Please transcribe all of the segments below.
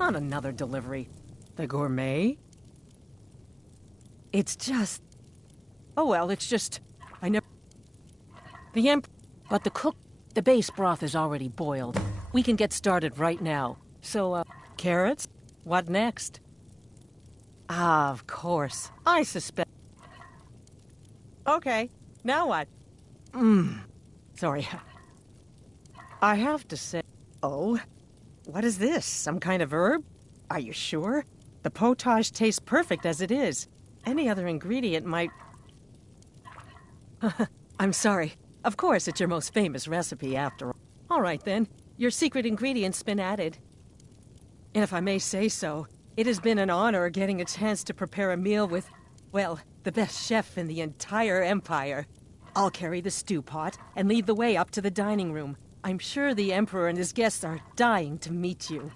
On another delivery. The gourmet? It's just... Oh well, it's just... I never... The But the base broth is already boiled. We can get started right now. So, carrots? What next? Ah, of course. I suspect... Okay, now what? Sorry. I have to say... Oh? What is this? Some kind of herb? Are you sure? The potage tastes perfect as it is. Any other ingredient might... I'm sorry. Of course, it's your most famous recipe, after all. All right, then. Your secret ingredient's been added. And if I may say so, it has been an honor getting a chance to prepare a meal with, well, the best chef in the entire Empire. I'll carry the stew pot and lead the way up to the dining room. I'm sure the Emperor and his guests are dying to meet you.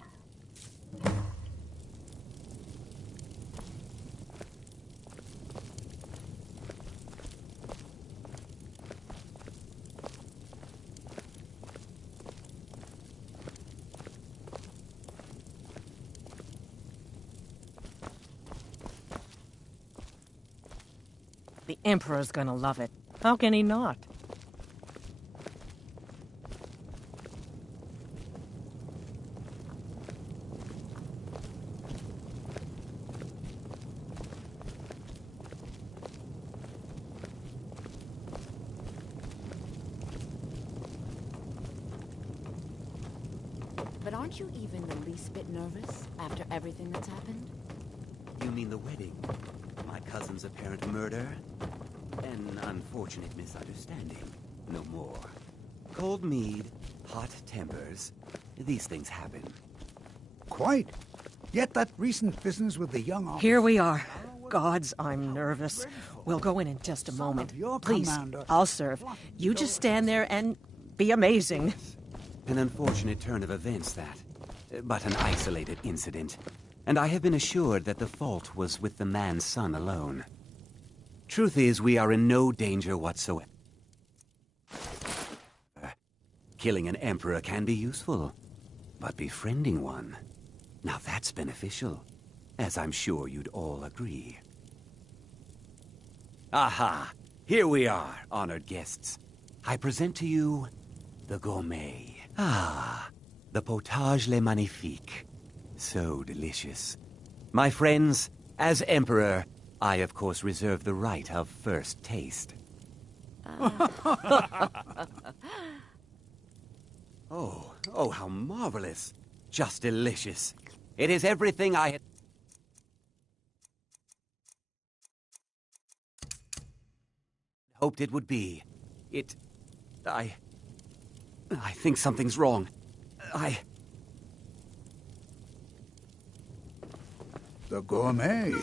The Emperor's gonna love it. How can he not? But aren't you even the least bit nervous after everything that's happened? You mean the wedding? My cousin's apparent murder? An unfortunate misunderstanding. No more. Cold mead, hot tempers. These things happen. Quite. Yet that recent business with the young officer... Here we are. Gods, I'm nervous. We'll go in just a moment. Please, I'll serve. You just stand there and be amazing. An unfortunate turn of events, that. But an isolated incident. And I have been assured that the fault was with the man's son alone. Truth is, we are in no danger whatsoever. Killing an emperor can be useful, but befriending one, now that's beneficial, as I'm sure you'd all agree. Aha! Here we are, honored guests. I present to you the gourmet. Ah, the potage le magnifique. So delicious. My friends, as Emperor, I of course reserve the right of first taste. Oh, how marvelous. Just delicious. It is everything I had hoped it would be. I think something's wrong. The gourmet.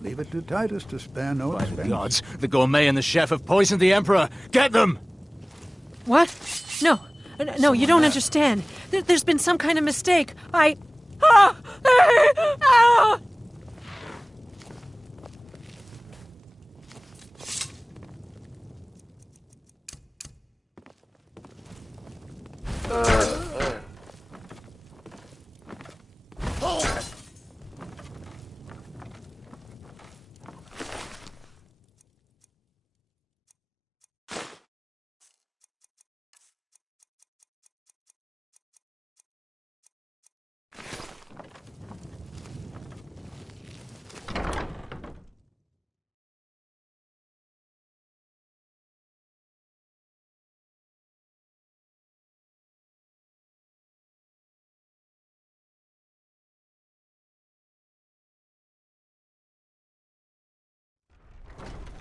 Leave it to Titus to spare no By the expense. gods, the gourmet and the chef have poisoned the Emperor! Get them! What? No, you don't understand. There's been some kind of mistake. Ah!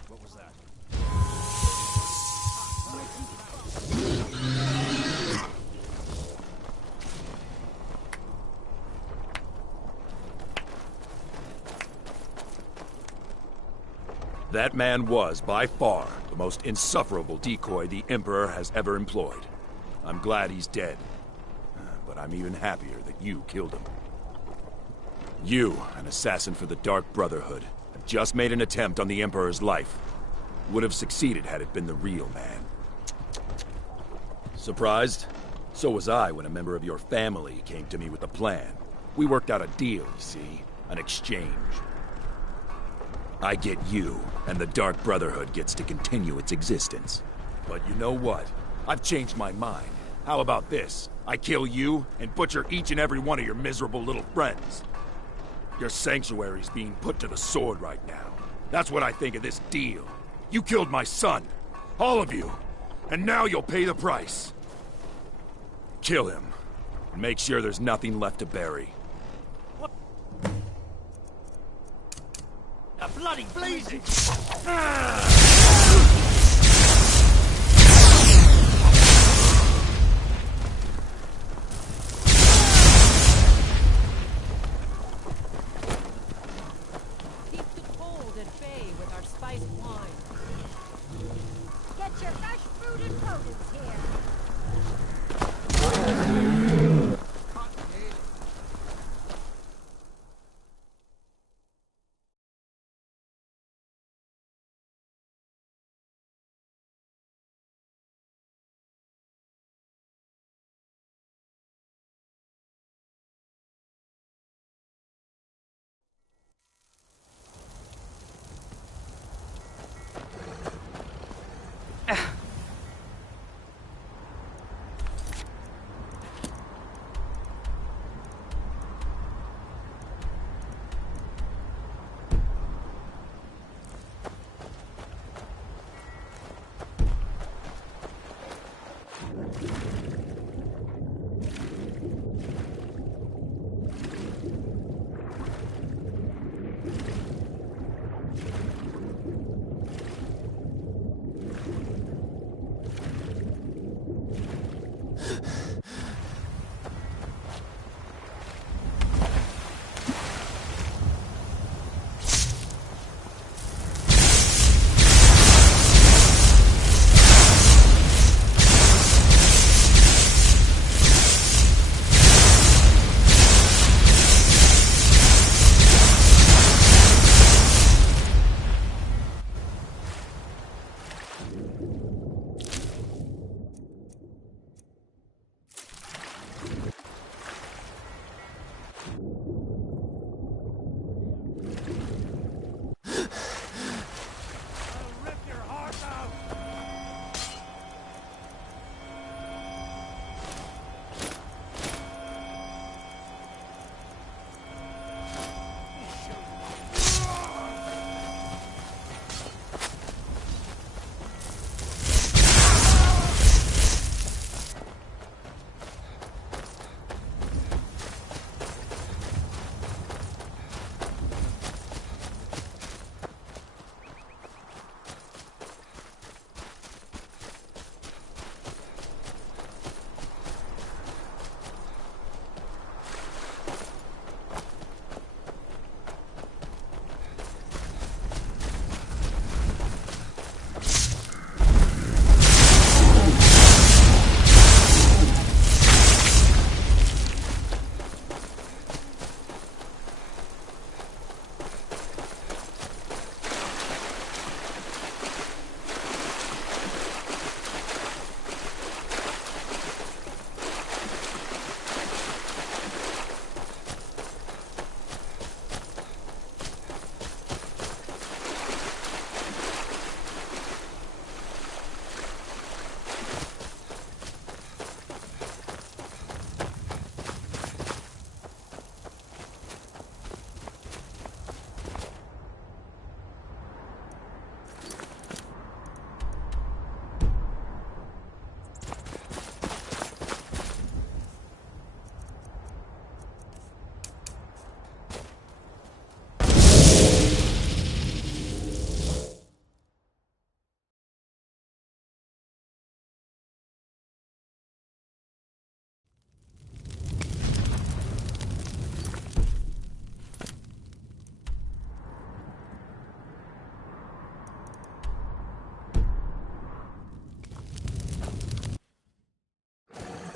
What was that? That man was, by far, the most insufferable decoy the Emperor has ever employed. I'm glad he's dead. But I'm even happier that you killed him. You, an assassin for the Dark Brotherhood, have just made an attempt on the Emperor's life. Would have succeeded had it been the real man. Surprised? So was I when a member of your family came to me with a plan. We worked out a deal, you see. An exchange. I get you, and the Dark Brotherhood gets to continue its existence. But you know what? I've changed my mind. How about this? I kill you, and butcher each and every one of your miserable little friends. Your sanctuary's being put to the sword right now. That's what I think of this deal. You killed my son. All of you. And now you'll pay the price. Kill him. And make sure there's nothing left to bury. A bloody blazing! Keep the cold at bay with our spiced wine. Get your fresh fruit and produce here.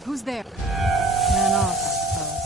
Who's there? Man off, I suppose.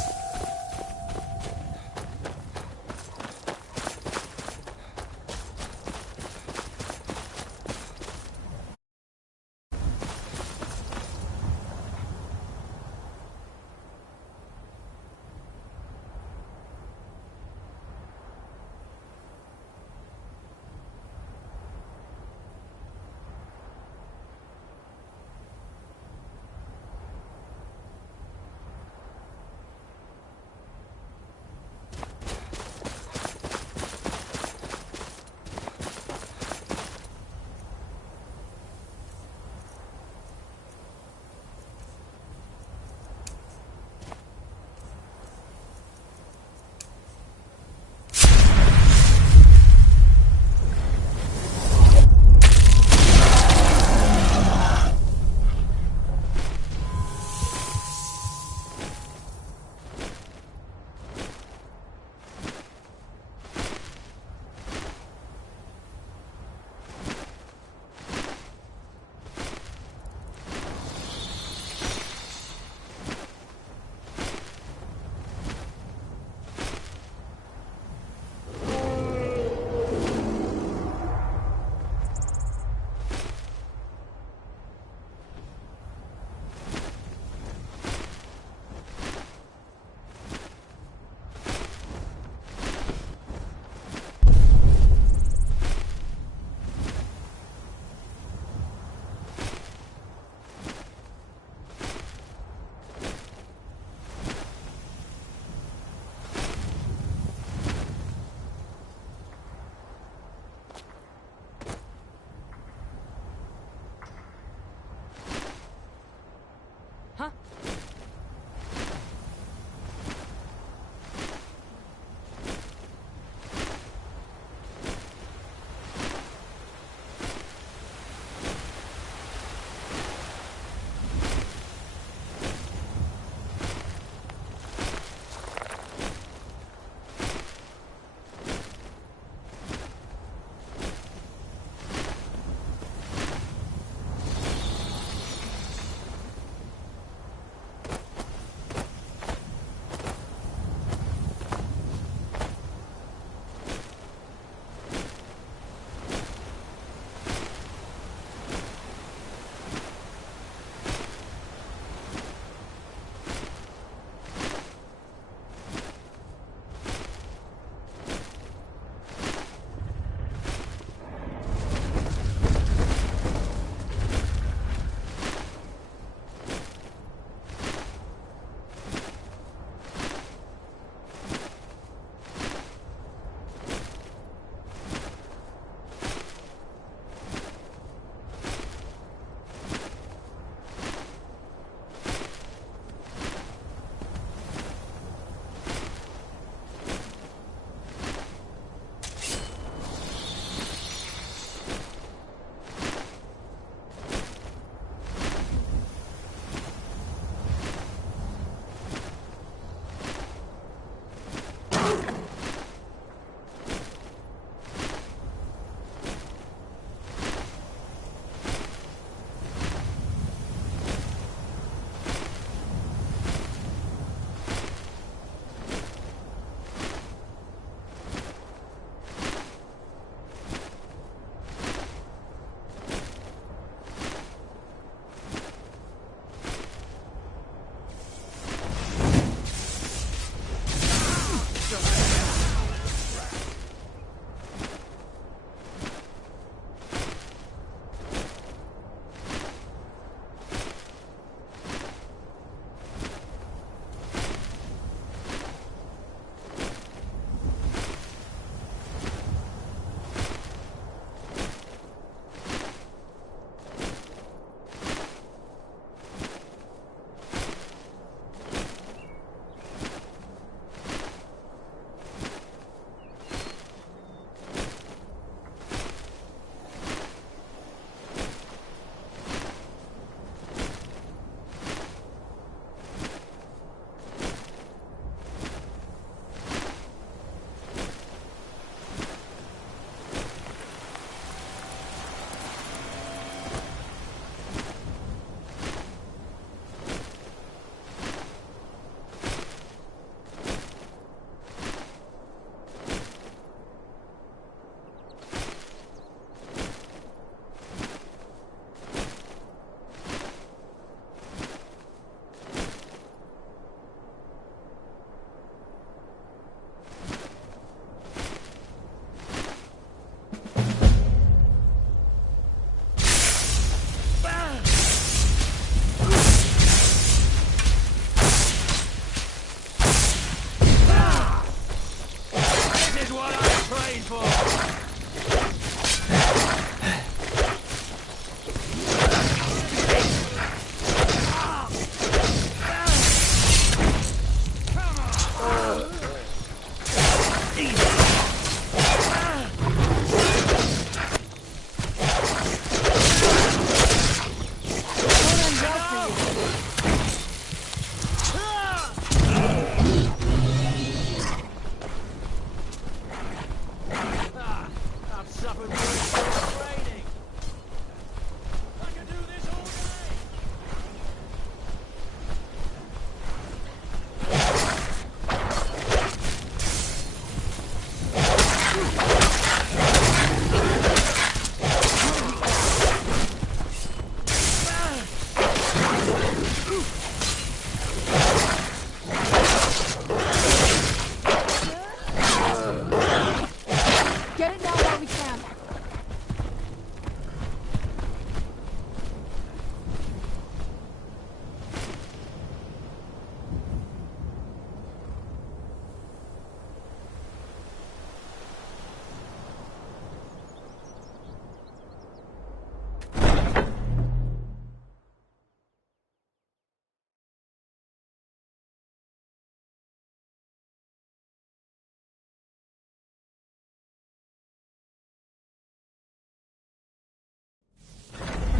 Get it now while we can.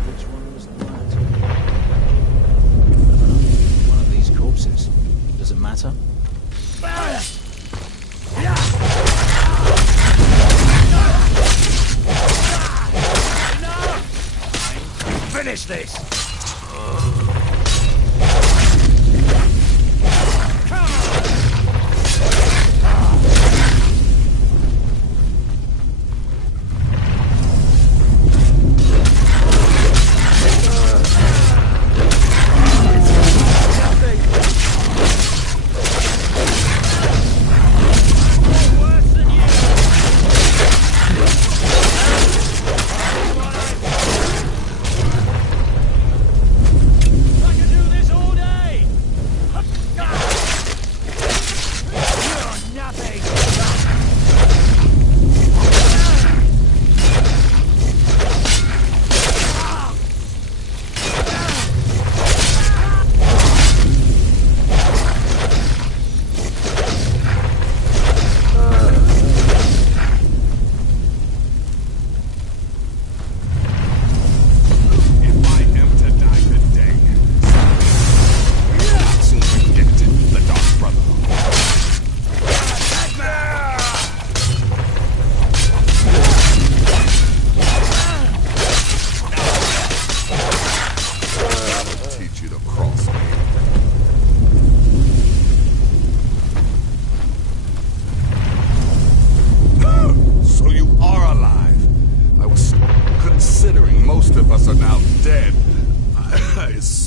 Which one was that? One of these corpses. Does it matter? Finish this!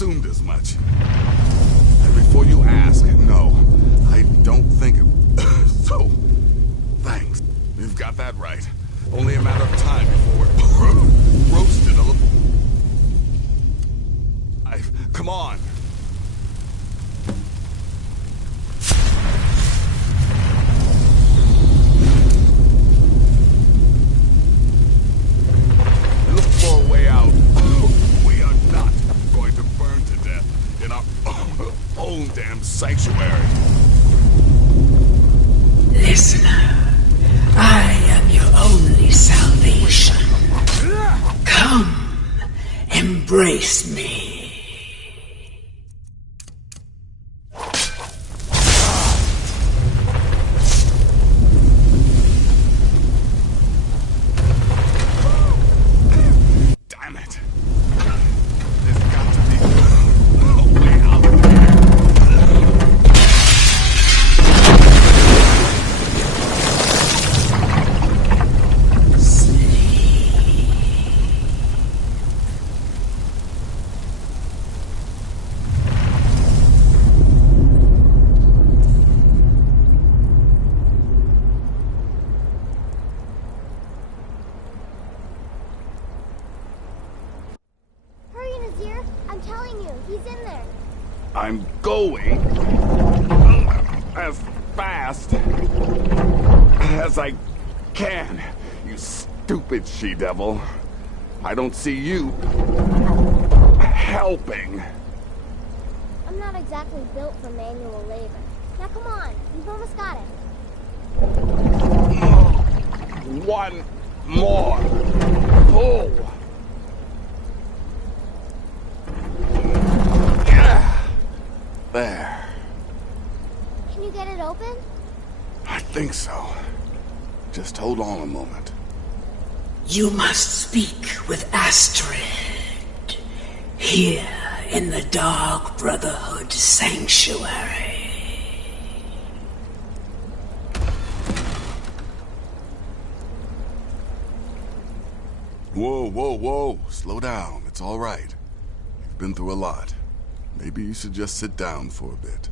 assumed as much. And before you ask, no, I don't think it... So, thanks. You've got that right. Only a matter of time before we're roasted a little... Come on. Look for a way out. We are not going to burn to death in our own damn sanctuary. Listener, I am your only salvation. Come, embrace me. Damn it. There's got to be a way out there. Hurry, Nazir. I'm telling you, he's in there. I'm going as fast as I can, you stupid she-devil. I don't see you helping. I'm not exactly built for manual labor. Now come on, you've almost got it. One more pull. There. Can you get it open? I think so. Just hold on a moment. You must speak with Astrid. Here in the Dark Brotherhood Sanctuary. Whoa, whoa, whoa. Slow down. It's all right. You've been through a lot. Maybe you should just sit down for a bit.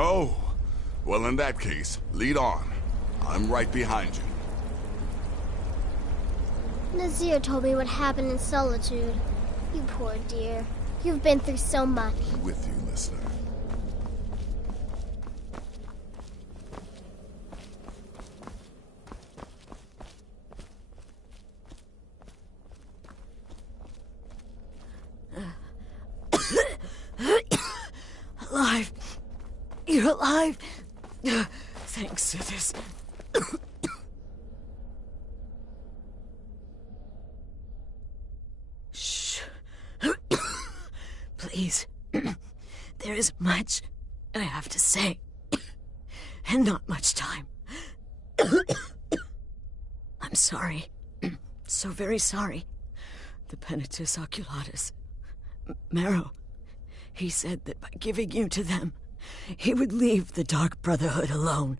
Oh, well in that case, lead on. I'm right behind you. Nazir told me what happened in Solitude. You poor dear. You've been through so much. I'm with you, listener. Alive. You're alive. Thanks, Sithis. Shh. Please. There is much I have to say, and not much time. I'm sorry. So very sorry. The Penitus Oculatus. Marrow. He said that by giving you to them, he would leave the Dark Brotherhood alone.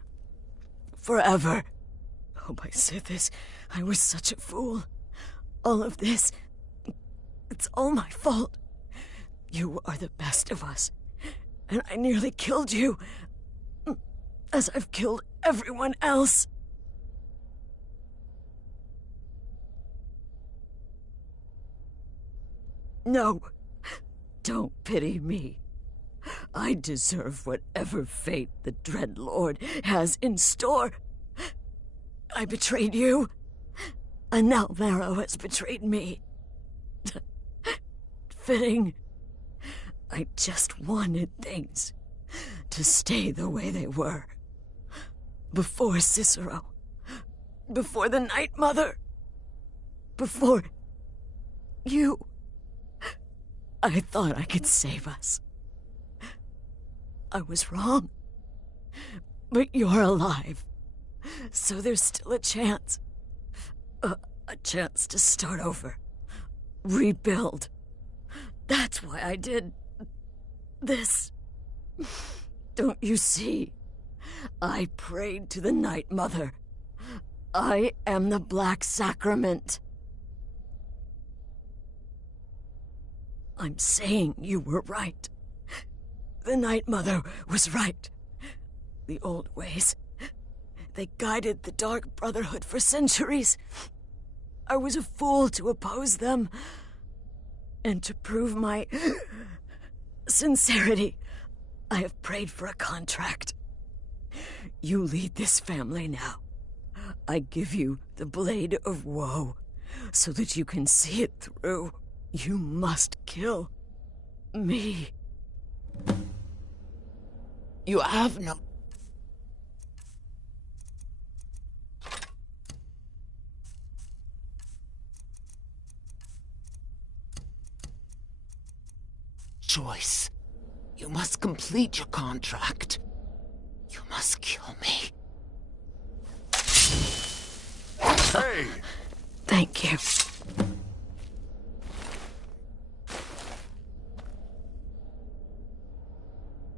Forever. Oh, my Sithis, I was such a fool. All of this, it's all my fault. You are the best of us, and I nearly killed you, as I've killed everyone else. No, don't pity me. I deserve whatever fate the Dread Lord has in store. I betrayed you, and now Marrow has betrayed me. Fitting. I just wanted things to stay the way they were. Before Cicero. Before the Night Mother. Before you. I thought I could save us. I was wrong. But you're alive. So there's still a chance. A chance to start over. Rebuild. That's why I did this. Don't you see? I prayed to the Night Mother. I am the Black Sacrament. I'm saying you were right. The Night Mother was right. The old ways, they guided the Dark Brotherhood for centuries. I was a fool to oppose them. And to prove my sincerity, I have prayed for a contract. You lead this family now. I give you the Blade of Woe, so that you can see it through. You must kill me. You have no... choice. You must complete your contract. You must kill me. Hey! Thank you.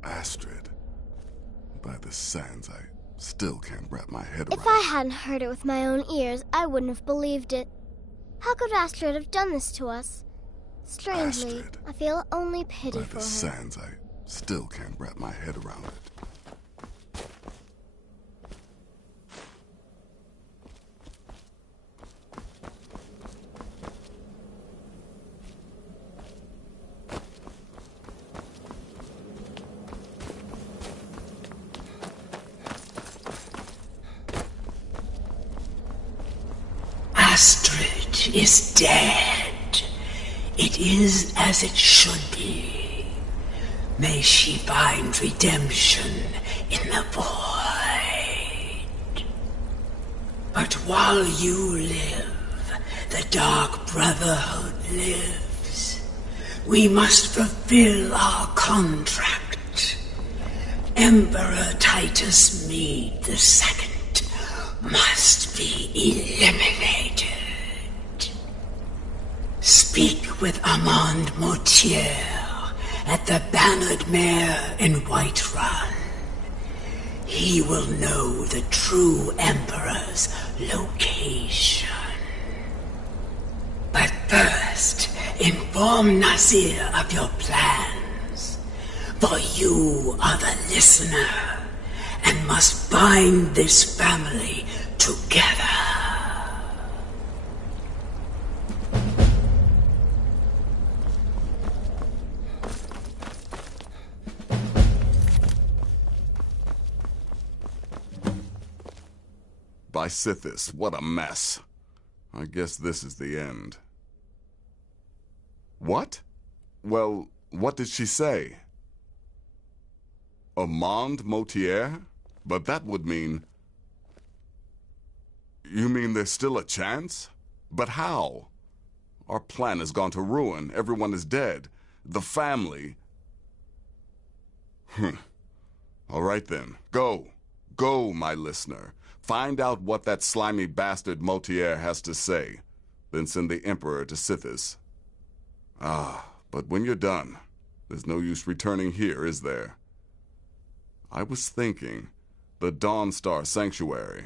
Astrid. By the sands, I still can't wrap my head around. If I hadn't heard it with my own ears, I wouldn't have believed it. How could Astrid have done this to us? Strangely, Astrid. I feel only pity By for the her. sands, I still can't wrap my head around it. Astrid is dead. It is as it should be. May she find redemption in the void. But while you live, the Dark Brotherhood lives. We must fulfill our contract. Emperor Titus Mede II must be eliminated. Speak with Armand Mortier at the Bannered Mare in Whiterun. He will know the true Emperor's location. But first, inform Nazir of your plans, for you are the listener and must bind this family together. By Sithis, what a mess. I guess this is the end. What? Well, what did she say? Armand Mortier? But that would mean... You mean there's still a chance? But how? Our plan has gone to ruin. Everyone is dead. The family... All right then. Go. Go, my listener. Find out what that slimy bastard Mortier has to say. Then send the Emperor to Sithis. But when you're done, there's no use returning here, is there? I was thinking, the Dawnstar Sanctuary.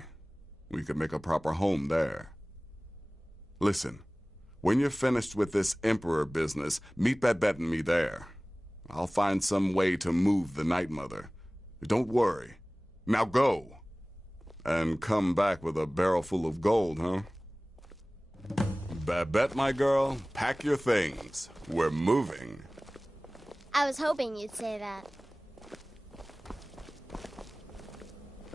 We could make a proper home there. Listen, when you're finished with this Emperor business, meet Babette and me there. I'll find some way to move the Night Mother. Don't worry. Now go. And come back with a barrel full of gold, huh? Babette, my girl, pack your things. We're moving. I was hoping you'd say that.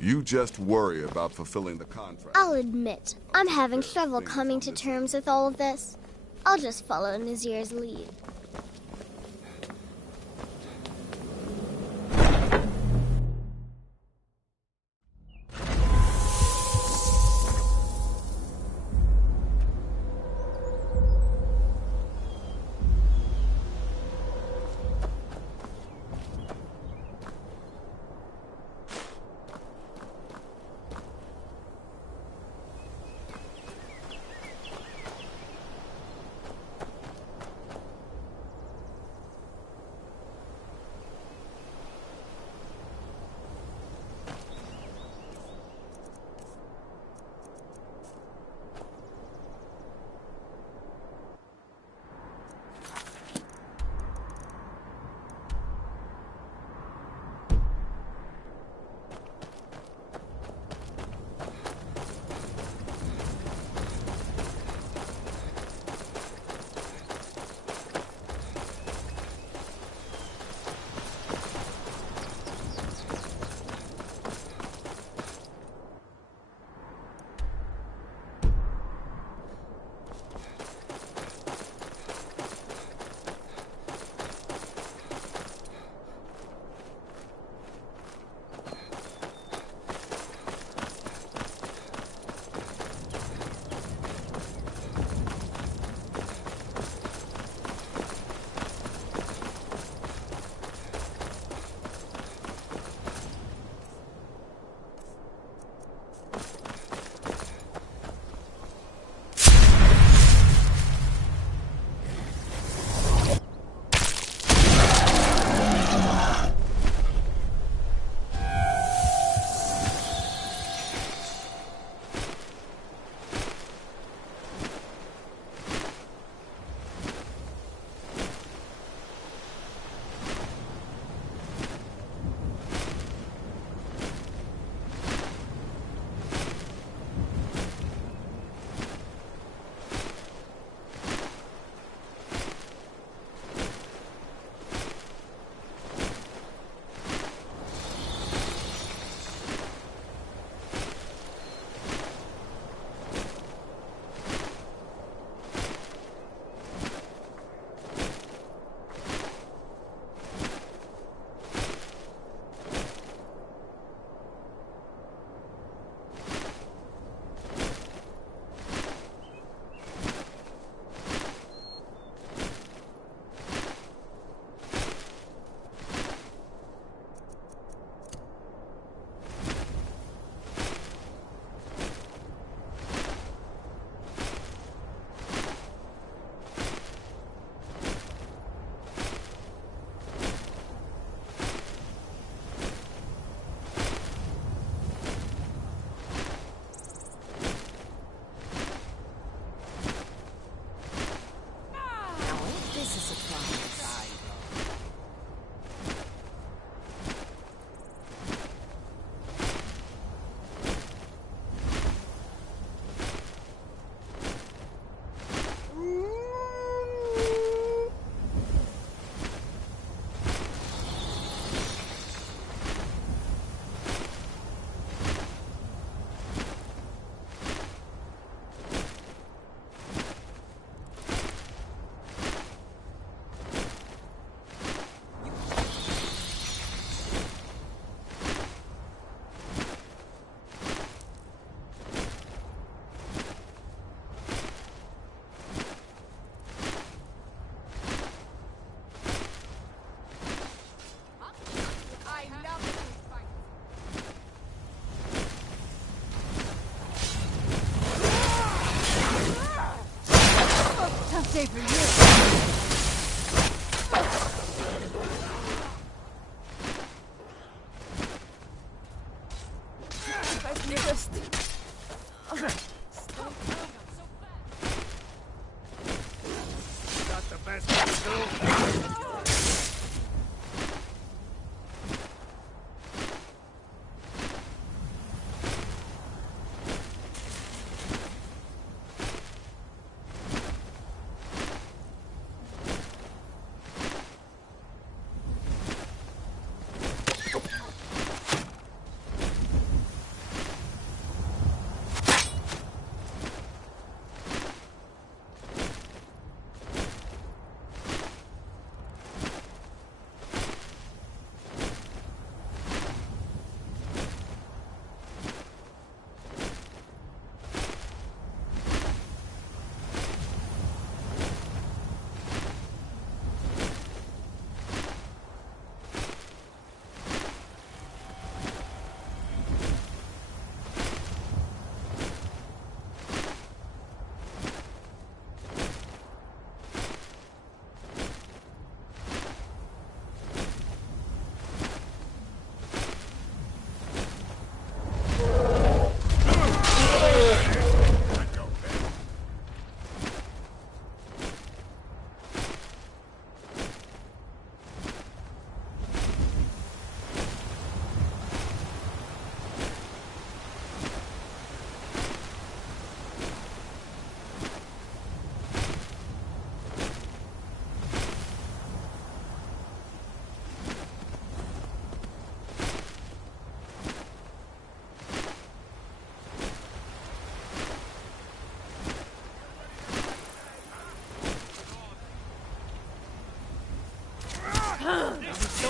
You just worry about fulfilling the contract. I'll admit, I'm having trouble coming to terms with all of this. I'll just follow Nazir's lead.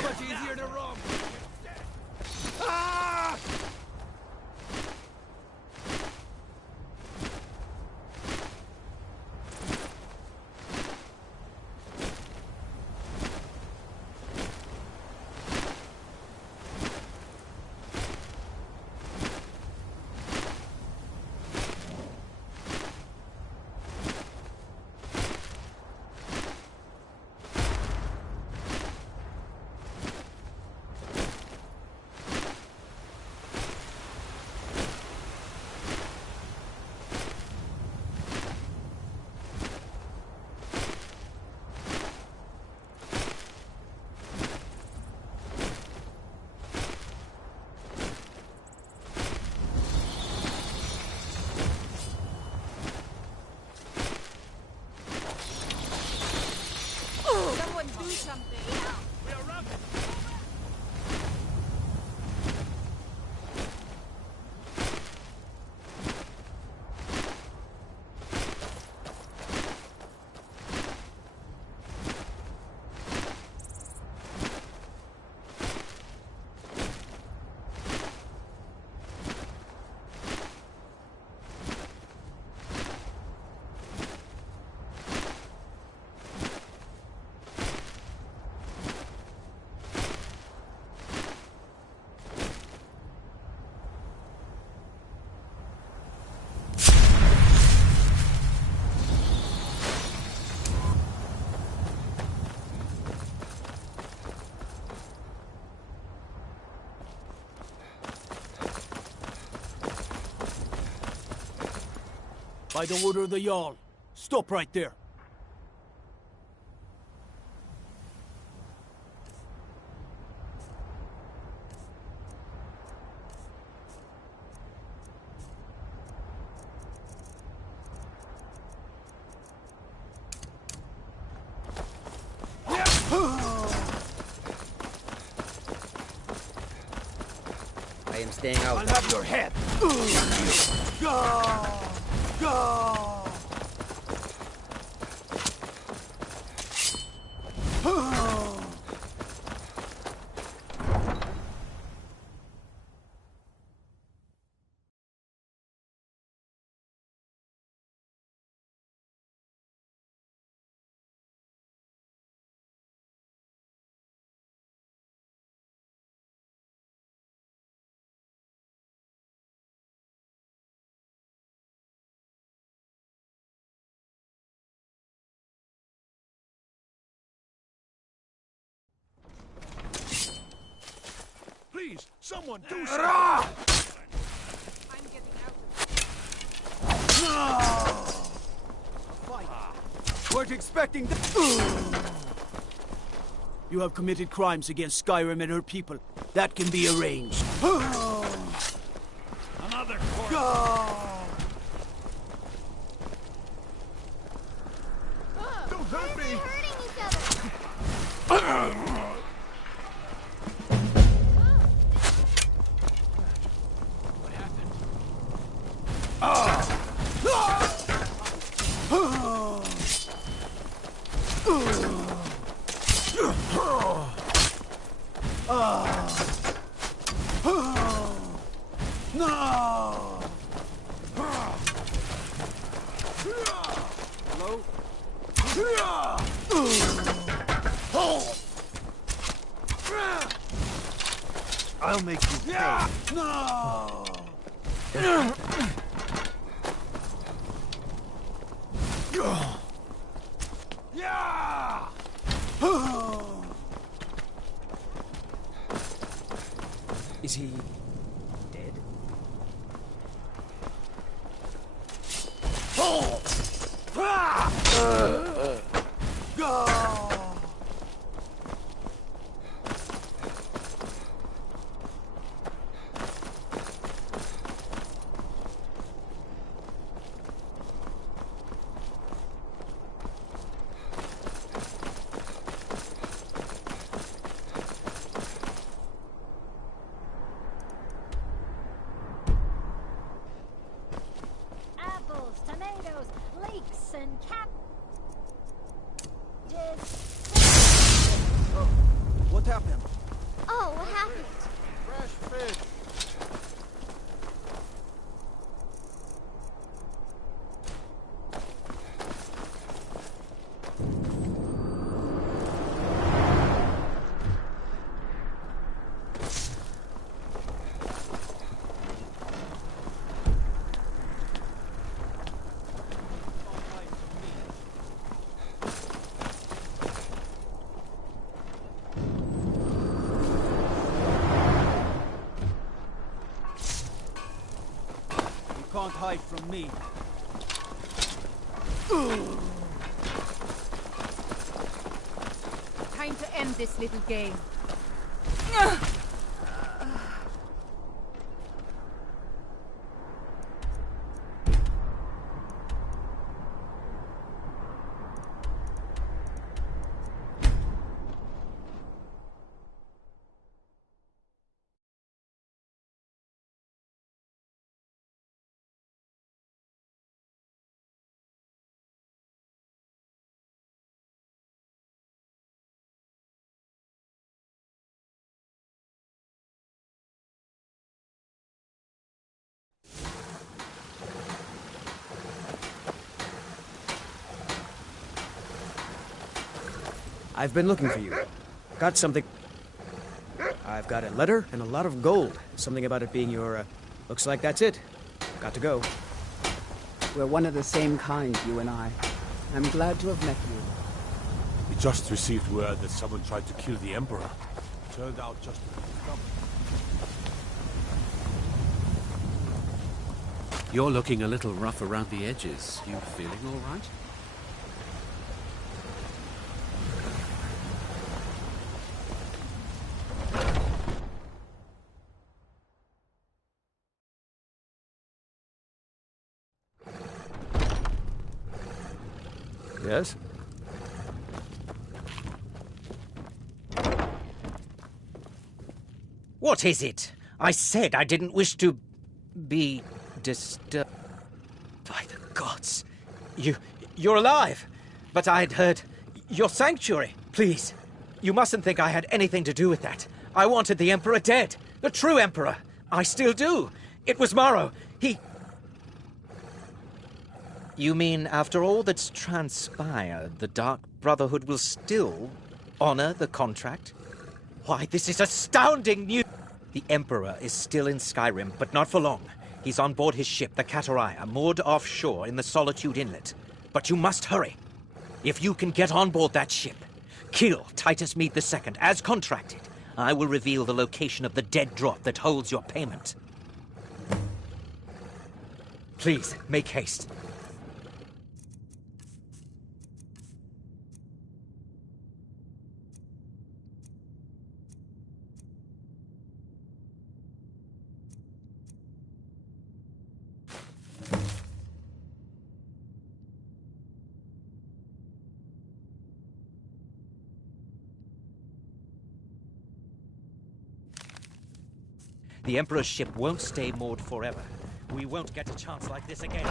much easier to rob. Ah! Someone do something. We are routed. By the order of the Jarl. Stop right there. I am staying out. I'll have your head. Go! Go! Please, someone do something. I'm getting out. Weren't expecting that. You have committed crimes against Skyrim and her people. That can be arranged. Another corpse. Don't hurt me! Hurting each other. What happened? No! Hello? I'll make you pay. No! Is he dead? Go! Apples, tomatoes, leeks, and What happened? happened? Fresh fish. You can't hide from me. Time to end this little game. I've been looking for you. Got something. I've got a letter and a lot of gold. Something about it being your, looks like that's it. Got to go. We're one of the same kind, you and I. I'm glad to have met you. We just received word that someone tried to kill the Emperor. Turned out just to be stubborn. You're looking a little rough around the edges. You feeling all right? Yes? What is it? I said I didn't wish to be disturbed. By the gods. You're alive. But I'd heard your sanctuary. Please, you mustn't think I had anything to do with that. I wanted the Emperor dead. The true Emperor. I still do. It was Morrow. You mean, after all that's transpired, the Dark Brotherhood will still honor the contract? Why, this is astounding news! The Emperor is still in Skyrim, but not for long. He's on board his ship, the Kataraya, moored offshore in the Solitude Inlet. But you must hurry. If you can get on board that ship, kill Titus Mead II, as contracted, I will reveal the location of the dead drop that holds your payment. Please, make haste. The Emperor's ship won't stay moored forever. We won't get a chance like this again.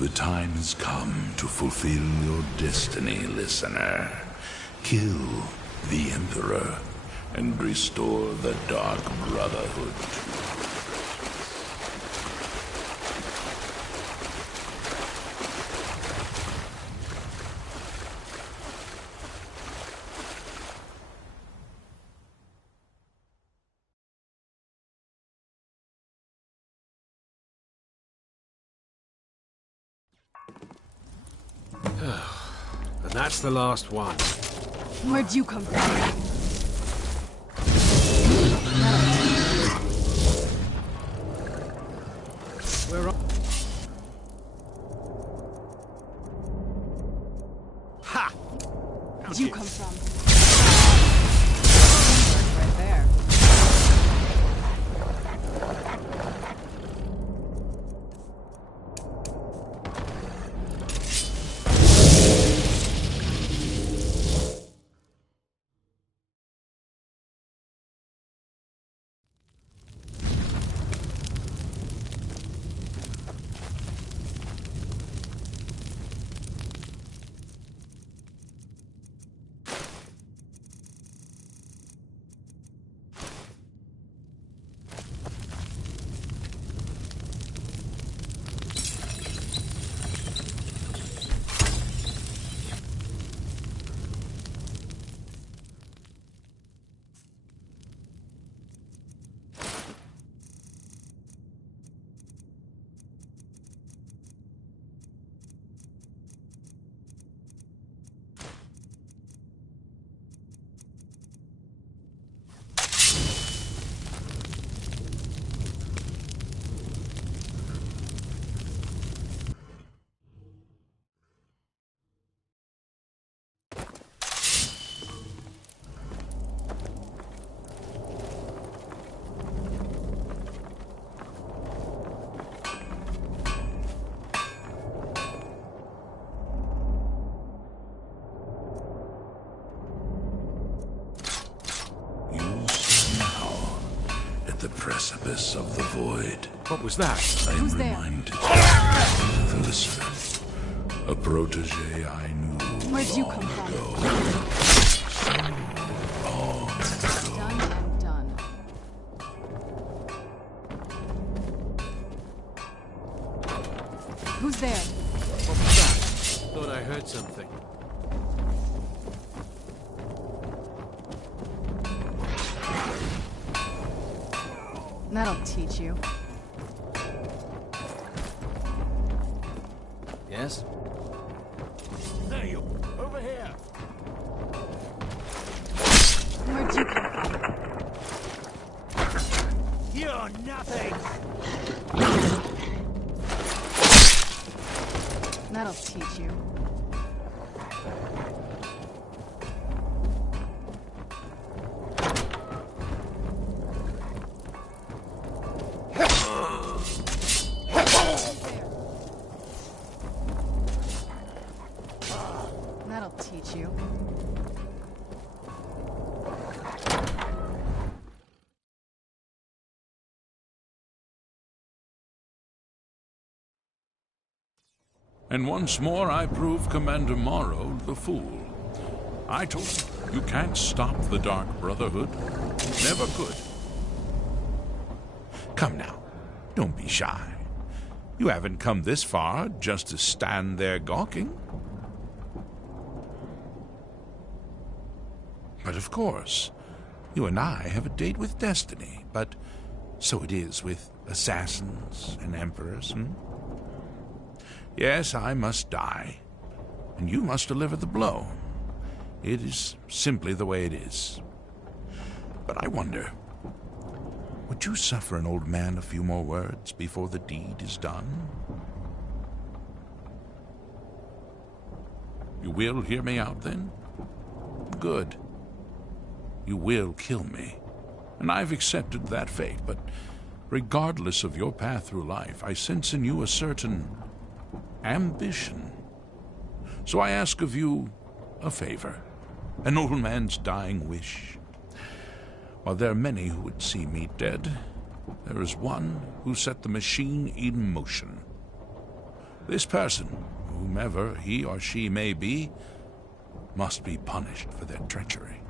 The time has come to fulfill your destiny, listener. Kill the Emperor and restore the Dark Brotherhood. And that's the last one. Where'd you come from? Where are... Ha! Where'd you come from? Right there. The precipice of the void. What was that? I'm Who's there? reminded of Elizabeth, a protege I knew Where'd you long come from? ago. Long ago. Done and done. Who's there? What was that? Thought I heard something. That'll teach you. Yes? There you... Over here! Where'd you come from? You're nothing! That'll teach you. That'll teach you. And once more I prove Commander Morrow the fool. I told you, you can't stop the Dark Brotherhood. Never could. Come now, don't be shy. You haven't come this far just to stand there gawking. But of course, you and I have a date with destiny, but so it is with assassins and emperors, Yes, I must die, and you must deliver the blow. It is simply the way it is. But I wonder, would you suffer an old man a few more words before the deed is done? You will hear me out, then? Good. You will kill me, and I've accepted that fate, but regardless of your path through life, I sense in you a certain ambition. So I ask of you a favor, an old man's dying wish. While there are many who would see me dead, there is one who set the machine in motion. This person, whomever he or she may be, must be punished for their treachery.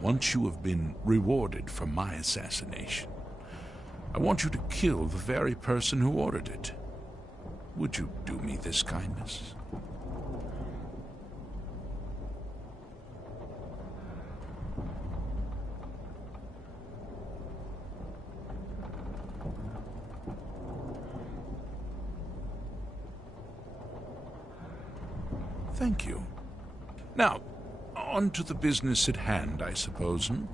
Once you have been rewarded for my assassination, I want you to kill the very person who ordered it. Would you do me this kindness? Thank you. Now, on to the business at hand, I suppose, hmm?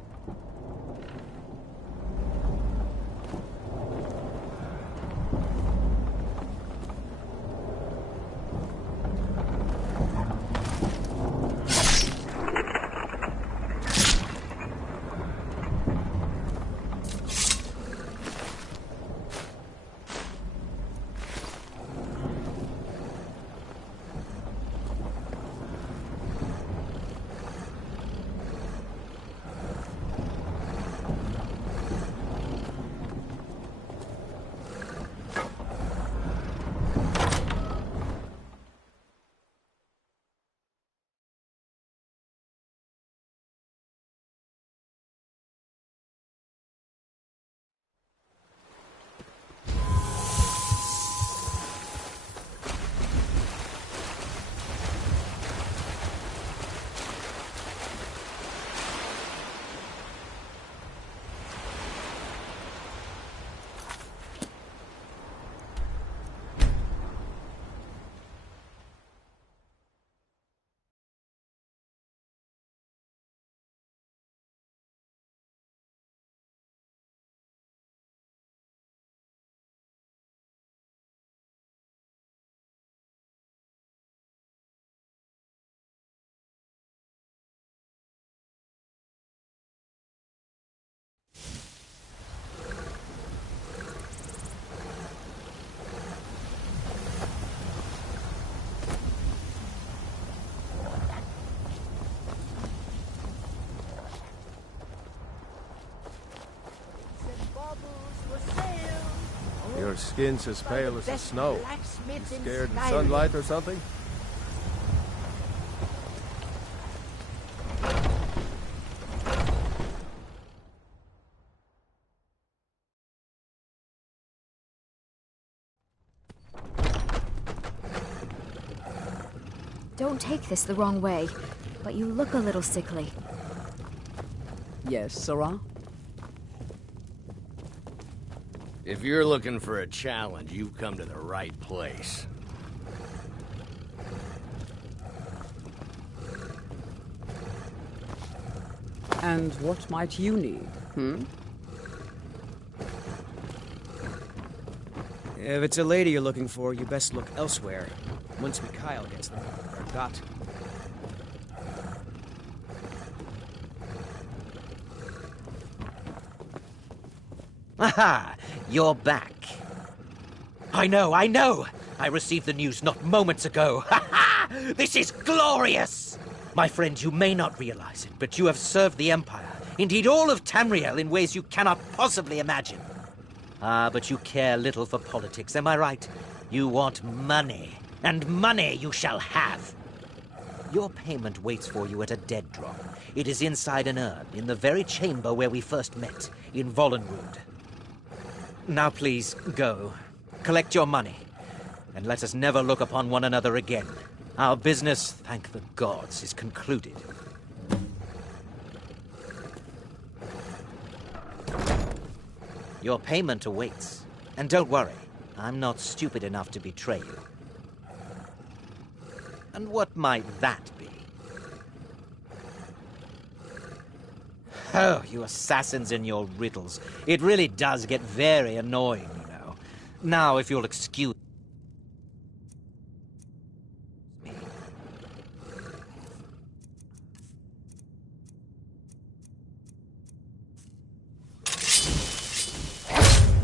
Your skin's as pale as the snow. You scared of sunlight or something? Don't take this the wrong way, but you look a little sickly. Yes, Sirrah? If you're looking for a challenge, you've come to the right place. And what might you need, If it's a lady you're looking for, you best look elsewhere. Once Mikhail gets them, they're got. Aha! You're back. I know! I received the news not moments ago. Ha ha! This is glorious! My friend, you may not realize it, but you have served the Empire, indeed all of Tamriel, in ways you cannot possibly imagine. Ah, but you care little for politics, am I right? You want money, and money you shall have. Your payment waits for you at a dead drop. It is inside an urn, in the very chamber where we first met, in Vollenwood. Now please, go. Collect your money, and let us never look upon one another again. Our business, thank the gods, is concluded. Your payment awaits. And don't worry, I'm not stupid enough to betray you. And what might that be? Oh, you assassins and your riddles. It really does get very annoying, you know. Now, if you'll excuse me.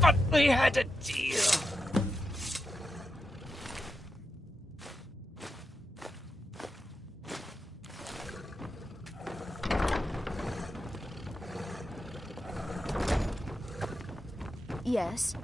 But we had a deal. Yes?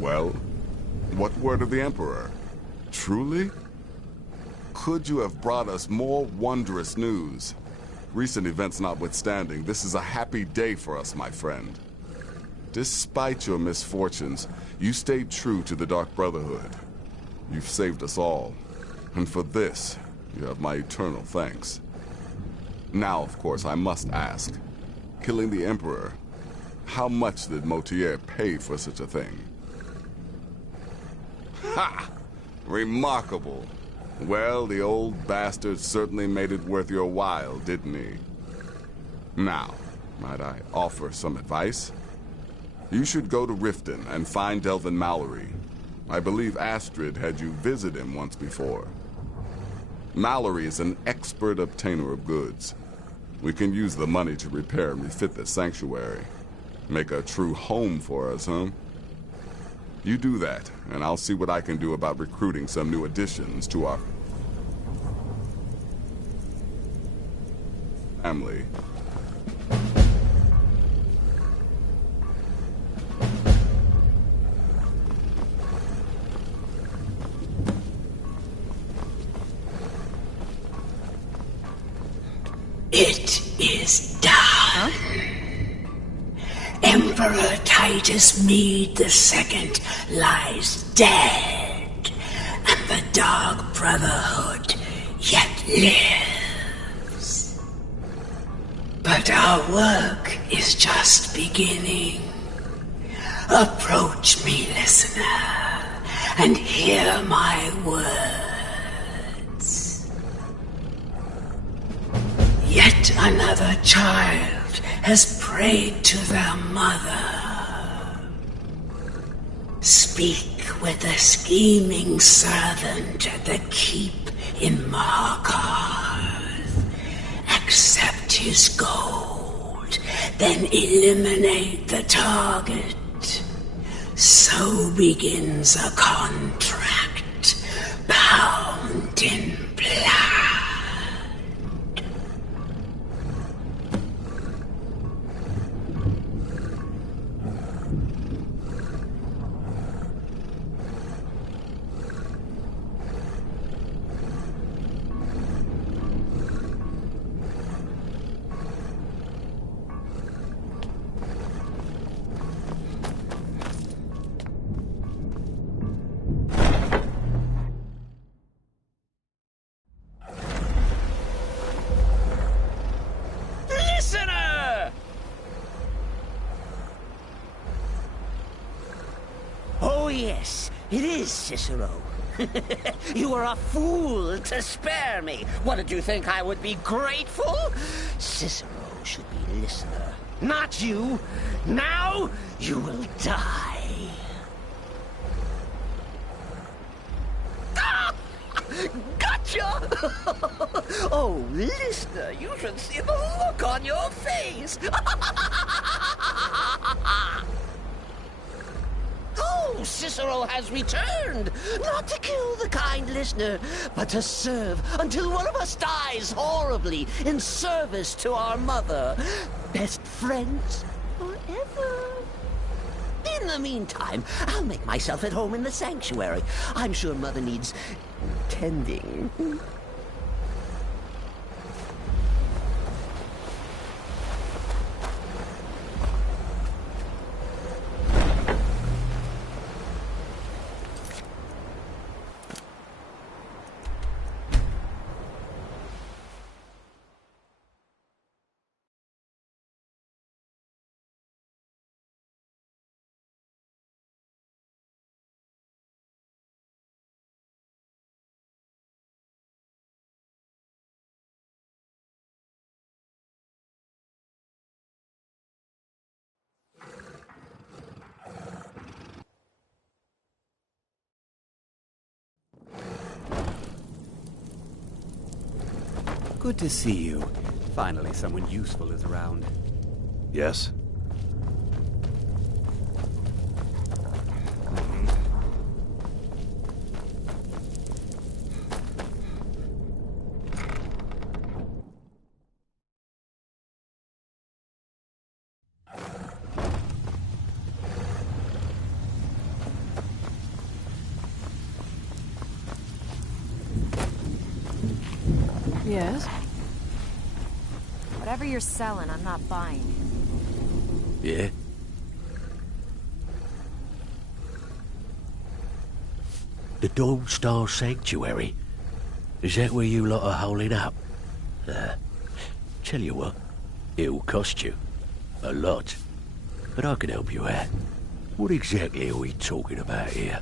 Well, what word of the Emperor? Truly? Could you have brought us more wondrous news? Recent events notwithstanding, this is a happy day for us, my friend. Despite your misfortunes, you stayed true to the Dark Brotherhood. You've saved us all, and for this, you have my eternal thanks. Now, of course, I must ask, killing the Emperor, how much did Motier pay for such a thing? Ha! Remarkable. Well, the old bastard certainly made it worth your while, didn't he? Now, might I offer some advice? You should go to Riften and find Delvin Mallory. I believe Astrid had you visit him once before. Mallory is an expert obtainer of goods. We can use the money to repair and refit the sanctuary. Make a true home for us, huh? You do that, and I'll see what I can do about recruiting some new additions to our family. It is done. Huh? Emperor Titus Mede II lies dead, and the Dark Brotherhood yet lives. But our work is just beginning. Approach me, listener, and hear my words. Yet another child has prayed to their mother. Speak with the scheming servant at the keep in Markarth. Accept his gold, then eliminate the target. So begins a contract bound in blood. Yes, it is Cicero. You were a fool to spare me. What, did you think I would be grateful? Cicero should be listener, not you. Now you will die. Ah! Gotcha! Oh, listener, you should see the look on your face. Oh, Cicero has returned, not to kill the kind listener, but to serve until one of us dies horribly in service to our mother. Best friends forever. In the meantime, I'll make myself at home in the sanctuary. I'm sure Mother needs tending. Good to see you. Finally, someone useful is around. Yes? Yes? Whatever you're selling, I'm not buying. Yeah? The Dawn Star Sanctuary? Is that where you lot are holding up? Tell you what, it'll cost you. A lot. But I can help you out. What exactly are we talking about here?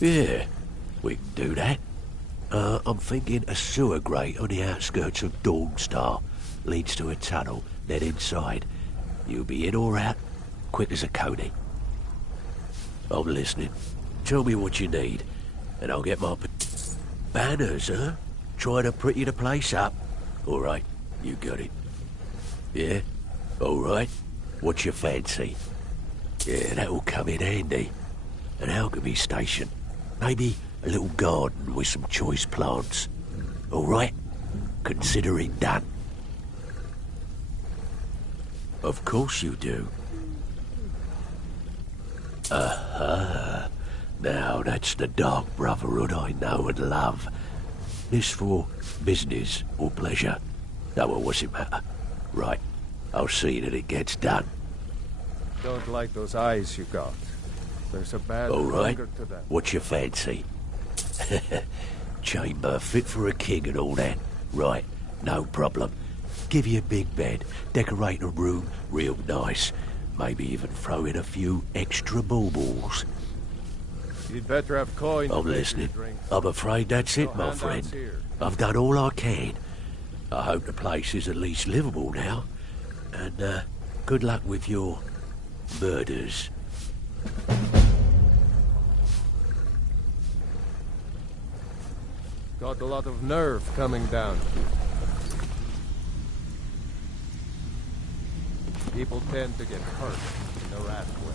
Yeah, we can do that. I'm thinking a sewer grate on the outskirts of Dawnstar leads to a tunnel, then inside. You'll be in or out, quick as a coney. I'm listening. Tell me what you need, and I'll get my... Banners, huh? Trying to pretty the place up? All right, you got it. Yeah? All right. What's your fancy? Yeah, that'll come in handy. An alchemy station. Maybe a little garden with some choice plants. All right? Consider it done. Of course you do. Aha. Now that's the Dark Brotherhood I know and love. This for business or pleasure? No, well, what's it matter? Right. I'll see that it gets done. Don't like those eyes you got. There's a bad All right. hunger to them. What's your fancy? Chamber fit for a king and all that. Right. No problem. Give you a big bed. Decorate a room real nice. Maybe even throw in a few extra baubles. You'd better have coin. I'm listening. I'm afraid that's it, my friend. I've done all I can. I hope the place is at least livable now. And, good luck with your murders. Got a lot of nerve coming down. People tend to get hurt in a rat way.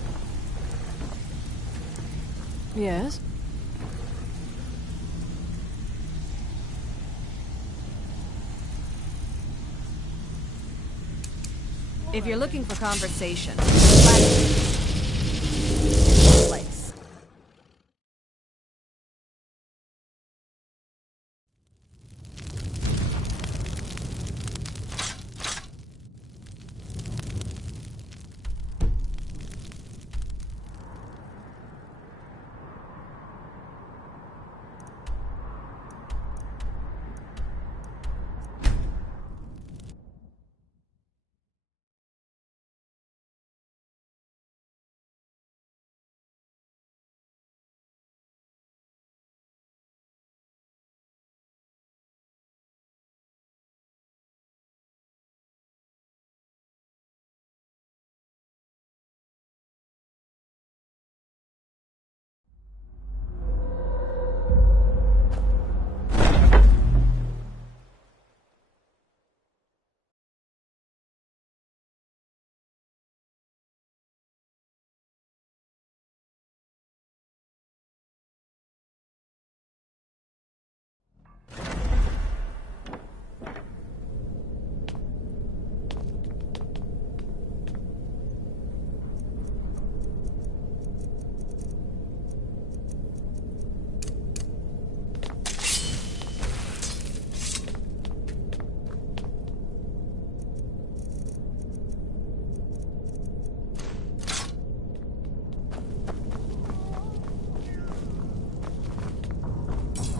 Yes? If you're looking for conversation, place.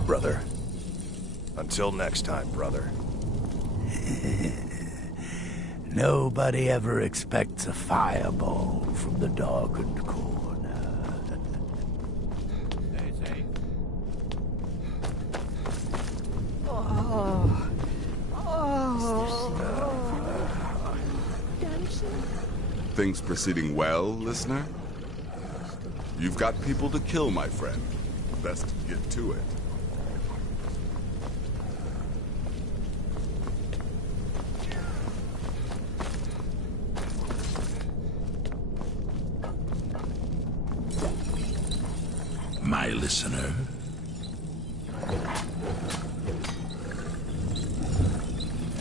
Brother. Until next time, brother. Nobody ever expects a fireball from the darkened corner. Things proceeding well, listener? You've got people to kill, my friend. Best get to it. My listener.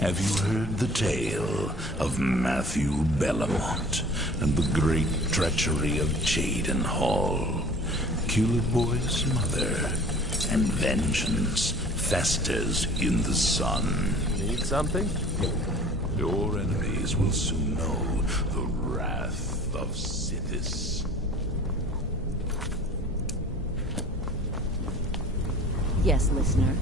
Have you heard the tale of Matthew Bellamont and the great treachery of Cheydon Hall? kill a boy's mother, and vengeance festers in the sun. Need something? Your enemies will soon know the wrath of Sithis. Yes, listener.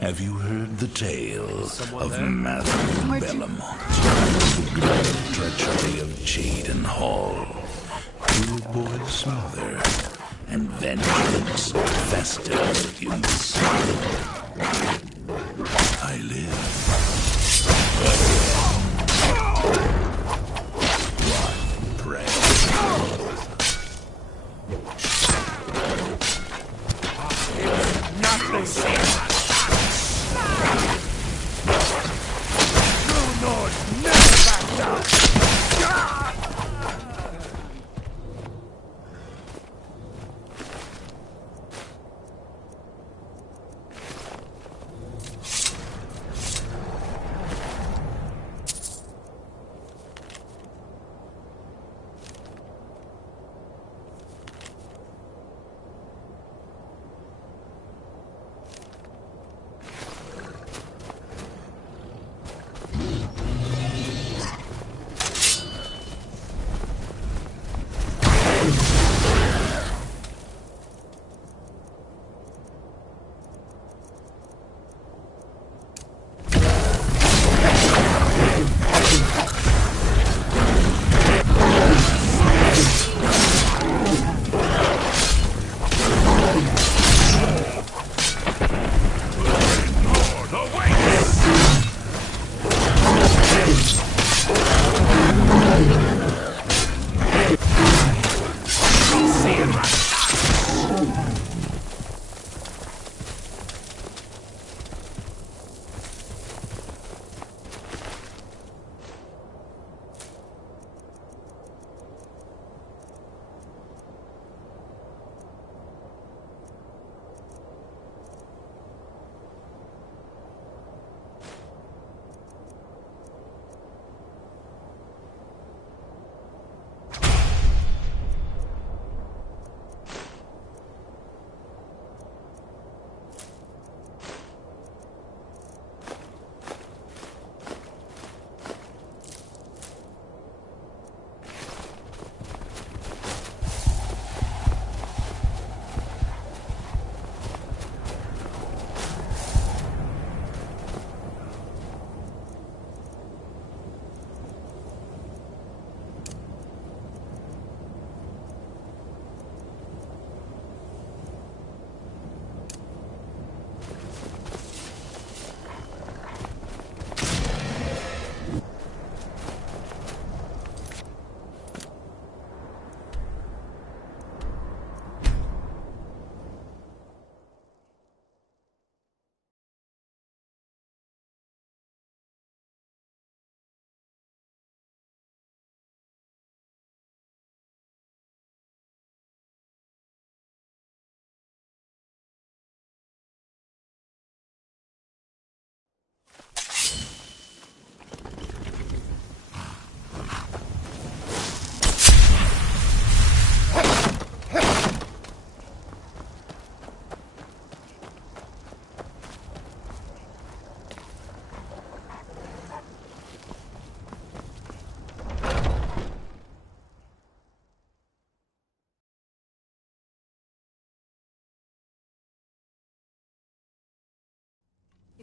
Have you heard the tale of there? Matthew Bellamont? The great treachery of Jaden Hall. Kill a boy's mother, and vengeance festers in the sun. I live. One prayer. Nothing.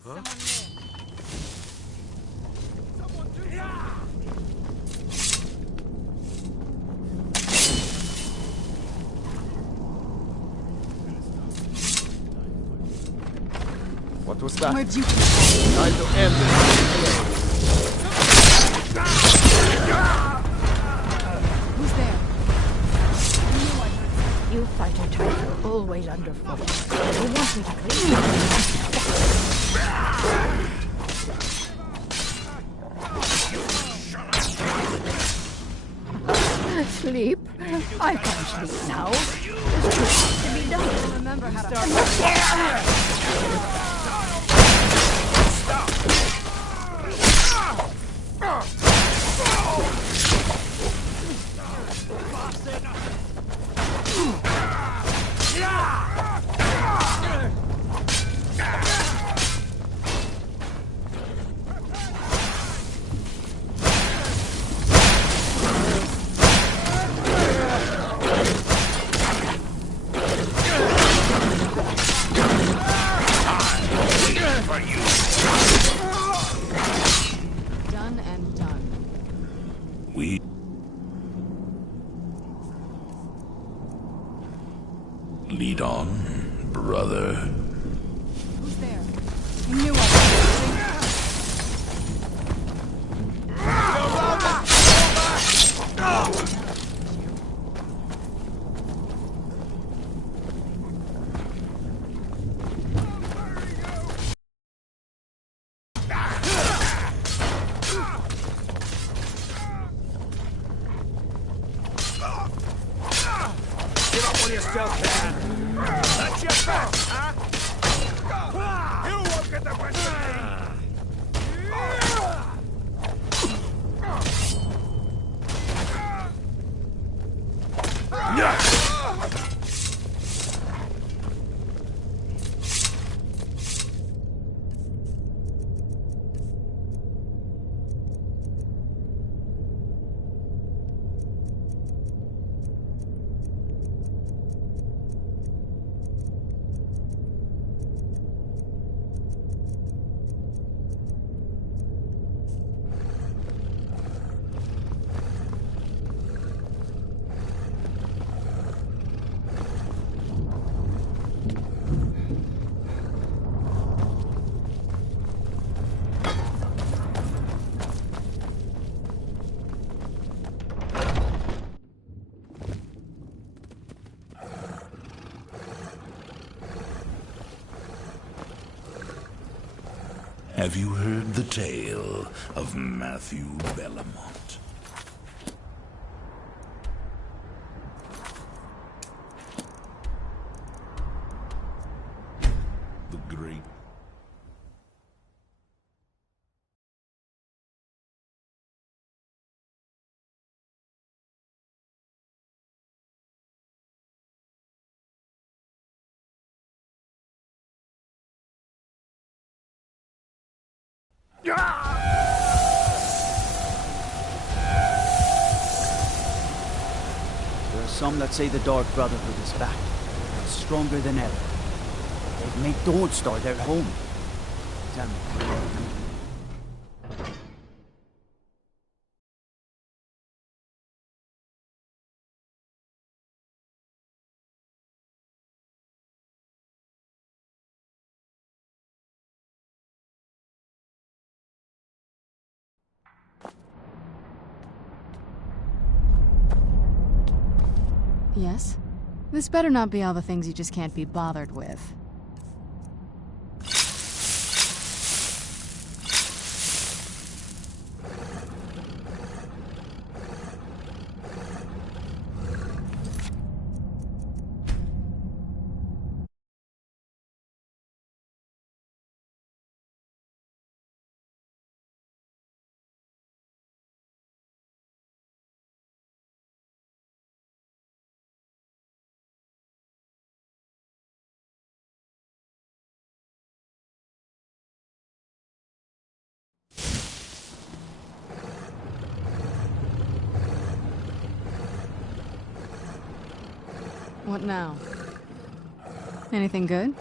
Huh? What was that? Where'd you Time to end this. Who's there? You fighter types are always underfoot. You want me to clean you? sleep. I can sleep now. There's work to be done. Remember how to... Done and done. We... Lead on, brother. Who's there? You knew I was Give up while you still can. That's your best, huh? You won't get the best of me. Have you heard the tale of Matthew Bellamont? The great... There are some that say the Dark Brotherhood is back, and stronger than ever. They've made Dawnstar their home. Tell me. Yes? This better not be all the things you just can't be bothered with. What now? Anything good?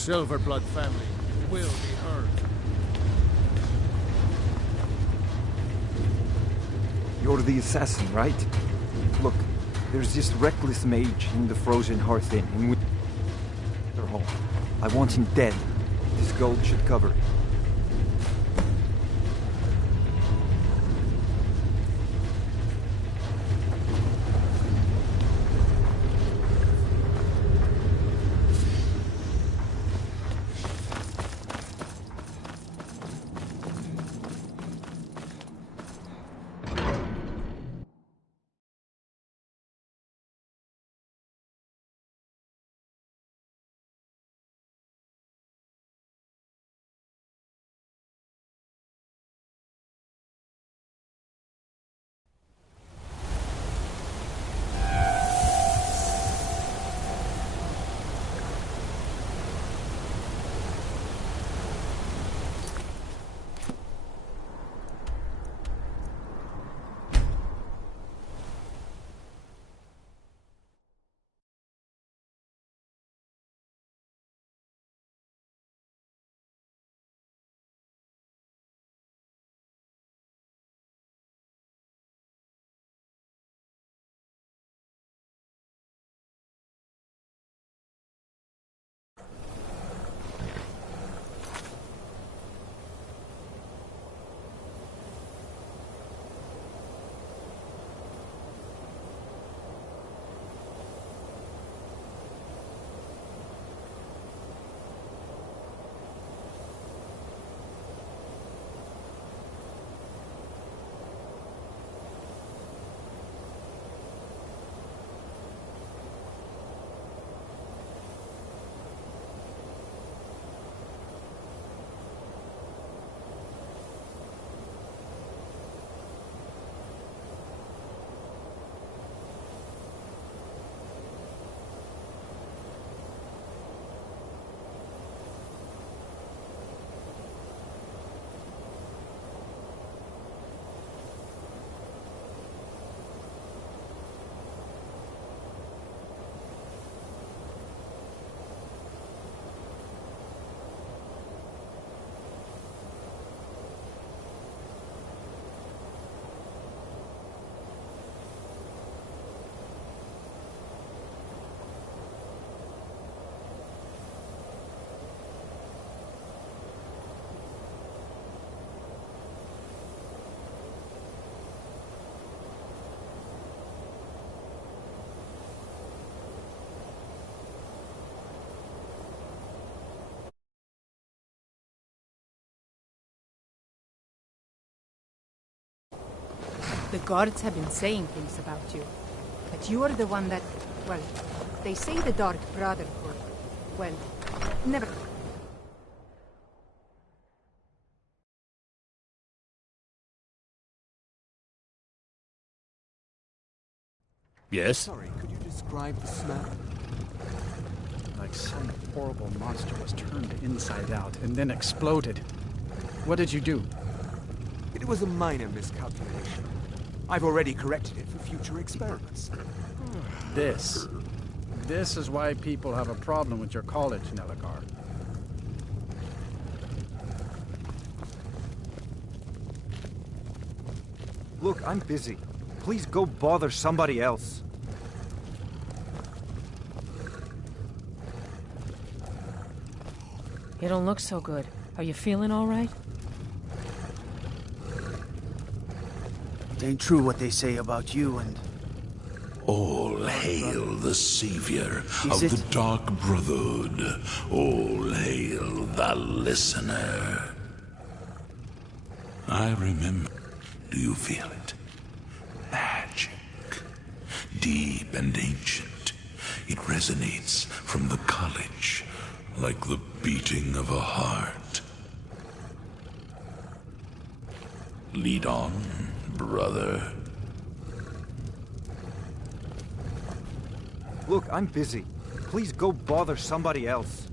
Silverblood family will be heard. You're the assassin, right? Look, there's this reckless mage in the Frozen Hearth Inn in Winterhall. I want him dead. This gold should cover it. The guards have been saying things about you. But you are the one that... well, they say the Dark Brotherhood. Well, never... Yes? Sorry, could you describe the smell? Like some horrible monster was turned inside out and then exploded. What did you do? It was a minor miscalculation. I've already corrected it for future experiments. This is why people have a problem with your college, Nelagar. Look, I'm busy. Please go bother somebody else. You don't look so good. Are you feeling all right? It ain't true what they say about you and... All hail the savior of it? the Dark Brotherhood. All hail the listener. I remember. Do you feel it? Magic. Deep and ancient. It resonates from the college like the beating of a heart. Lead on, brother. Look, I'm busy. Please go bother somebody else.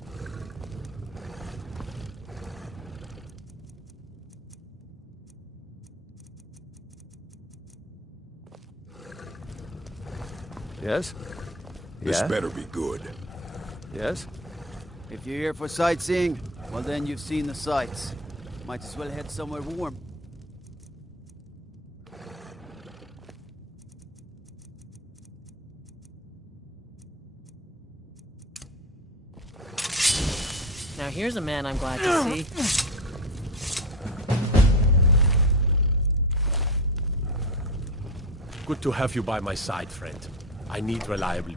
Yes? This Yeah? better be good. Yes? If you're here for sightseeing, well then you've seen the sights. Might as well head somewhere warm. Now here's a man I'm glad to see. Good to have you by my side, friend. I need reliable...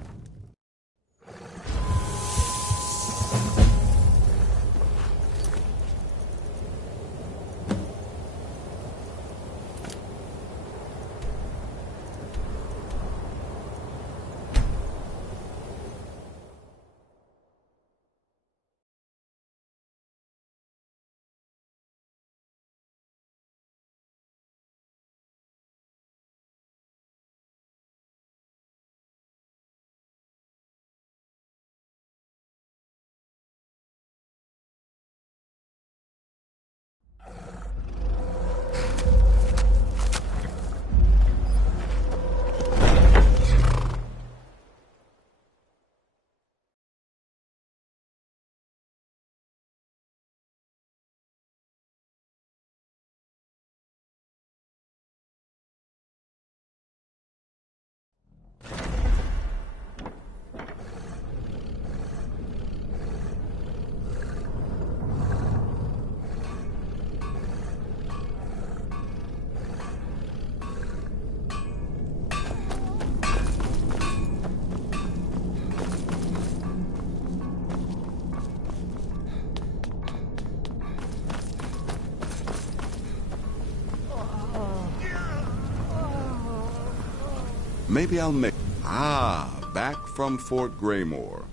Maybe I'll make... Ah, back from Fort Greymore.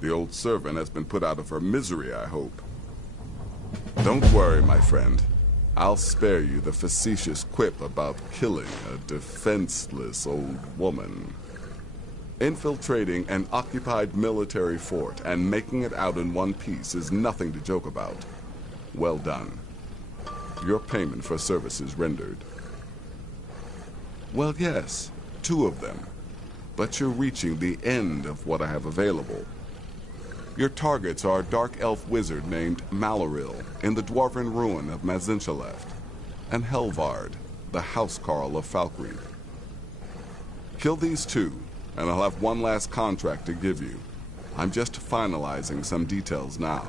The old servant has been put out of her misery, I hope. Don't worry, my friend. I'll spare you the facetious quip about killing a defenseless old woman. Infiltrating an occupied military fort and making it out in one piece is nothing to joke about. Well done. Your payment for services rendered. Well, yes. 2 of them, but you're reaching the end of what I have available. Your targets are a dark elf wizard named Maloril in the dwarven ruin of Mazinchaleft, and Helvard, the housecarl of Falkreath. Kill these 2, and I'll have one last contract to give you. I'm just finalizing some details now.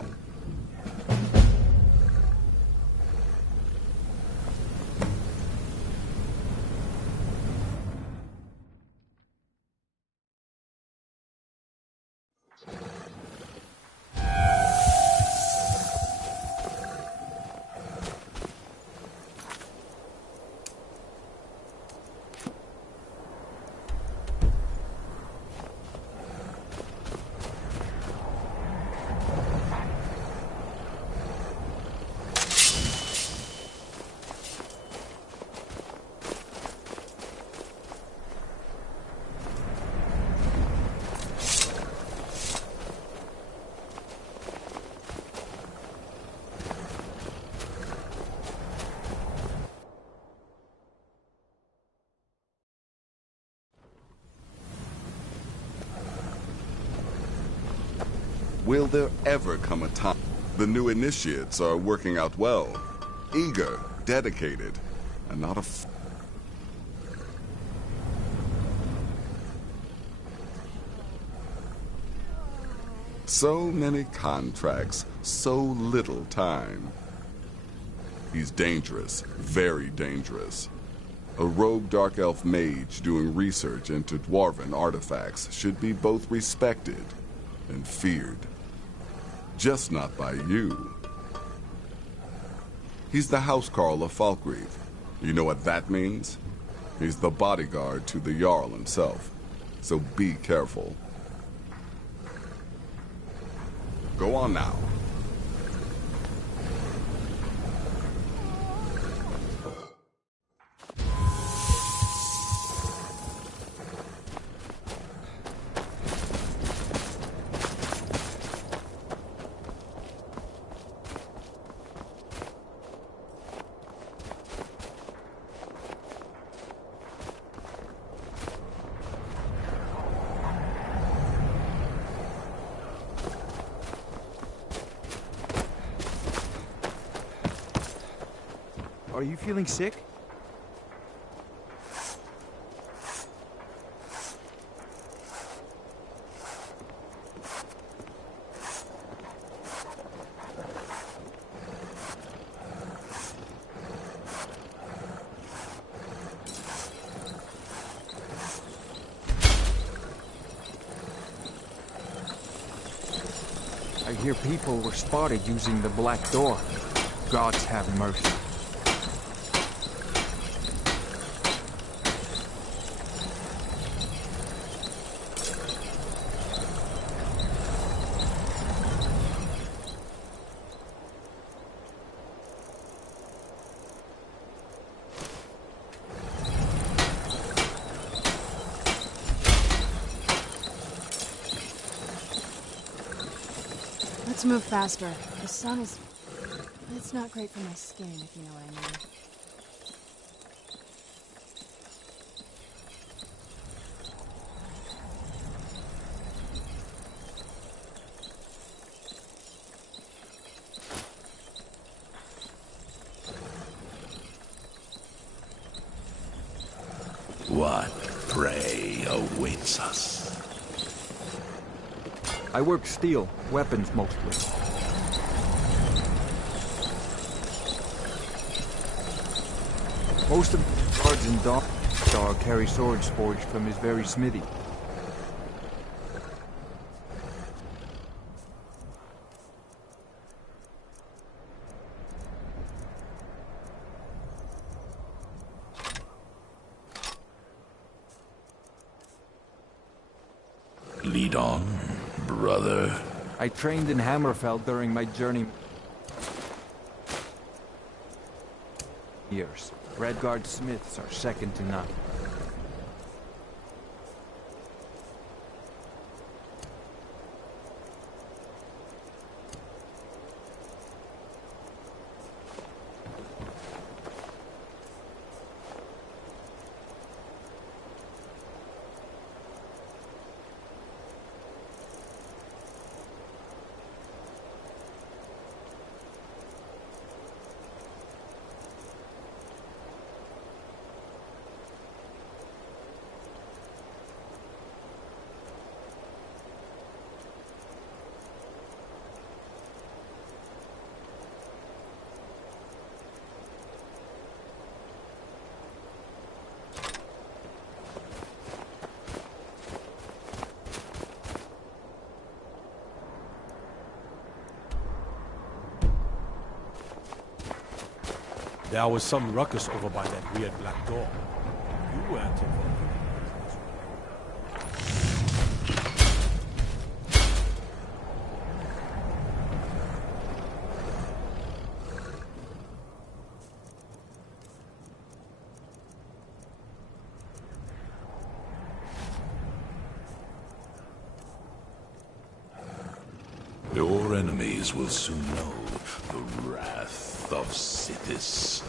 Will there ever come a time? The new initiates are working out well. Eager, dedicated, and not a... So many contracts, so little time. He's dangerous, very dangerous. A rogue dark elf mage doing research into dwarven artifacts should be both respected and feared. Just not by you. He's the housecarl of Falkreath. You know what that means? He's the bodyguard to the Jarl himself. So be careful. Go on now. Are you feeling sick? I hear people were spotted using the Black Door. Gods have mercy. Let's move faster. The sun is... It's not great for my skin, if you know what I mean. What prey awaits us? I work steel, weapons mostly. Most of the guards in Dark Star carry swords forged from his very smithy. Lead on, brother. I trained in Hammerfell during my journey. Years. Redguard smiths are second to none. There was some ruckus over by that weird black door. You weren't involved. Your enemies will soon know the wrath of Sithis.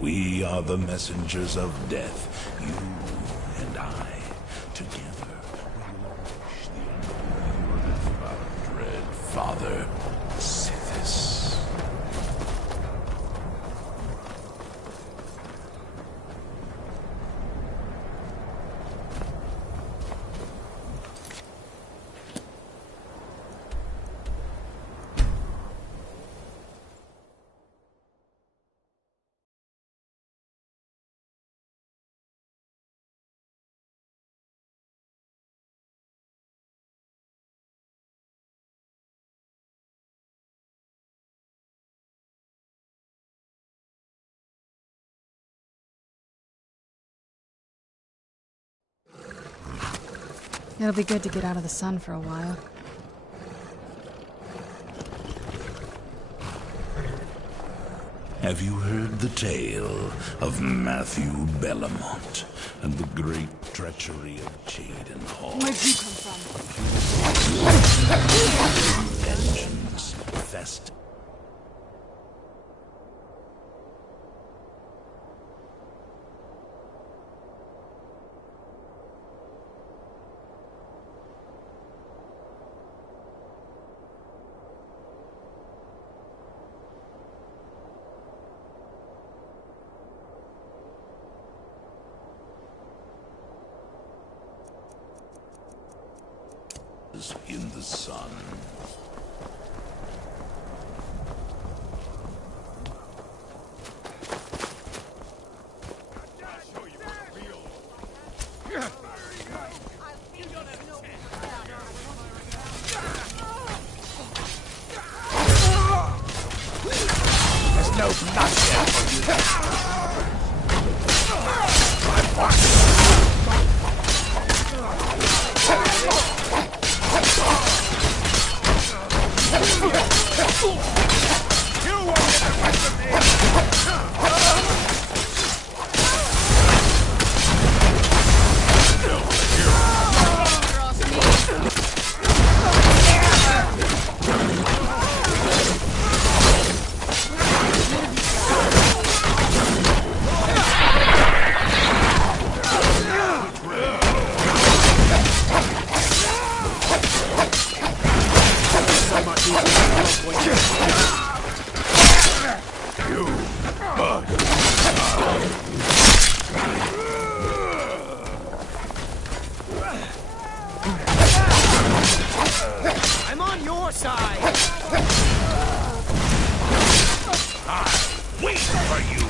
We are the messengers of death, you and I, together will launch the unholy wrath of our dread father, Sithis. It'll be good to get out of the sun for a while. Have you heard the tale of Matthew Bellamont and the great treachery of Jaden Hall? Where'd you come from? Vengeance fest. glimmers in the sun. There's no blood there for you. I'm on your side! I wait for you!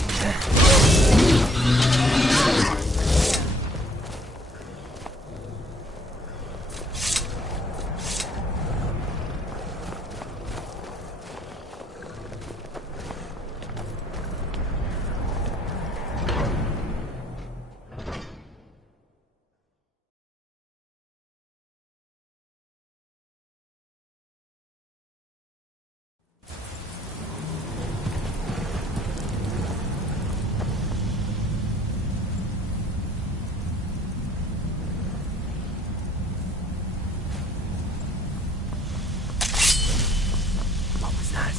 What was that?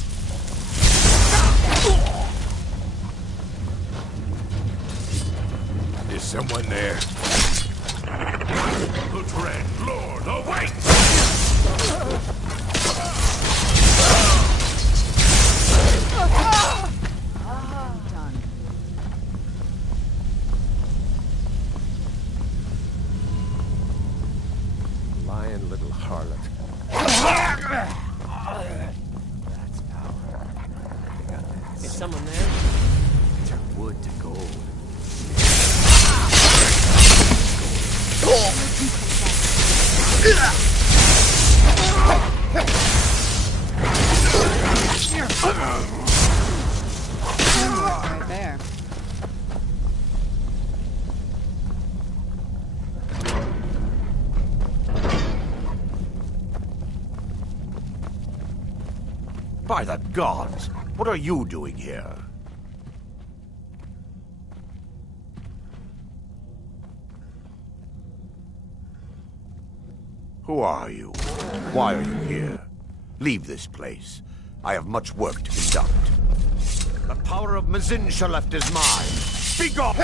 Is someone there? The Dread Lord awaits! Done. Lying little harlot. Is someone there? Turn wood to gold. Right there. By the gods! What are you doing here? Who are you? Why are you here? Leave this place. I have much work to conduct. The power of Mazin Shaleft is mine. Be gone!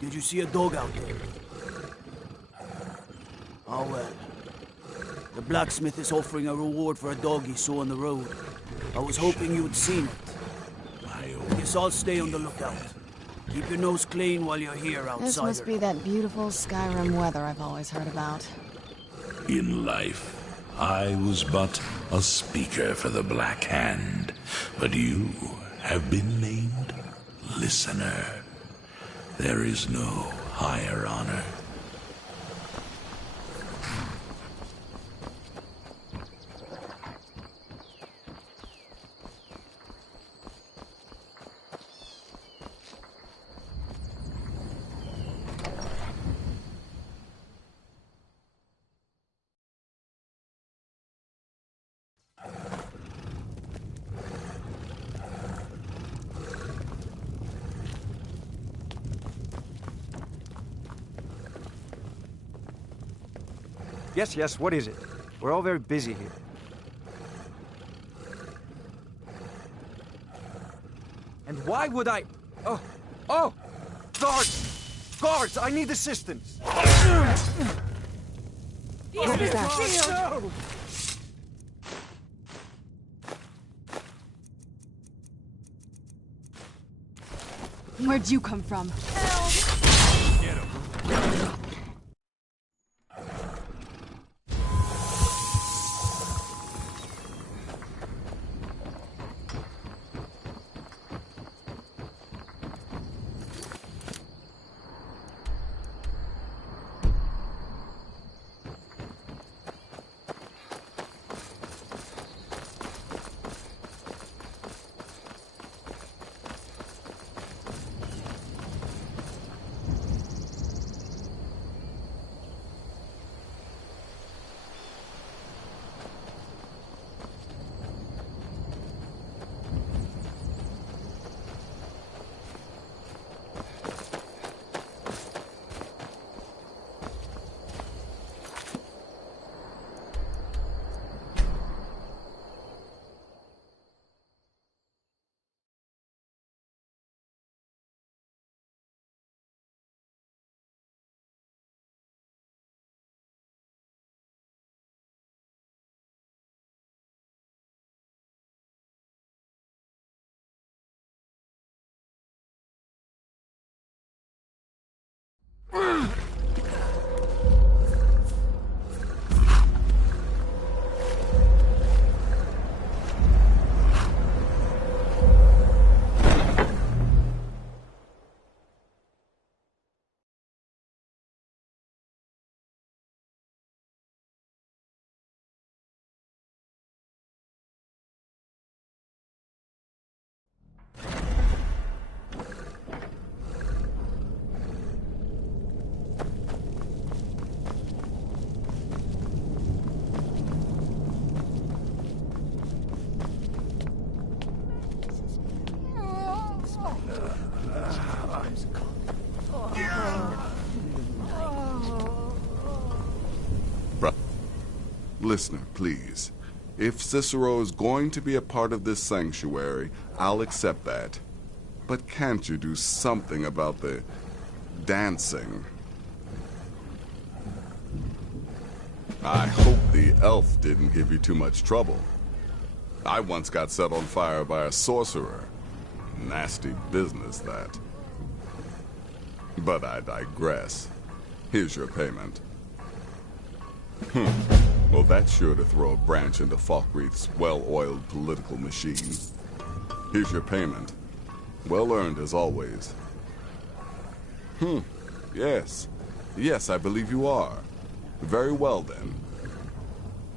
Did you see a dog out there? Oh well. The blacksmith is offering a reward for a dog he saw on the road. I was hoping you'd seen it. Guess I'll stay on the lookout. Keep your nose clean while you're here, outsider. This must be that beautiful Skyrim weather I've always heard about. In life, I was but a speaker for the Black Hand, but you have been named Listener. There is no higher honor. Yes, what is it? We're all very busy here. And why would I... Oh! Guards! Guards, I need assistance! Where'd you come from? Get him. Listener, please. If Cicero is going to be a part of this sanctuary, I'll accept that. But can't you do something about the dancing? I hope the elf didn't give you too much trouble. I once got set on fire by a sorcerer. Nasty business, that. But I digress. Here's your payment. Well, that's sure to throw a branch into Falkreath's well-oiled political machine. Here's your payment. Well earned, as always. Yes. Yes, I believe you are. Very well, then.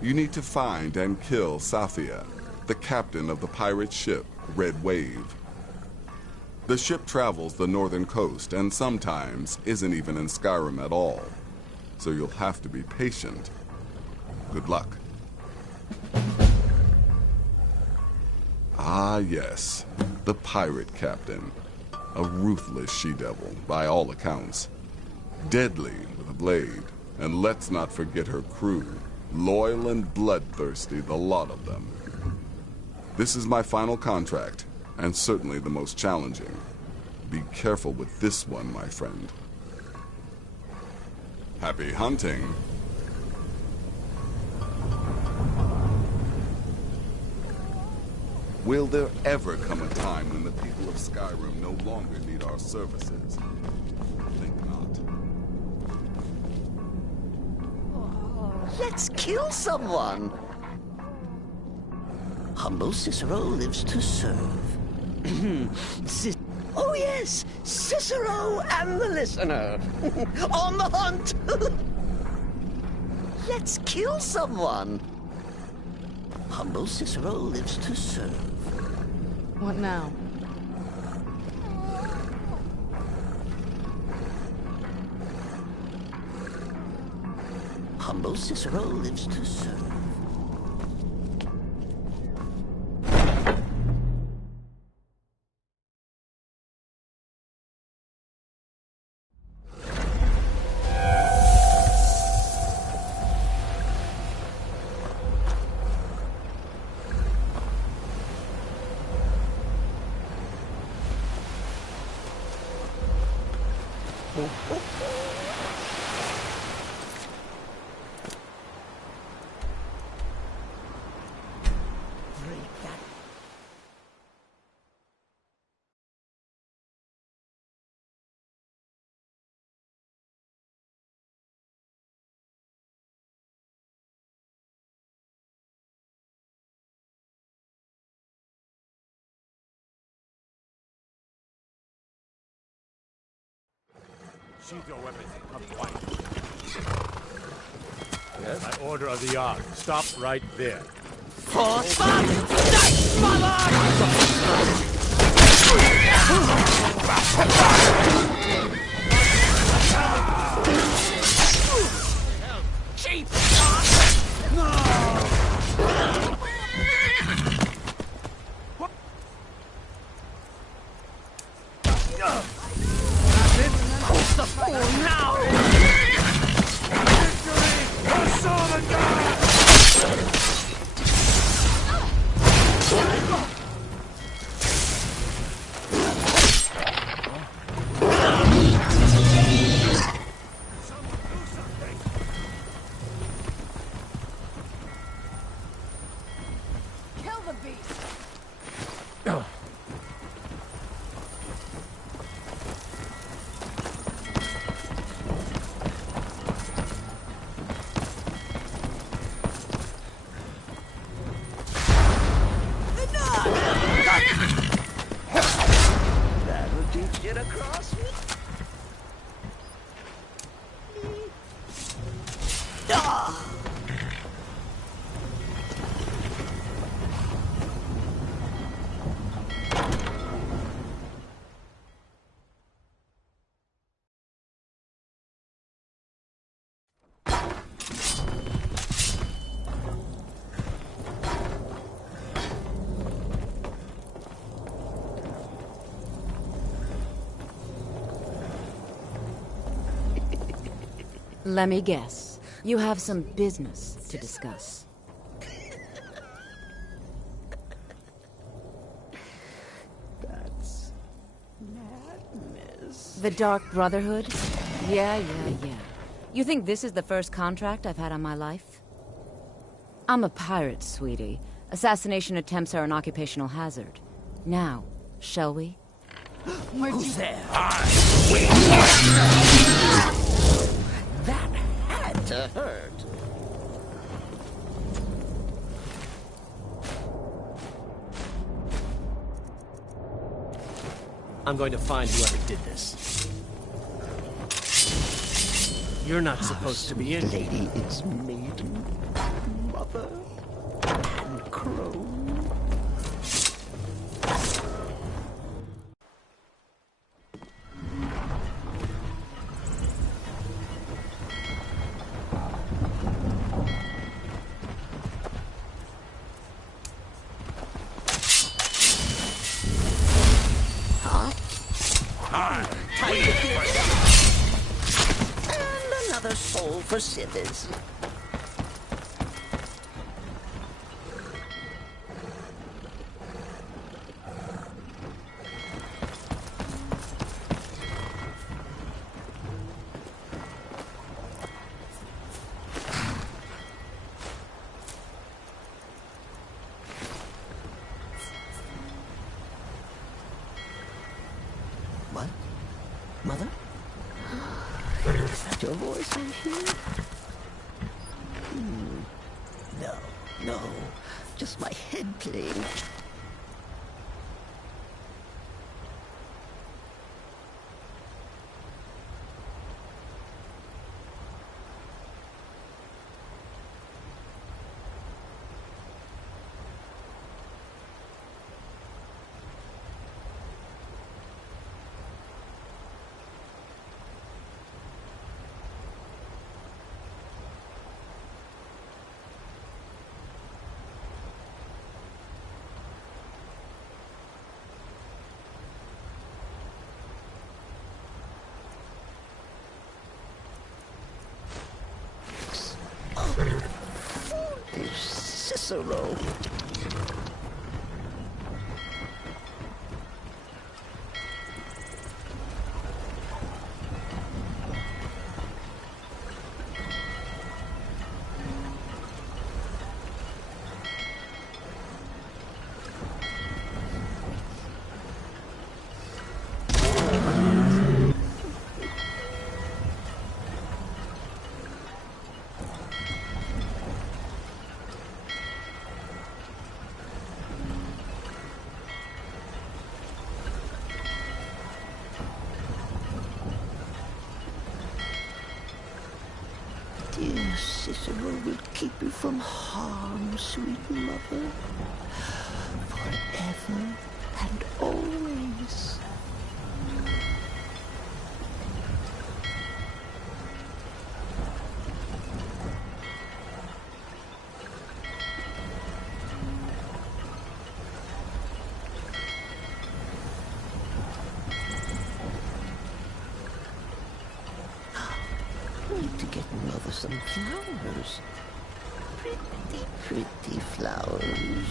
You need to find and kill Sathia, the captain of the pirate ship, Red Wave. The ship travels the northern coast and sometimes isn't even in Skyrim at all. So you'll have to be patient. Good luck. Ah, yes. The pirate captain. A ruthless she-devil, by all accounts. Deadly with a blade. And let's not forget her crew. Loyal and bloodthirsty, the lot of them. This is my final contract, and certainly the most challenging. Be careful with this one, my friend. Happy hunting. Will there ever come a time when the people of Skyrim no longer need our services? Think not. Let's kill someone! Humble Cicero lives to serve. Oh yes, Cicero and the listener. On the hunt! Let's kill someone! Humble Cicero lives to serve. What now? Humble Cicero lives to serve. Sheathe your weapons and come quiet. Yes? By order of the Yard. Stop right there. For fun! Nice, mother! Cheap shot! No! Who's the fool now? Victory! The sword of God! Kill the beast! That'll teach you to cross me. Ah! Let me guess. You have some business to discuss. That's madness. The Dark Brotherhood? Yeah. You think this is the first contract I've had on my life? I'm a pirate, sweetie. Assassination attempts are an occupational hazard. Now, shall we? Who's there? That had to hurt. I'm going to find whoever did this. You're not supposed to be in. Lady is maiden, mother, and crone. And another soul for civvies. Is that your voice I hear? No. Just my head playing. Cicero. Dear Cicero will keep you from harm, sweet mother, forever and always. Need to get mother some flowers. Pretty, pretty flowers.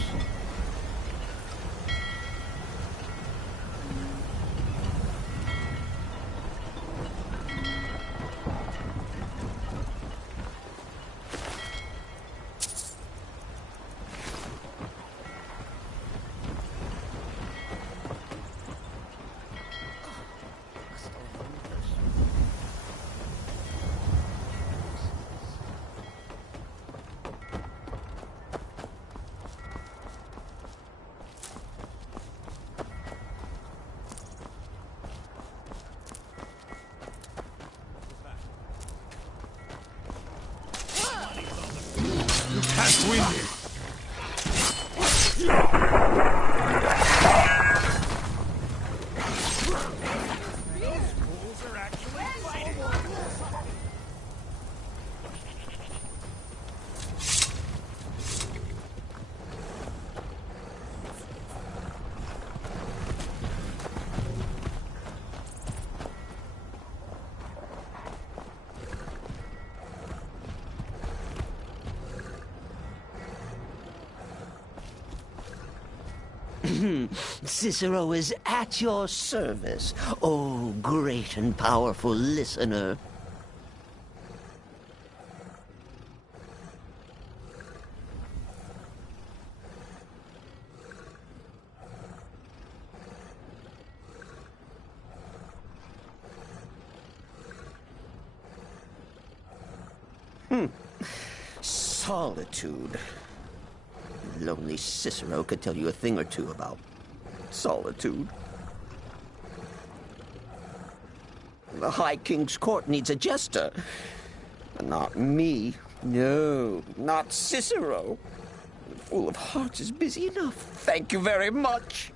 Can't win it. Cicero is at your service, oh great and powerful listener. Solitude. Lonely Cicero could tell you a thing or two about solitude. The High King's court needs a jester. Not me. No, not Cicero. The Fool of Hearts is busy enough. Thank you very much.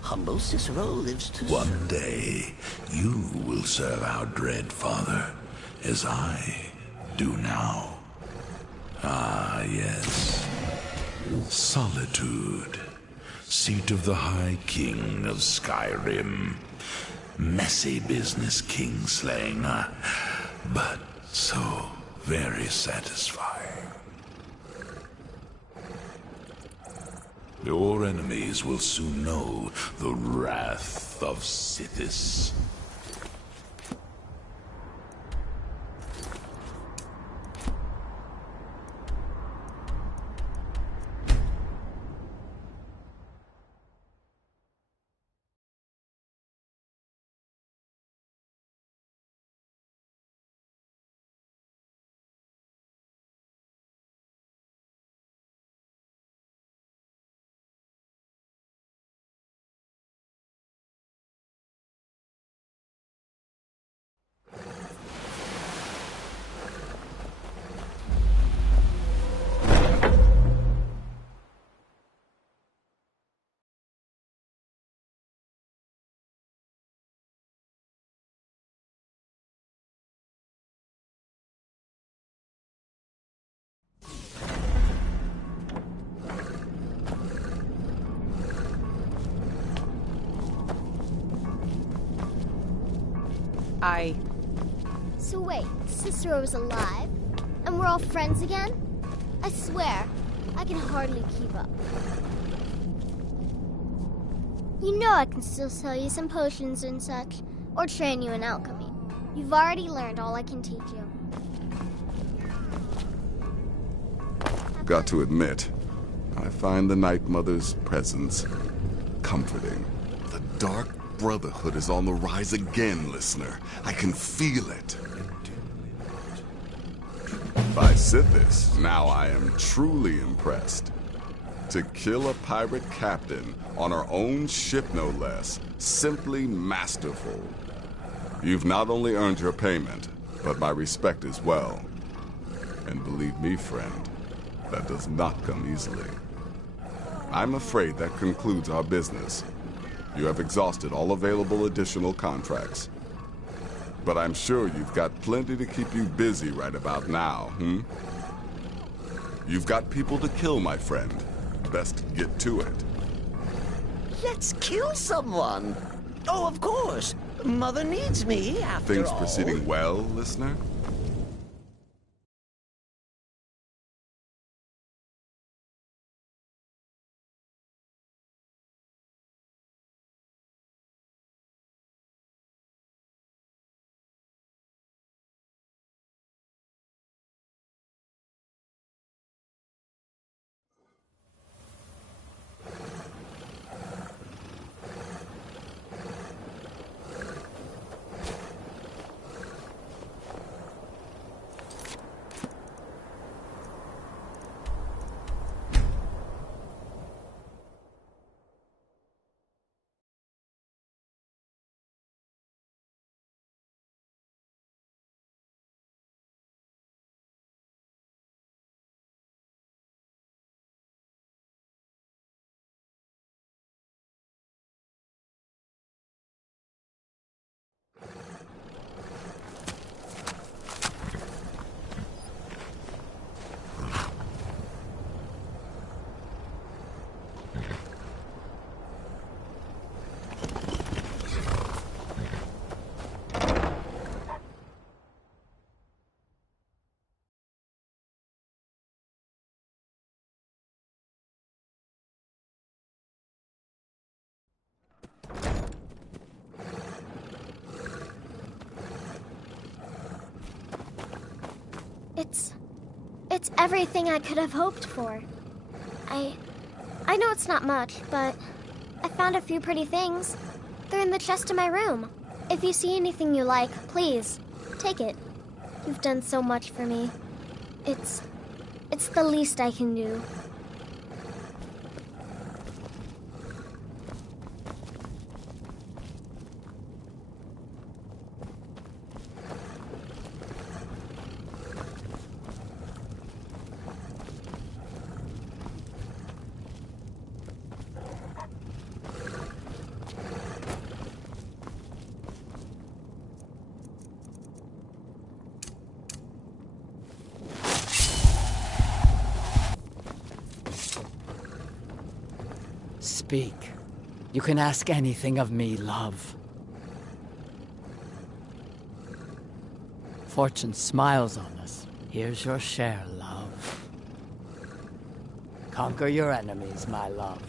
Humble Cicero lives to One day, you will serve our dread father, as I do now. Ah, yes. Solitude, seat of the High King of Skyrim. Messy business, Kingslaying, but so very satisfying. Your enemies will soon know the wrath of Sithis. So wait, Cicero's alive? And we're all friends again? I swear, I can hardly keep up. You know I can still sell you some potions and such, or train you in alchemy. You've already learned all I can teach you. Got to admit, I find the Night Mother's presence comforting. The Dark Brotherhood is on the rise again, listener. I can feel it. By Sithis, now I am truly impressed. To kill a pirate captain on our own ship, no less. Simply masterful. You've not only earned your payment, but my respect as well. And believe me, friend, that does not come easily. I'm afraid that concludes our business. You have exhausted all available additional contracts. But I'm sure you've got plenty to keep you busy right about now, You've got people to kill, my friend. Best get to it. Let's kill someone. Oh, of course. Mother needs me, after Things all. proceeding well, listener? It's everything I could have hoped for. I know it's not much, but I found a few pretty things. They're in the chest in my room. If you see anything you like, please, take it. You've done so much for me. It's the least I can do. Speak. You can ask anything of me, love. Fortune smiles on us. Here's your share, love. Conquer your enemies, my love.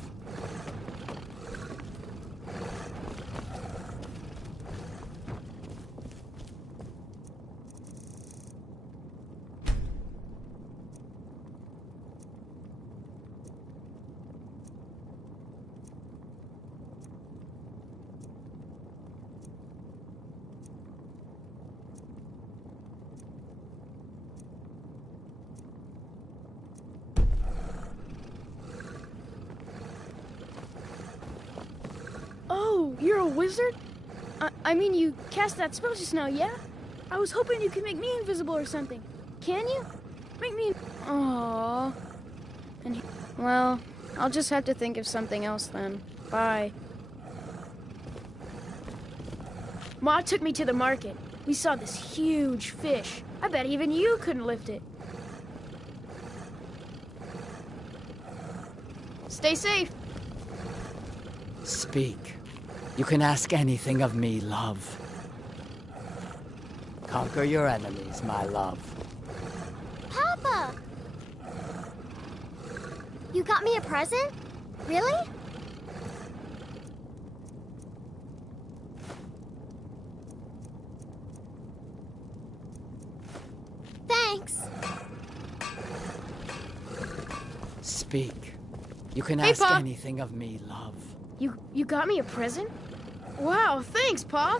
You're a wizard? I mean, you cast that spell just now, yeah? I was hoping you could make me invisible or something. Can you? Make me... Aww. And well, I'll just have to think of something else then. Bye. Ma took me to the market. We saw this huge fish. I bet even you couldn't lift it. Stay safe. Speak. You can ask anything of me, love. Conquer your enemies, my love. Papa! You got me a present? Really? Thanks. Speak. You can Hey, ask Pa. anything of me, love. You got me a present? Wow, thanks, Pa.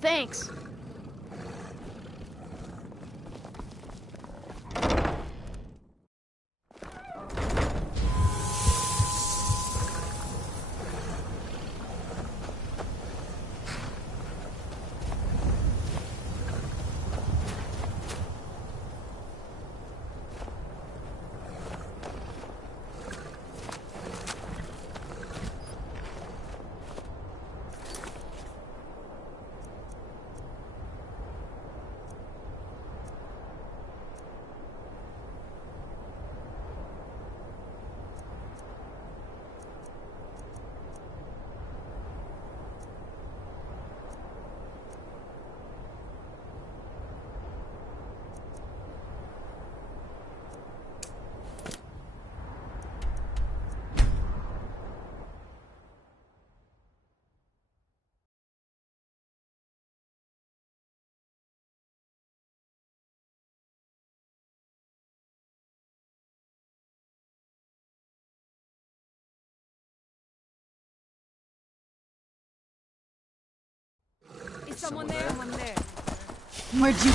Thanks. Is someone there? Someone there. Where'd you...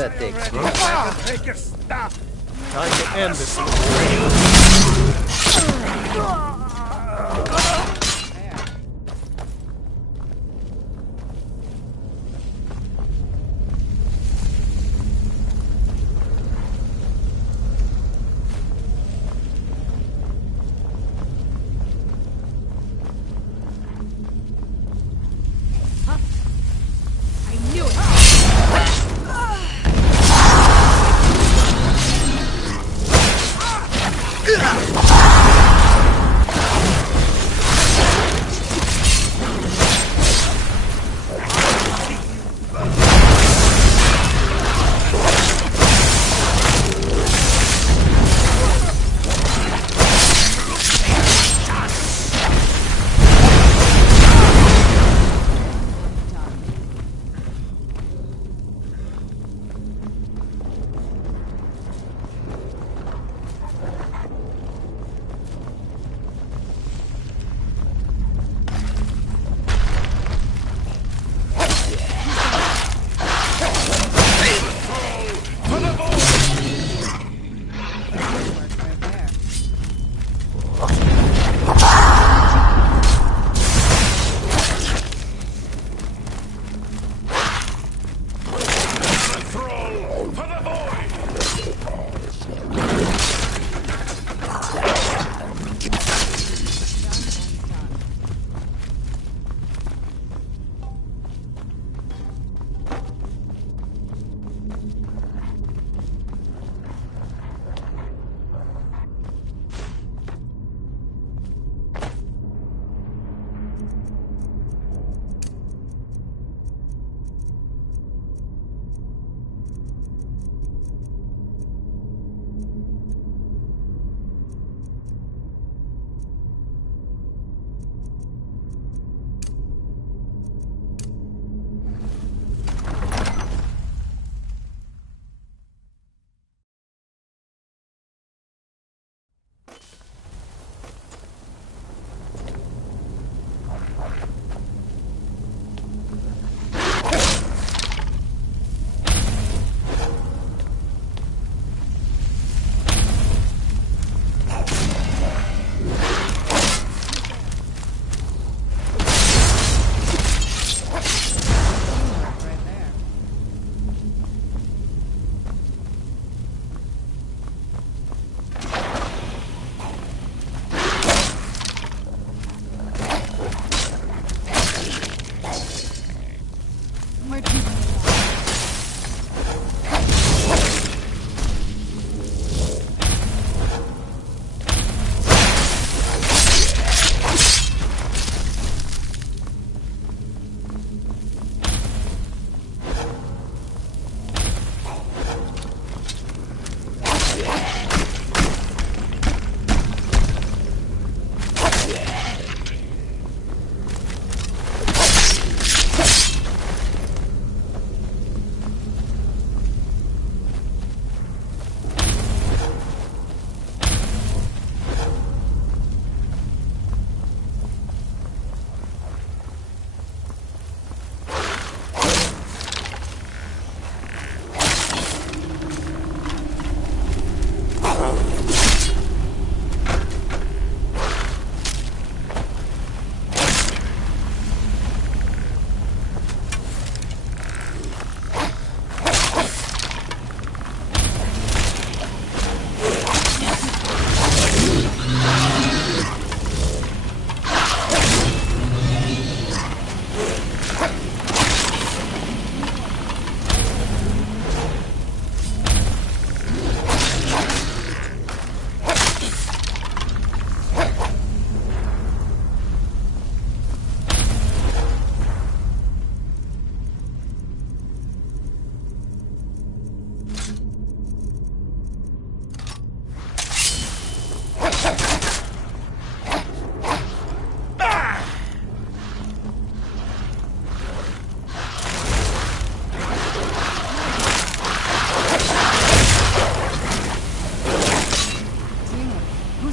That takes Take your stuff! Time to end this. I knew it!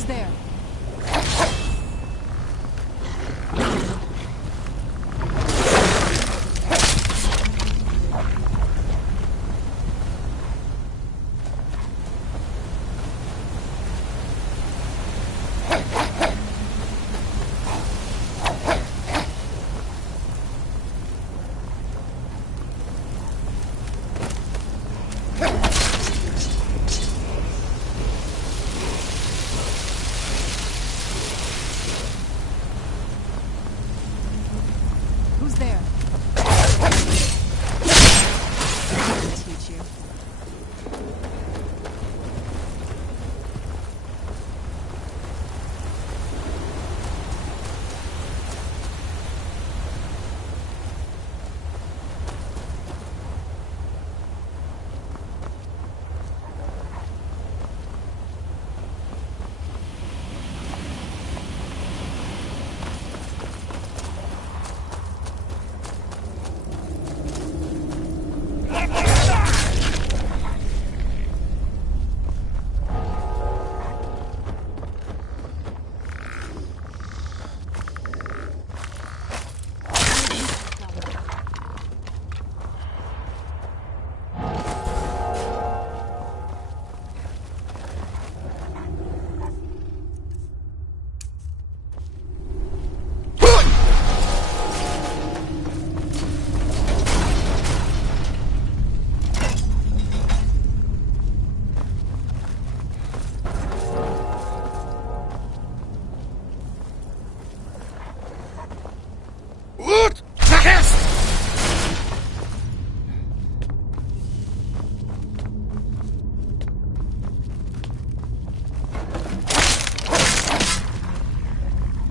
there? Who's there? I'll teach you.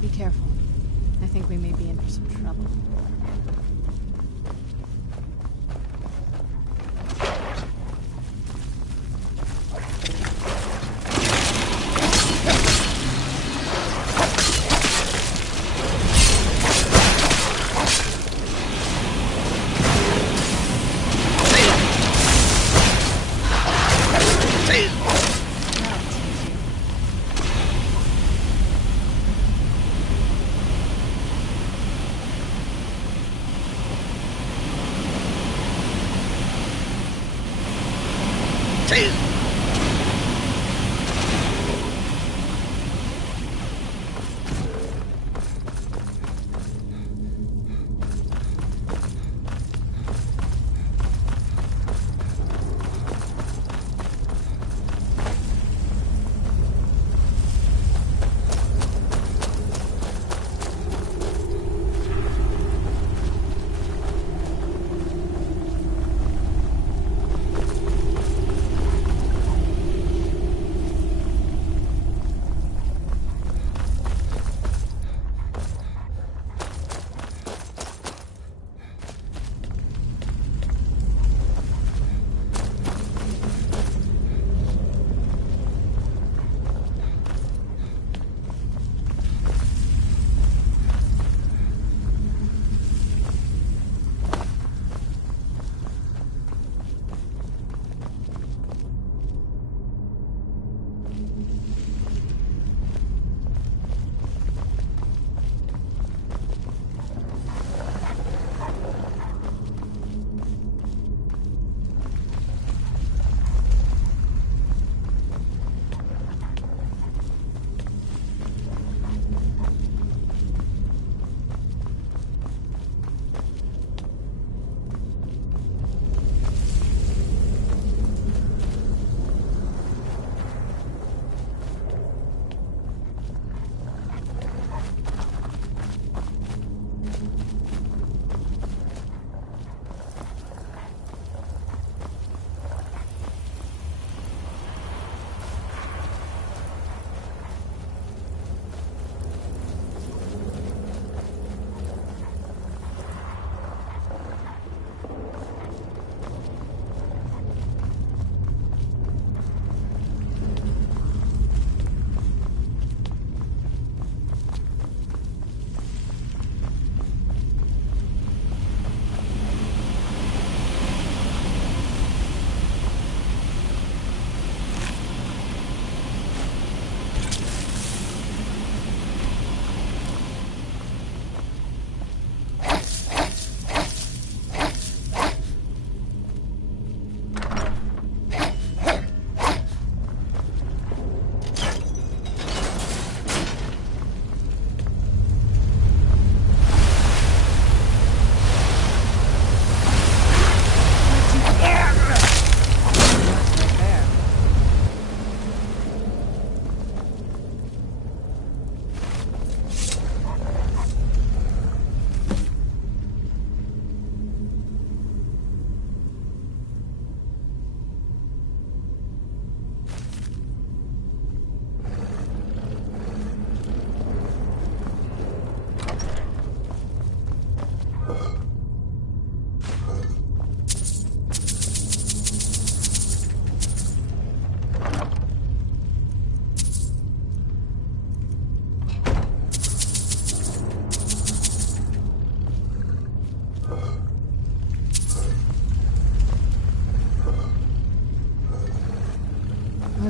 Be careful. I think we may be in for some trouble.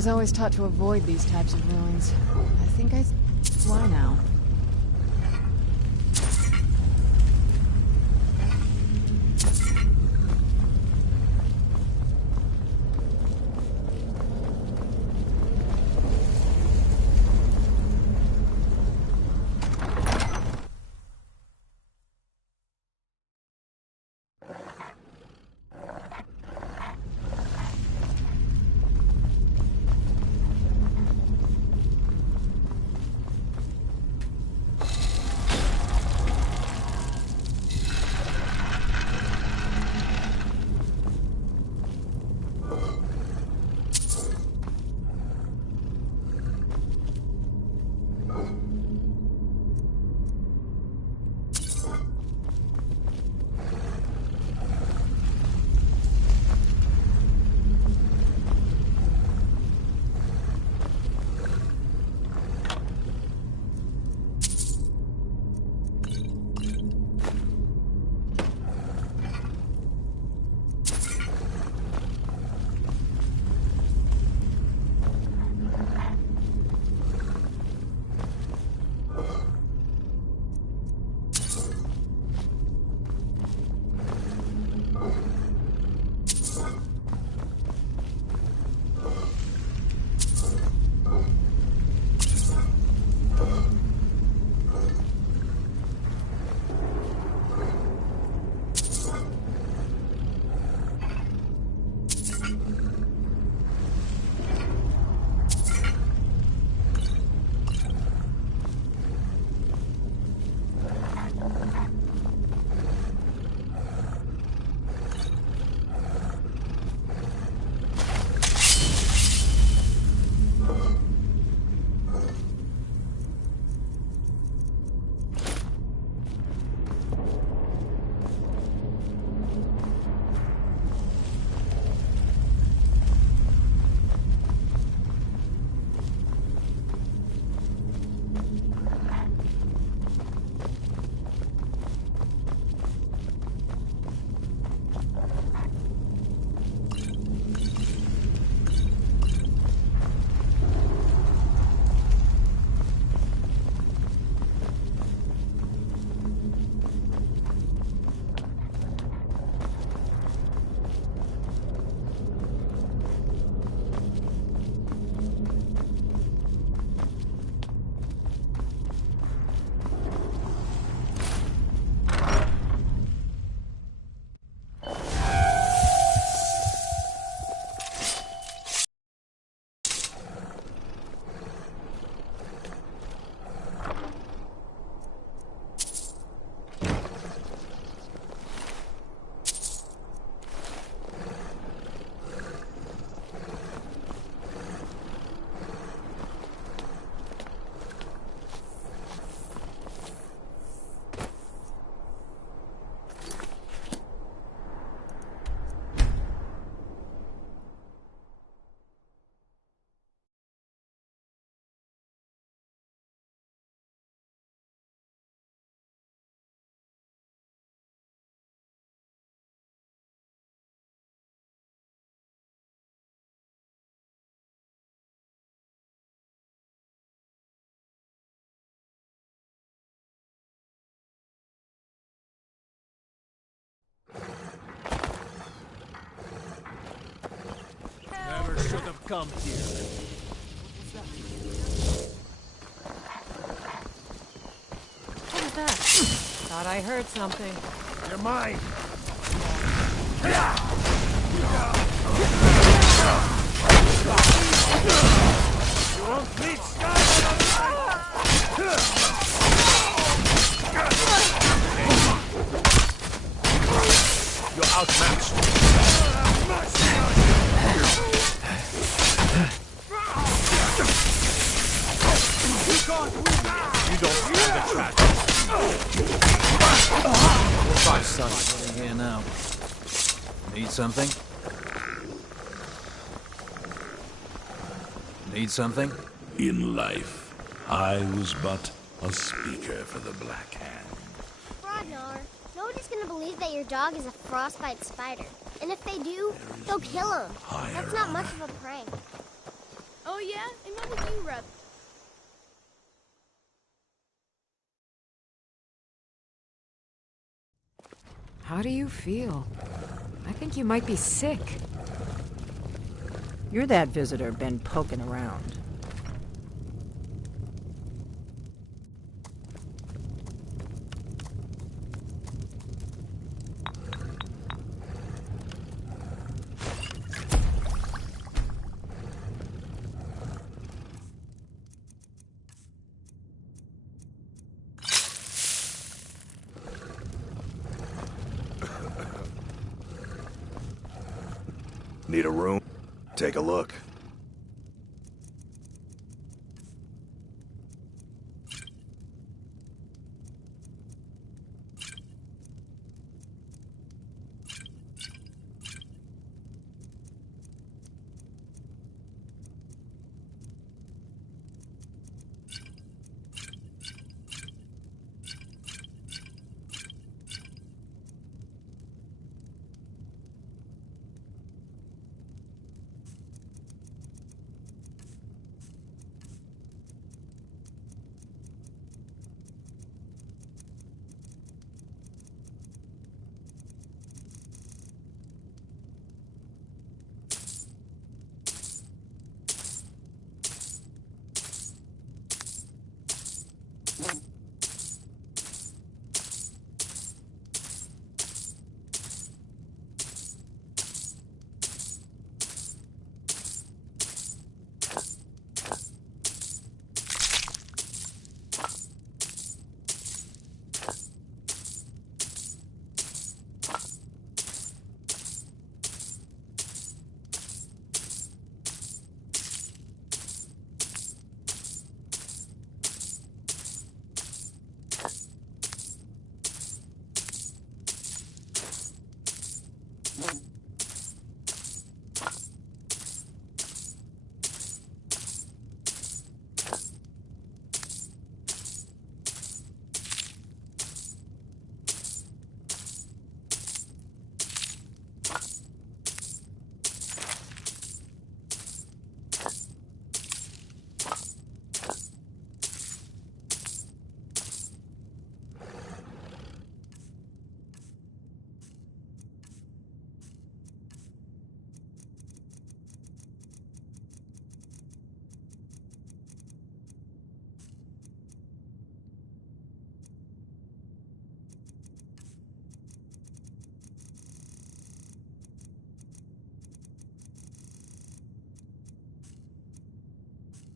was always taught to avoid these types of ruins. I think I... Why now? Never should have come here. What was that? Thought I heard something. You're mine. You won't bleed Sky. You're outmatched. You don't stand a chance. My son's sitting here now. Need something? Need something? In life, I was but a speaker for the Black Hand. Ragnar, nobody's gonna believe that your dog is a frostbite spider. And if they do, they'll kill him. That's not much of a prank. Oh yeah? And what would you rather? How do you feel? I think you might be sick. You're that visitor been poking around. Need a room? Take a look.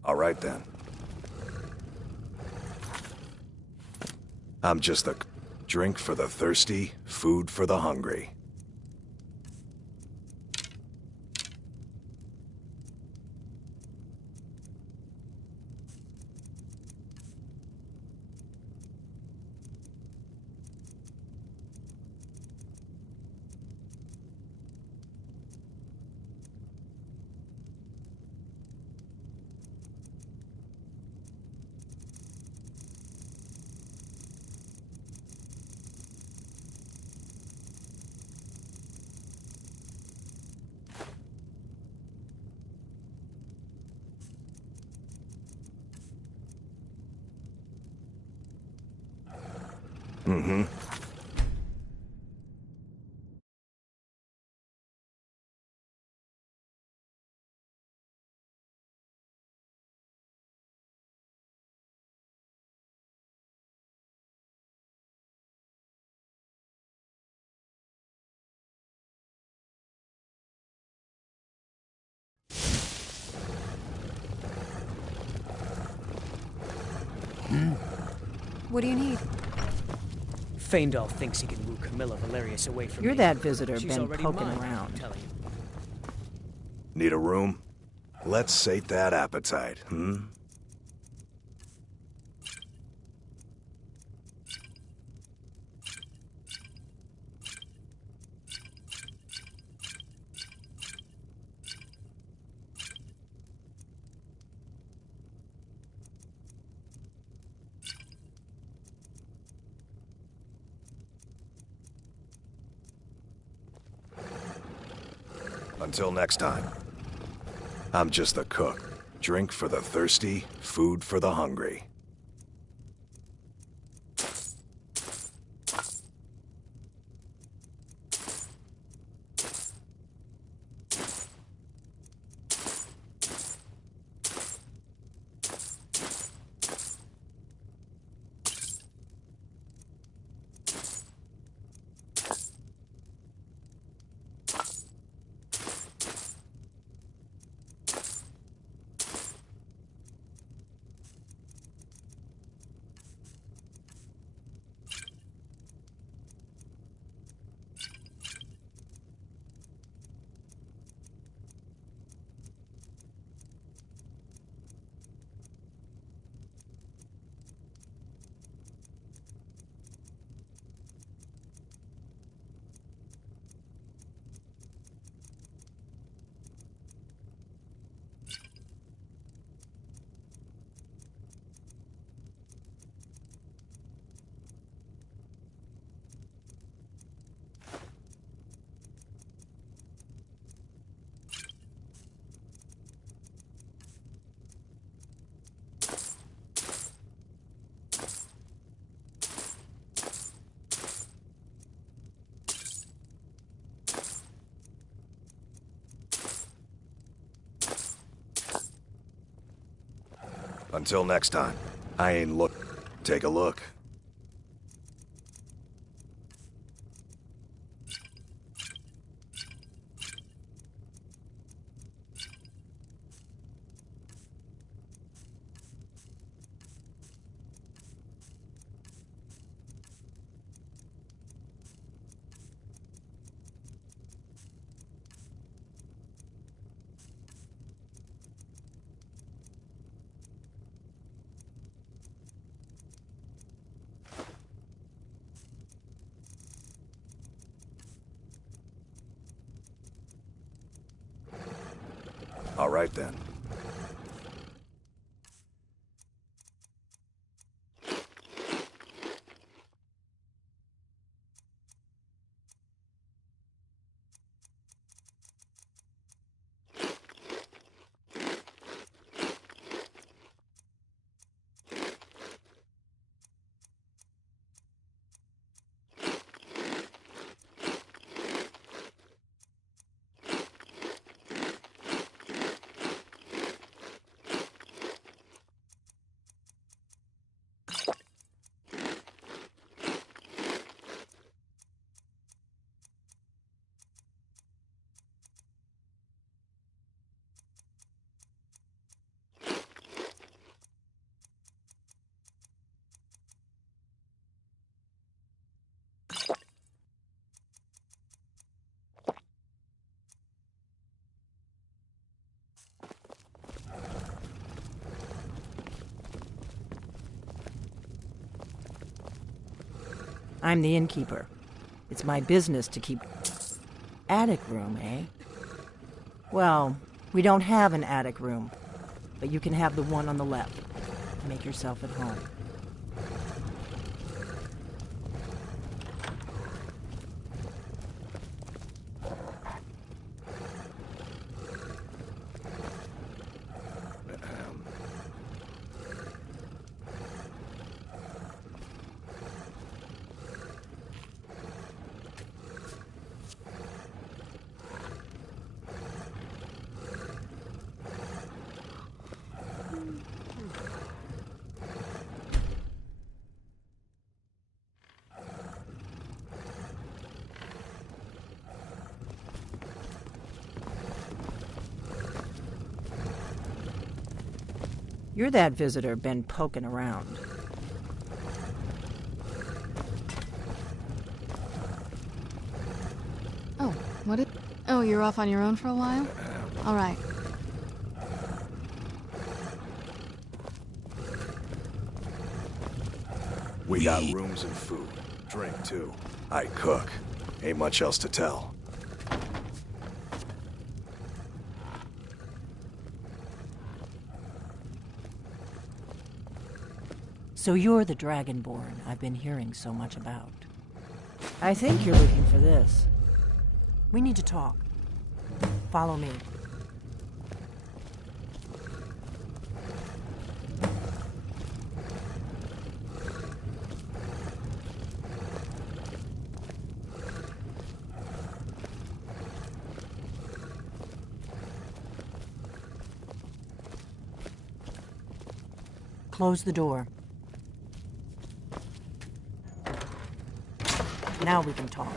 All right, then. I'm just a drink for the thirsty, food for the hungry. Mm-hmm. What do you need? Faendal thinks he can woo Camilla Valerius away from You're me. that visitor She's been already poking mine, I'm around. telling you. Need a room? Let's sate that appetite, hmm? Until next time. I'm just the cook. Drink for the thirsty, food for the hungry. Until next time, I ain't look. Take a look. All right then. I'm the innkeeper. It's my business to keep... Attic room, eh? Well, we don't have an attic room, but you can have the one on the left. Make yourself at home. You're that visitor been poking around. Oh, what? Oh, you're off on your own for a while? All right. We got rooms and food. Drink, too. I cook. Ain't much else to tell. So you're the Dragonborn I've been hearing so much about. I think you're looking for this. We need to talk. Follow me. close the door. Now we can talk.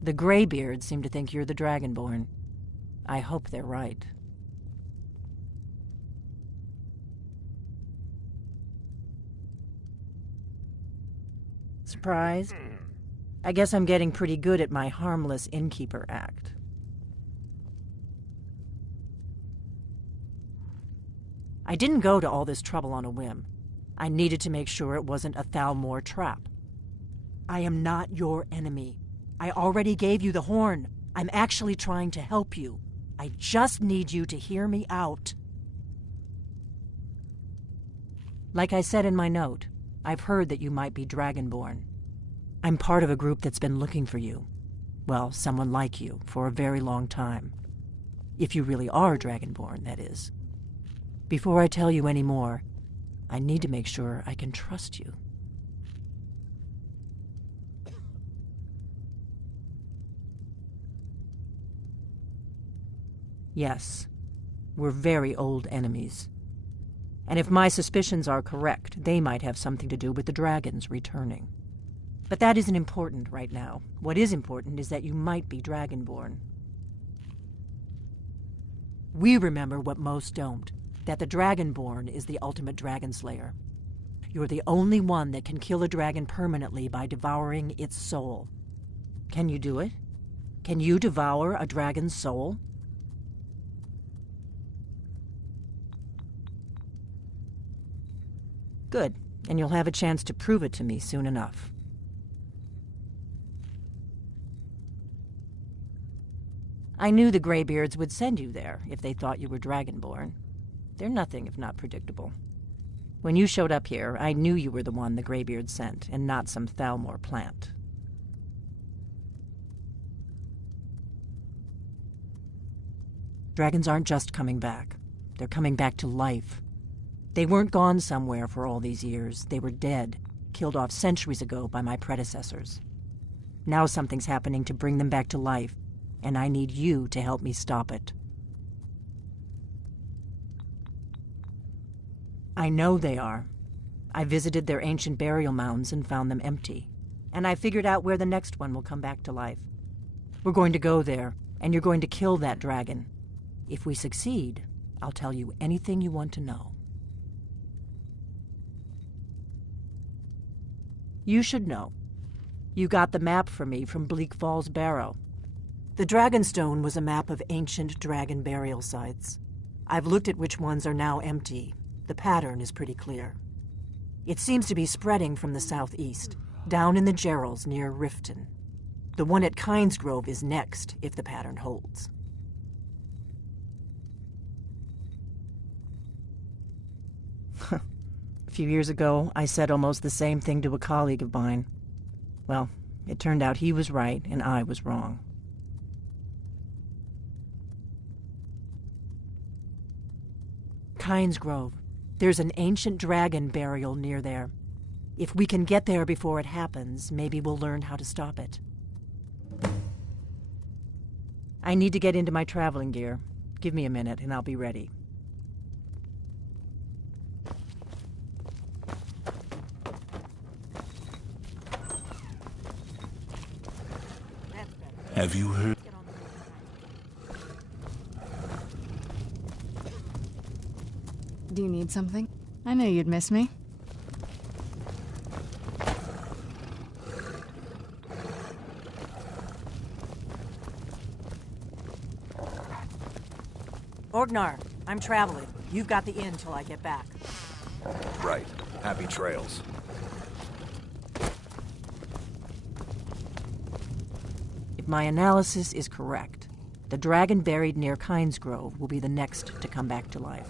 The Greybeards seem to think you're the Dragonborn. I hope they're right. Surprised? I guess I'm getting pretty good at my harmless innkeeper act. I didn't go to all this trouble on a whim. I needed to make sure it wasn't a Thalmor trap. I am not your enemy. I already gave you the horn. I'm actually trying to help you. I just need you to hear me out. Like I said in my note, I've heard that you might be Dragonborn. I'm part of a group that's been looking for you. Well, someone like you, for a very long time. If you really are Dragonborn, that is. Before I tell you any more, I need to make sure I can trust you. Yes, we're very old enemies. And if my suspicions are correct, they might have something to do with the dragons returning. But that isn't important right now. What is important is that you might be Dragonborn. We remember what most don't, that the Dragonborn is the ultimate dragon slayer. You're the only one that can kill a dragon permanently by devouring its soul. Can you do it? Can you devour a dragon's soul? Good, and you'll have a chance to prove it to me soon enough. I knew the Greybeards would send you there if they thought you were Dragonborn. They're nothing if not predictable. When you showed up here, I knew you were the one the Greybeards sent, and not some Thalmor plant. Dragons aren't just coming back. They're coming back to life. They weren't gone somewhere for all these years. They were dead, killed off centuries ago by my predecessors. Now something's happening to bring them back to life, and I need you to help me stop it. I know they are. I visited their ancient burial mounds and found them empty. And I figured out where the next one will come back to life. We're going to go there, and you're going to kill that dragon. If we succeed, I'll tell you anything you want to know. You should know. You got the map for me from Bleak Falls Barrow. The Dragonstone was a map of ancient dragon burial sites. I've looked at which ones are now empty. The pattern is pretty clear. It seems to be spreading from the southeast, down in the Gerals near Riften. The one at Kynesgrove is next, if the pattern holds. A few years ago, I said almost the same thing to a colleague of mine. Well, it turned out he was right and I was wrong. Kynesgrove. There's an ancient dragon burial near there. If we can get there before it happens, maybe we'll learn how to stop it. I need to get into my traveling gear. Give me a minute and I'll be ready. Have you heard? Do you need something? I knew you'd miss me. Orgnar, I'm traveling. You've got the inn till I get back. Right. Happy trails. If my analysis is correct, the dragon buried near Kynesgrove will be the next to come back to life.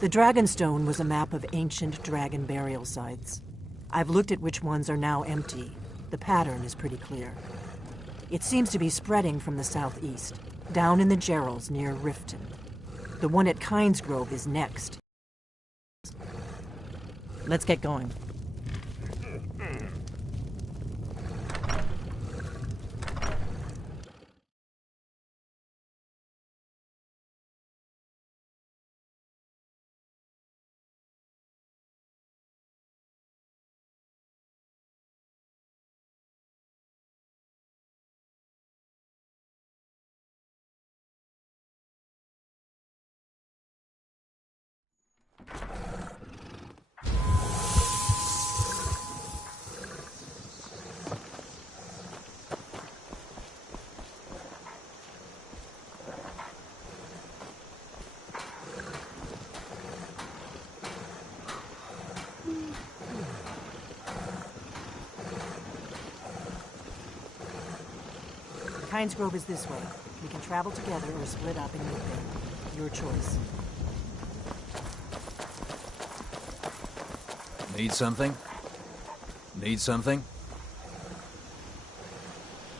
The Dragonstone was a map of ancient dragon burial sites. I've looked at which ones are now empty. The pattern is pretty clear. It seems to be spreading from the southeast, down in the Gerals near Riften. The one at Kynes Grove is next. Let's get going. Kynes Grove is this way. We can travel together or split up and meet there. Your choice. Need something? Need something?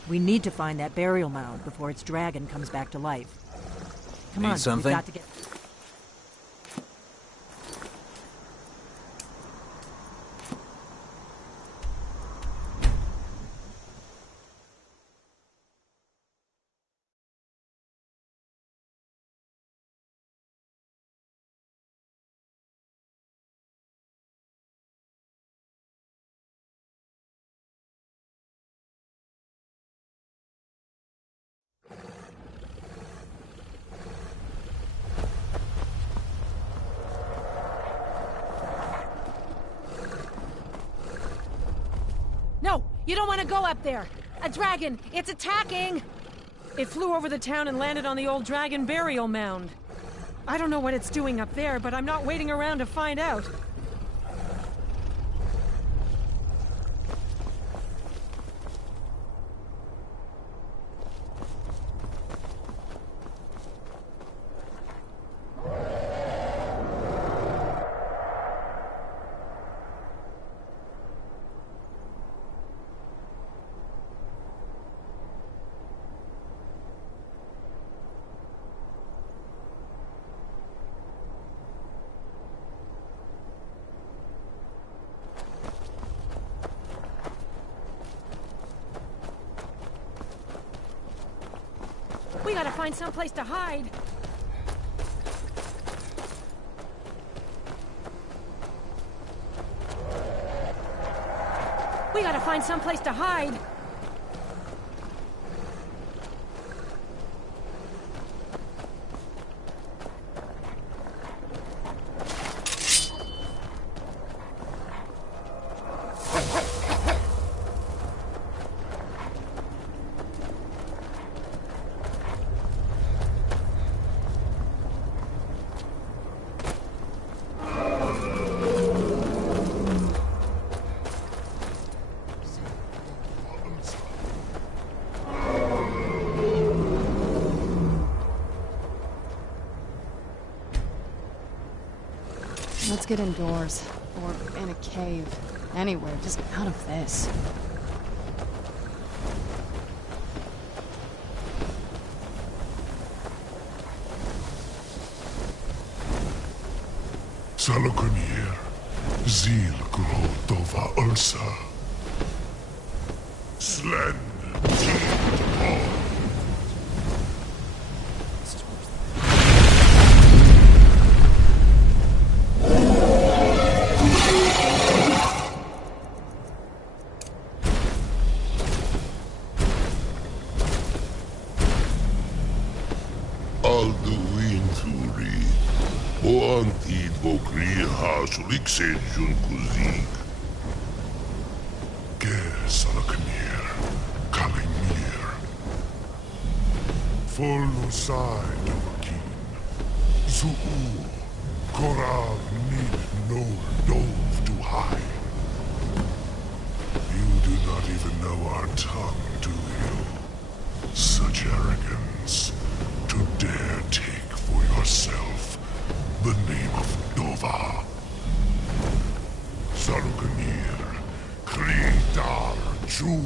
We need to find that burial mound before its dragon comes back to life. Come Need on, something? we've got to get... No, you don't want to go up there. A dragon, it's attacking. It flew over the town and landed on the old dragon burial mound. I don't know what it's doing up there, but I'm not waiting around to find out. We gotta find someplace to hide. We gotta find someplace to hide. Let's get indoors. Or in a cave. Anywhere, just out of this. Salokunir, Zil Grotova Ursa. Slen, Suliksen Junkuzik. Ger Salokunir, Kalimir. Folosai Dovakin. Zuu, Korav Nid no Dove to hide. You do not even know our tongue, do you? Such arrogance, to dare take for yourself the name of Dova. Salokunir, Kridar Jur.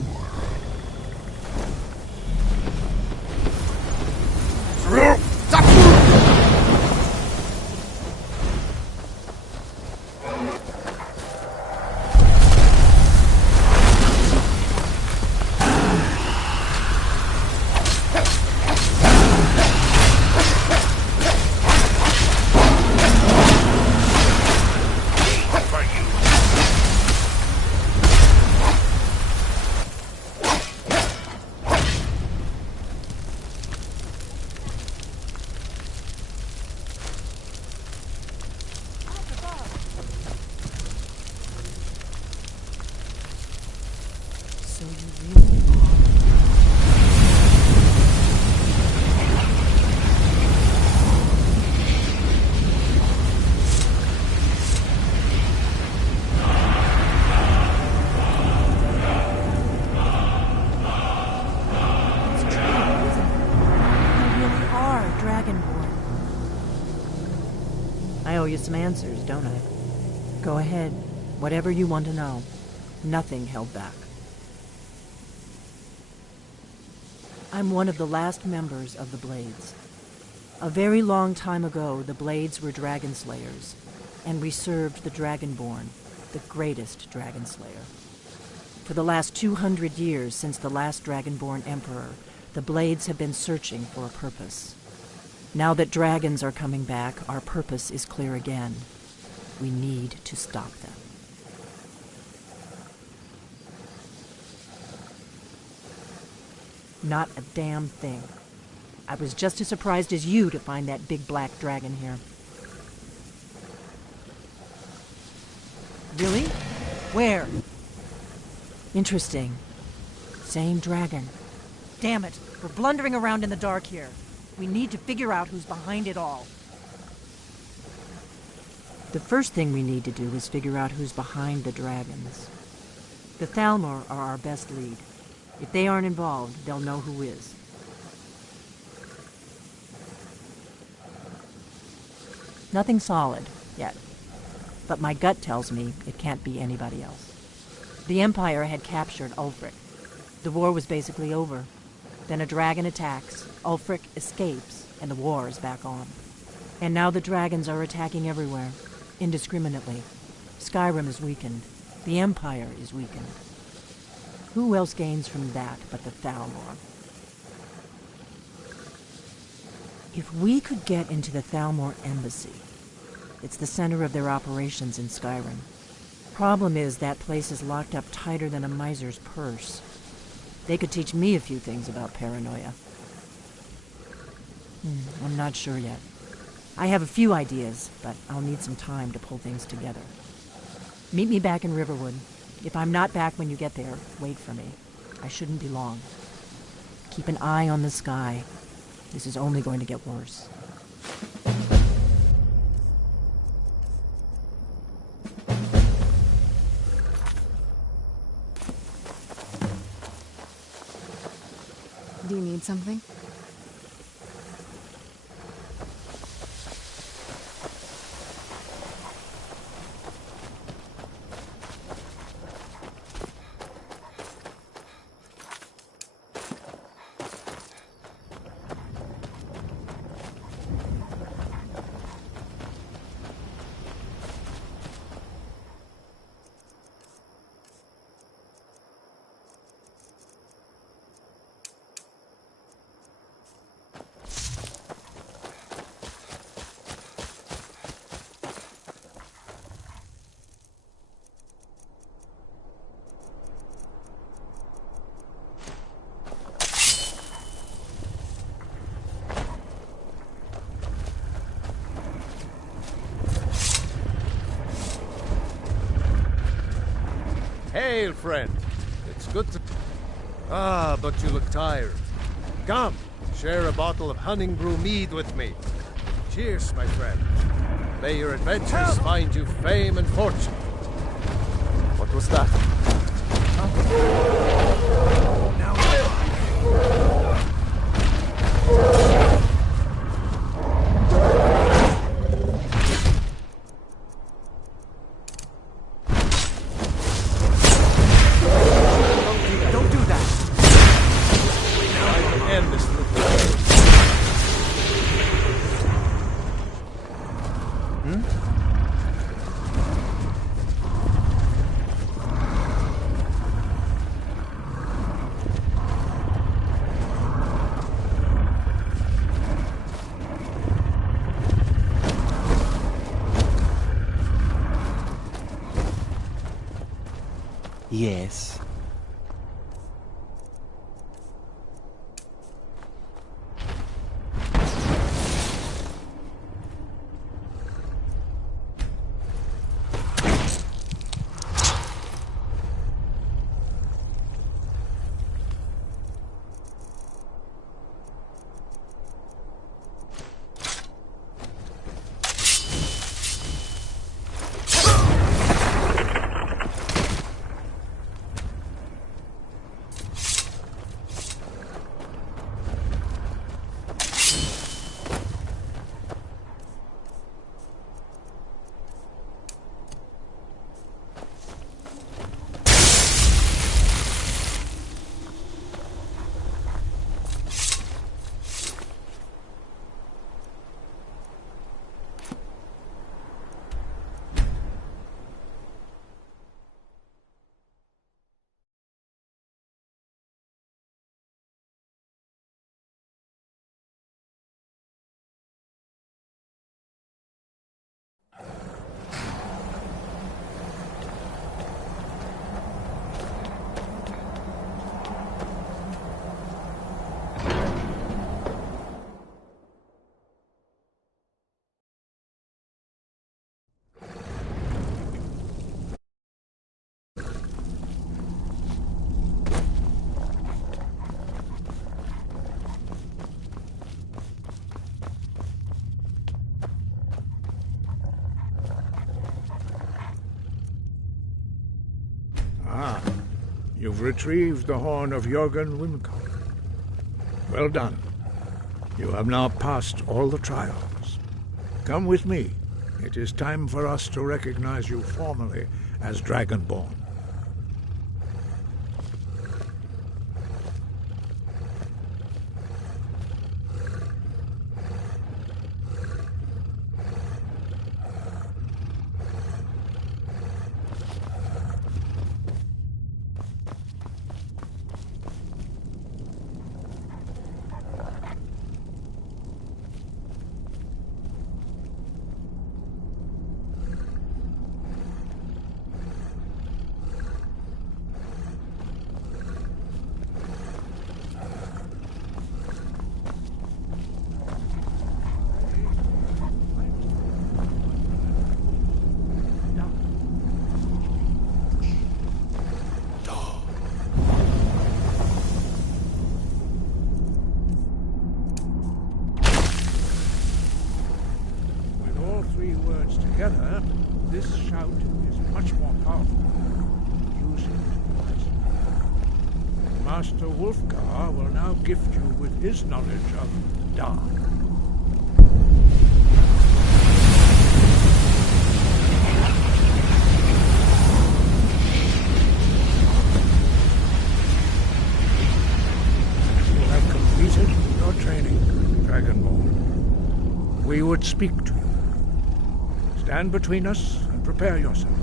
you some answers, don't I? Go ahead. Whatever you want to know. Nothing held back. I'm one of the last members of the Blades. A very long time ago, the Blades were dragon slayers, and we served the Dragonborn, the greatest dragon slayer. For the last 200 years since the last Dragonborn Emperor, the Blades have been searching for a purpose. Now that dragons are coming back, our purpose is clear again. We need to stop them. Not a damn thing. I was just as surprised as you to find that big black dragon here. Really? Where? Interesting. Same dragon. Damn it, we're blundering around in the dark here. We need to figure out who's behind it all. The first thing we need to do is figure out who's behind the dragons. The Thalmor are our best lead. If they aren't involved, they'll know who is. Nothing solid, yet. But my gut tells me it can't be anybody else. The Empire had captured Ulfric. The war was basically over. Then a dragon attacks, Ulfric escapes, and the war is back on. And now the dragons are attacking everywhere, indiscriminately. Skyrim is weakened. The Empire is weakened. Who else gains from that but the Thalmor? If we could get into the Thalmor embassy, it's the center of their operations in Skyrim. Problem is, that place is locked up tighter than a miser's purse. They could teach me a few things about paranoia. I'm not sure yet. I have a few ideas, but I'll need some time to pull things together. Meet me back in Riverwood. If I'm not back when you get there, wait for me. I shouldn't be long. Keep an eye on the sky. This is only going to get worse. Do you need something? Hail, friend. It's good to... Ah, but you look tired. Come, share a bottle of Honningbrew mead with me. Cheers, my friend. May your adventures find you fame and fortune. What was that? Yes. You've retrieved the horn of Jörgen Wimkamp. Well done. You have now passed all the trials. Come with me. It is time for us to recognize you formally as Dragonborn. Together, this shout is much more powerful. Use it wisely. Master Wulfgar will now gift you with his knowledge of Dark. You have completed your training, Dragonborn. We would speak to you. Stand between us and prepare yourself.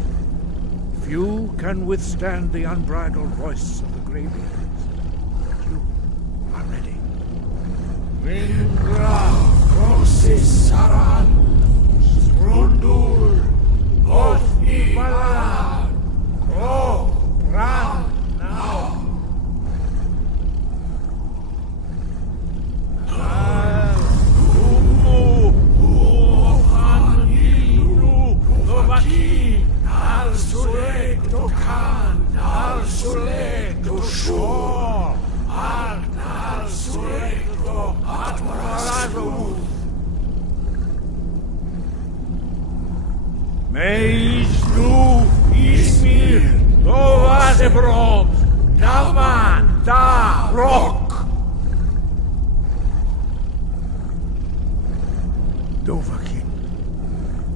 Few can withstand the unbridled voice of the Greybeards. But you are ready. Vingra, Krosis, Saran, Strundur, Gothi, Balan, Ro, Bran, now. Meisnu Ismir Dovadebrom Daman Da Rock Dovahkiin,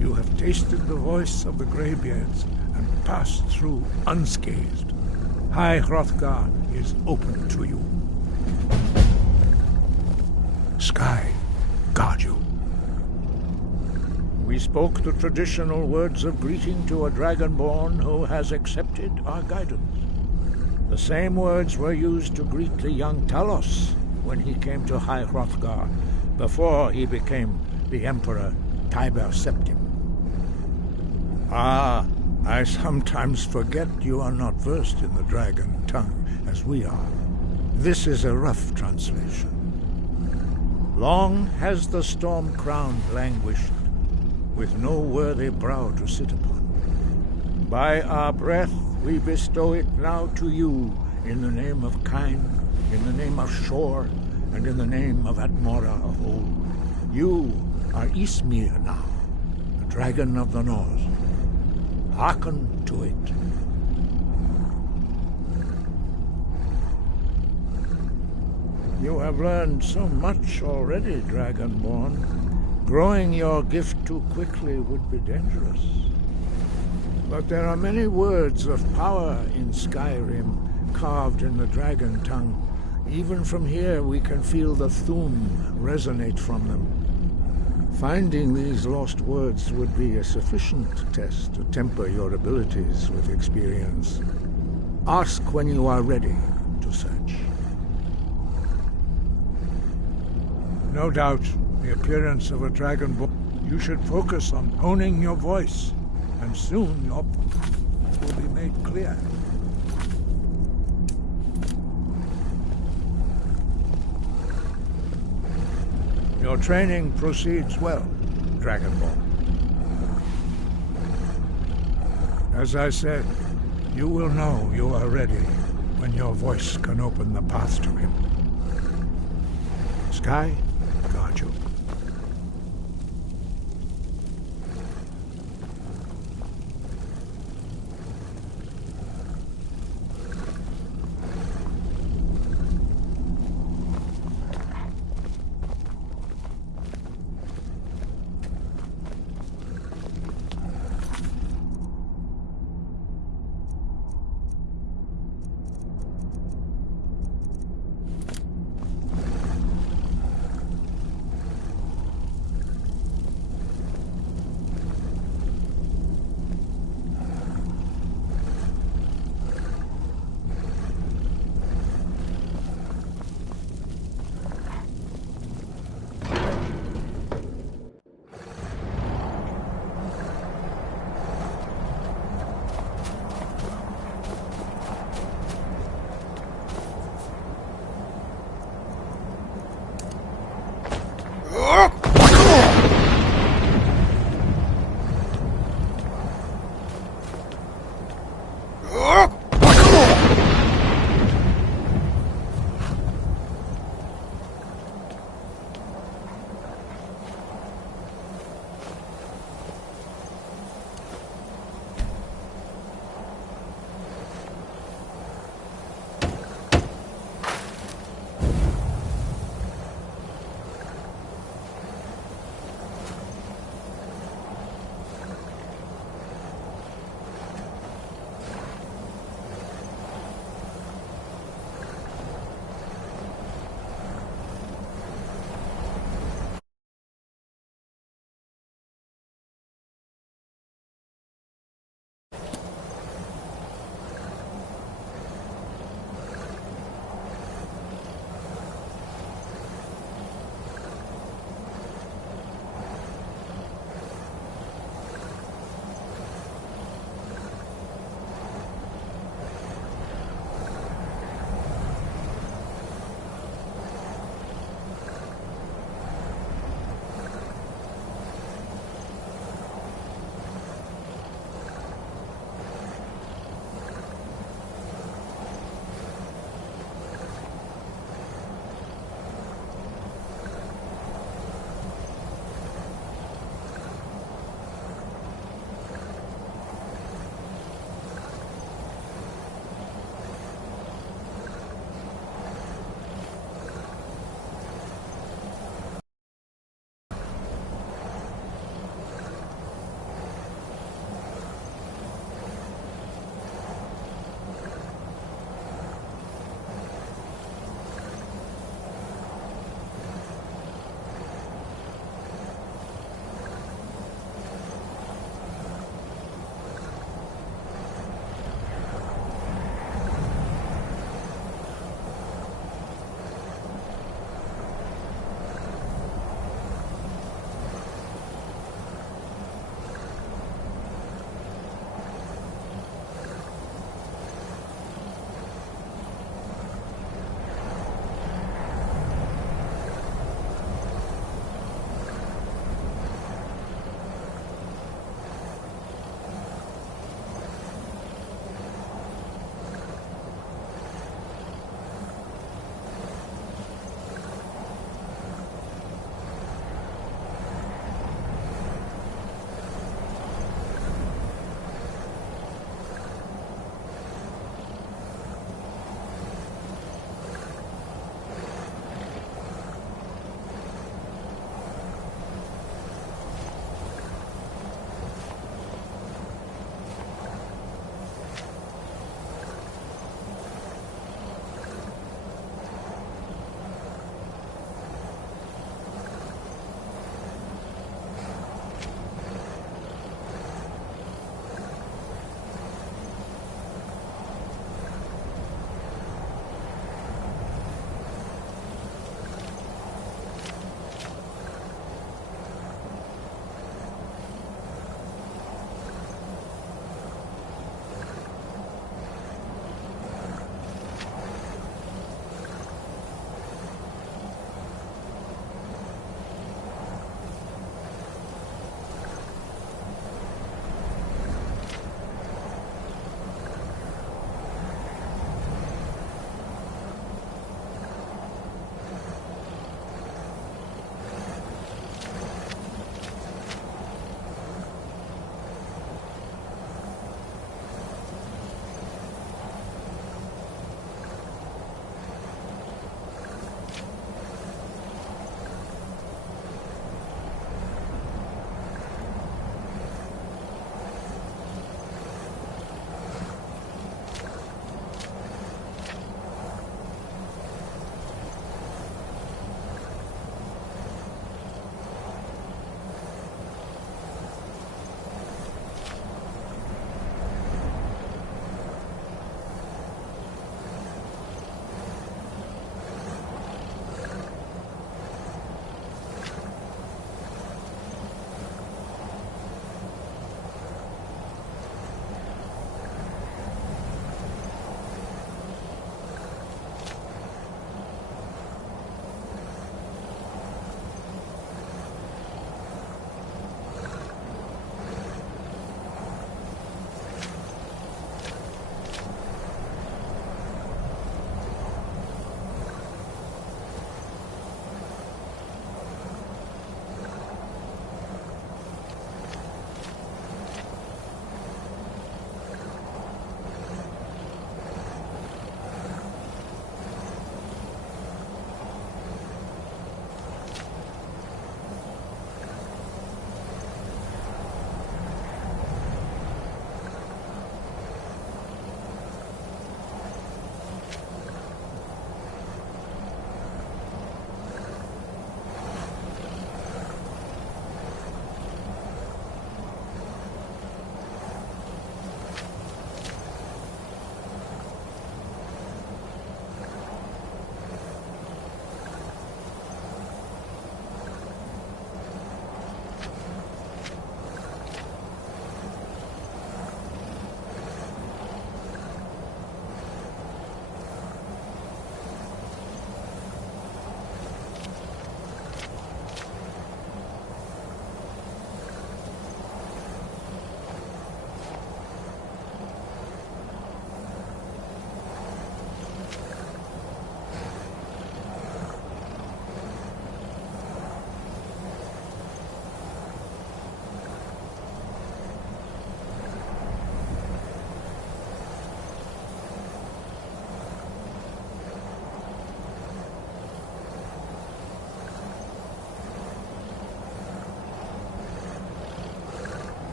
you have tasted the voice of the Greybeards and passed through unscathed. High Hrothgar is open to you. Sky, guard you. We spoke the traditional words of greeting to a Dragonborn who has accepted our guidance. The same words were used to greet the young Talos when he came to High Hrothgar, before he became the Emperor Tiber Septim. Ah, I sometimes forget you are not versed in the dragon tongue as we are. This is a rough translation. Long has the storm crown languished, with no worthy brow to sit upon. By our breath we bestow it now to you, in the name of Kyne, in the name of Shor, and in the name of Atmora of old. You are Ismir now, the dragon of the North. Hearken to it. You have learned so much already, Dragonborn. Growing your gift too quickly would be dangerous. But there are many words of power in Skyrim, carved in the dragon tongue. Even from here we can feel the Thu'um resonate from them. Finding these lost words would be a sufficient test to temper your abilities with experience. Ask when you are ready to search. No doubt, the appearance of a dragonborn, you should focus on honing your voice, and soon your will be made clear. Your training proceeds well, Dragonborn. As I said, you will know you are ready when your voice can open the path to him. Sky, guard you.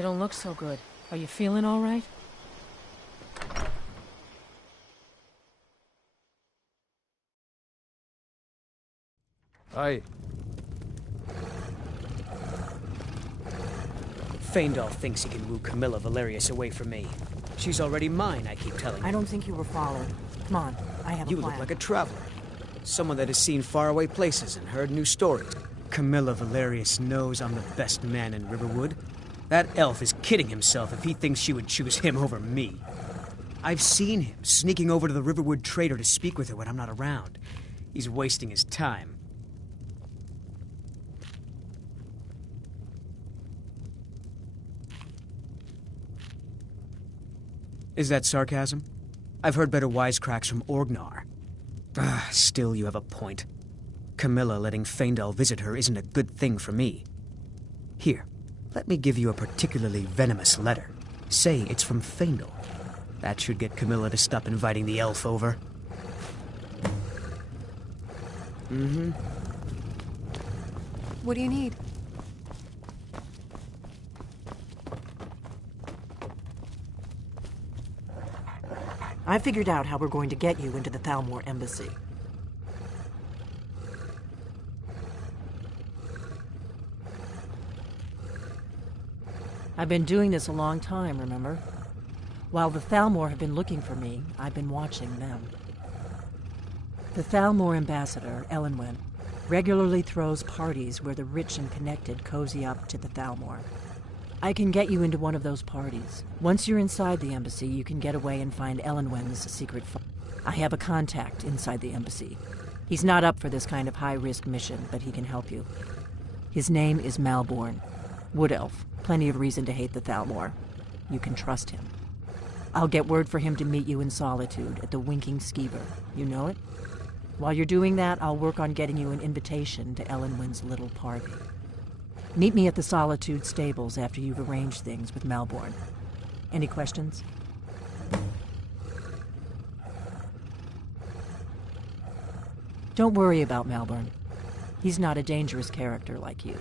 You don't look so good. Are you feeling all right? Aye. Faendal thinks he can woo Camilla Valerius away from me. She's already mine, I keep telling him. I don't think you were followed. Come on, I have a You plan. look like a traveler. Someone that has seen faraway places and heard new stories. Camilla Valerius knows I'm the best man in Riverwood. That elf is kidding himself if he thinks she would choose him over me. I've seen him sneaking over to the Riverwood trader to speak with her when I'm not around. He's wasting his time. Is that sarcasm? I've heard better wisecracks from Orgnar. Still, you have a point. Camilla letting Faendal visit her isn't a good thing for me. Here, let me give you a particularly venomous letter. Say it's from Faendal. That should get Camilla to stop inviting the elf over. Mm-hmm. What do you need? I figured out how we're going to get you into the Thalmor embassy. I've been doing this a long time, remember? While the Thalmor have been looking for me, I've been watching them. The Thalmor ambassador, Elenwen, regularly throws parties where the rich and connected cozy up to the Thalmor. I can get you into one of those parties. Once you're inside the embassy, you can get away and find Elenwen's secret I have a contact inside the embassy. He's not up for this kind of high-risk mission, but he can help you. His name is Malborn. Wood Elf. Plenty of reason to hate the Thalmor. You can trust him. I'll get word for him to meet you in Solitude at the Winking Skeever. You know it? While you're doing that, I'll work on getting you an invitation to Elenwen's little party. Meet me at the Solitude stables after you've arranged things with Malborn. Any questions? Don't worry about Malborn. He's not a dangerous character like you.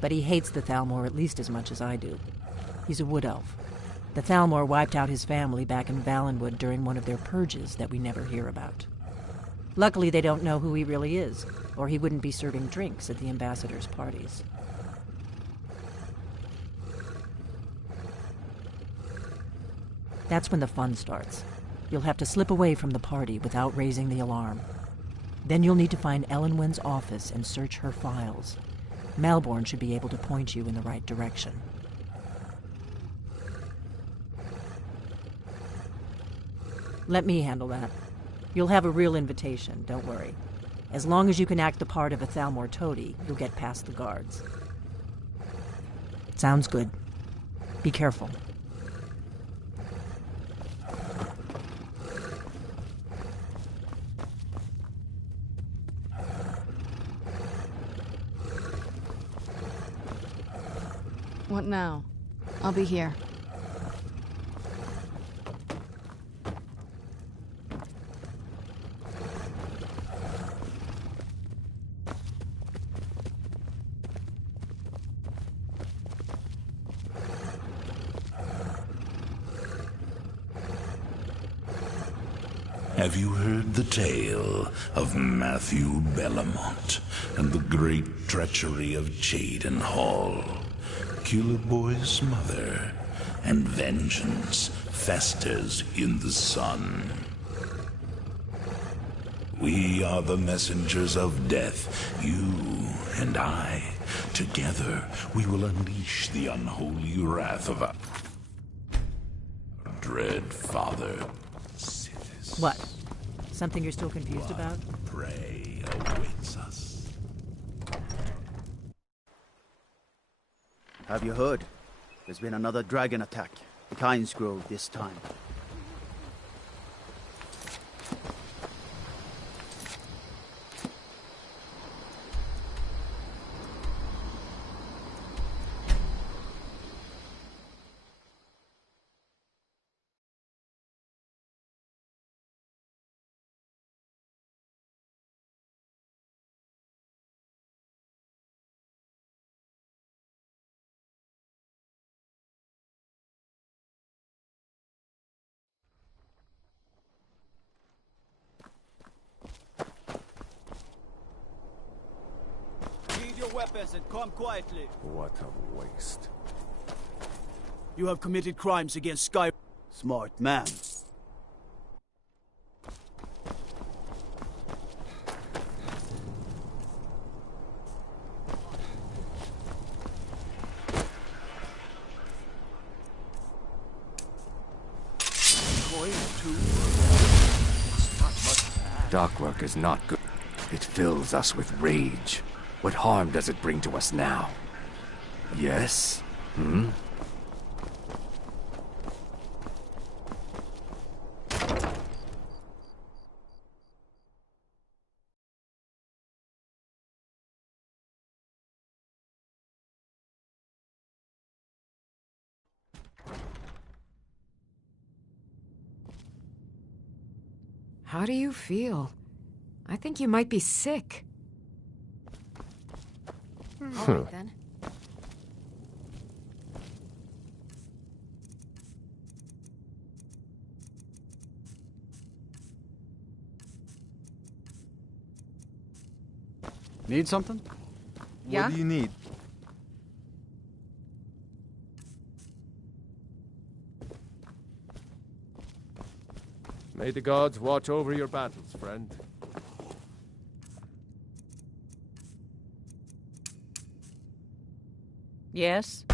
But he hates the Thalmor at least as much as I do. He's a wood elf. The Thalmor wiped out his family back in Valenwood during one of their purges that we never hear about. Luckily, they don't know who he really is, or he wouldn't be serving drinks at the ambassador's parties. That's when the fun starts. You'll have to slip away from the party without raising the alarm. Then you'll need to find Elenwen's office and search her files. Malborn should be able to point you in the right direction. Let me handle that. You'll have a real invitation, don't worry. As long as you can act the part of a Thalmor toady, you'll get past the guards. Sounds good. Be careful. What now? I'll be here. Have you heard the tale of Matthew Bellamont and the great treachery of Jaden Hall? Killer Boy's mother, and vengeance festers in the sun. We are the messengers of death, you and I. Together, we will unleash the unholy wrath of our dread father. What? Something you're still confused about? Prey awaits us. Have you heard? There's been another dragon attack. Kynes Grove this time. weapons and come quietly. What a waste. You have committed crimes against Sky. Smart man. Dock work is not good. It fills us with rage. What harm does it bring to us now? Yes? Hmm? How do you feel? I think you might be sick. All right, then. Need something? Yeah? What do you need? May the gods watch over your battles, friend. Yes?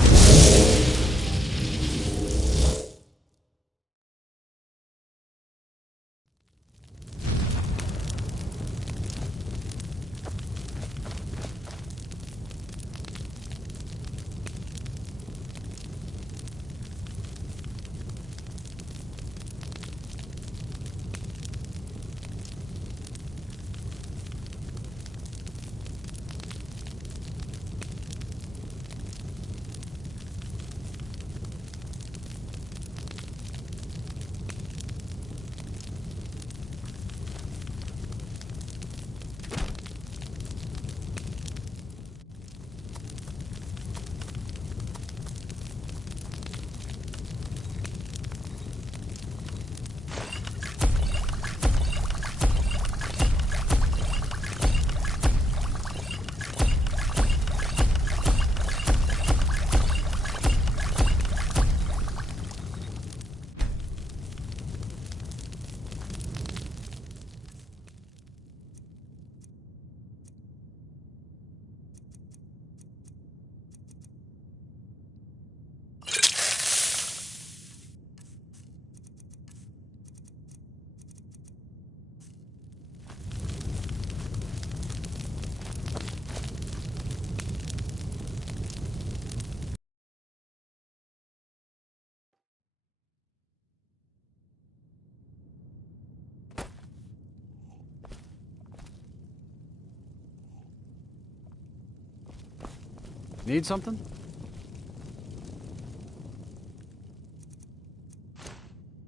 Need something?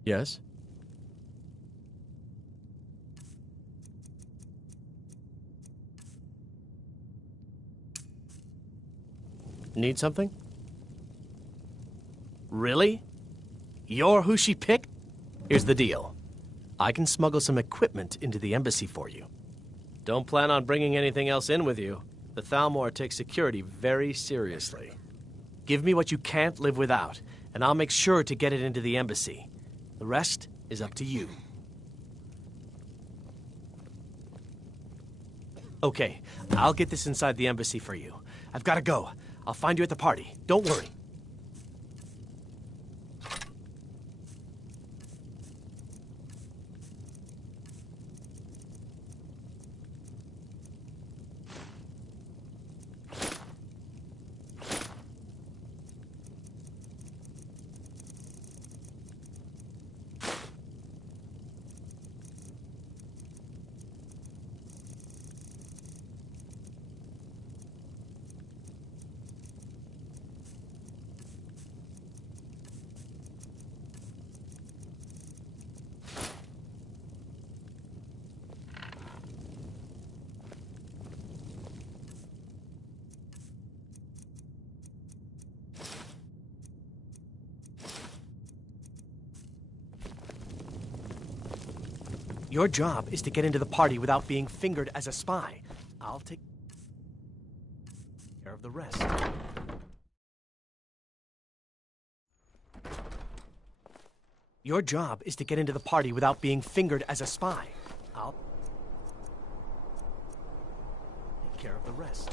Yes? Need something? Really? You're who she picked? Here's the deal. I can smuggle some equipment into the embassy for you. Don't plan on bringing anything else in with you. The Thalmor takes security very seriously. Give me what you can't live without, and I'll make sure to get it into the embassy. The rest is up to you. Okay, I'll get this inside the embassy for you. I've got to go. I'll find you at the party. Don't worry. Your job is to get into the party without being fingered as a spy. I'll take... care of the rest. Your job is to get into the party without being fingered as a spy. I'll take care of the rest.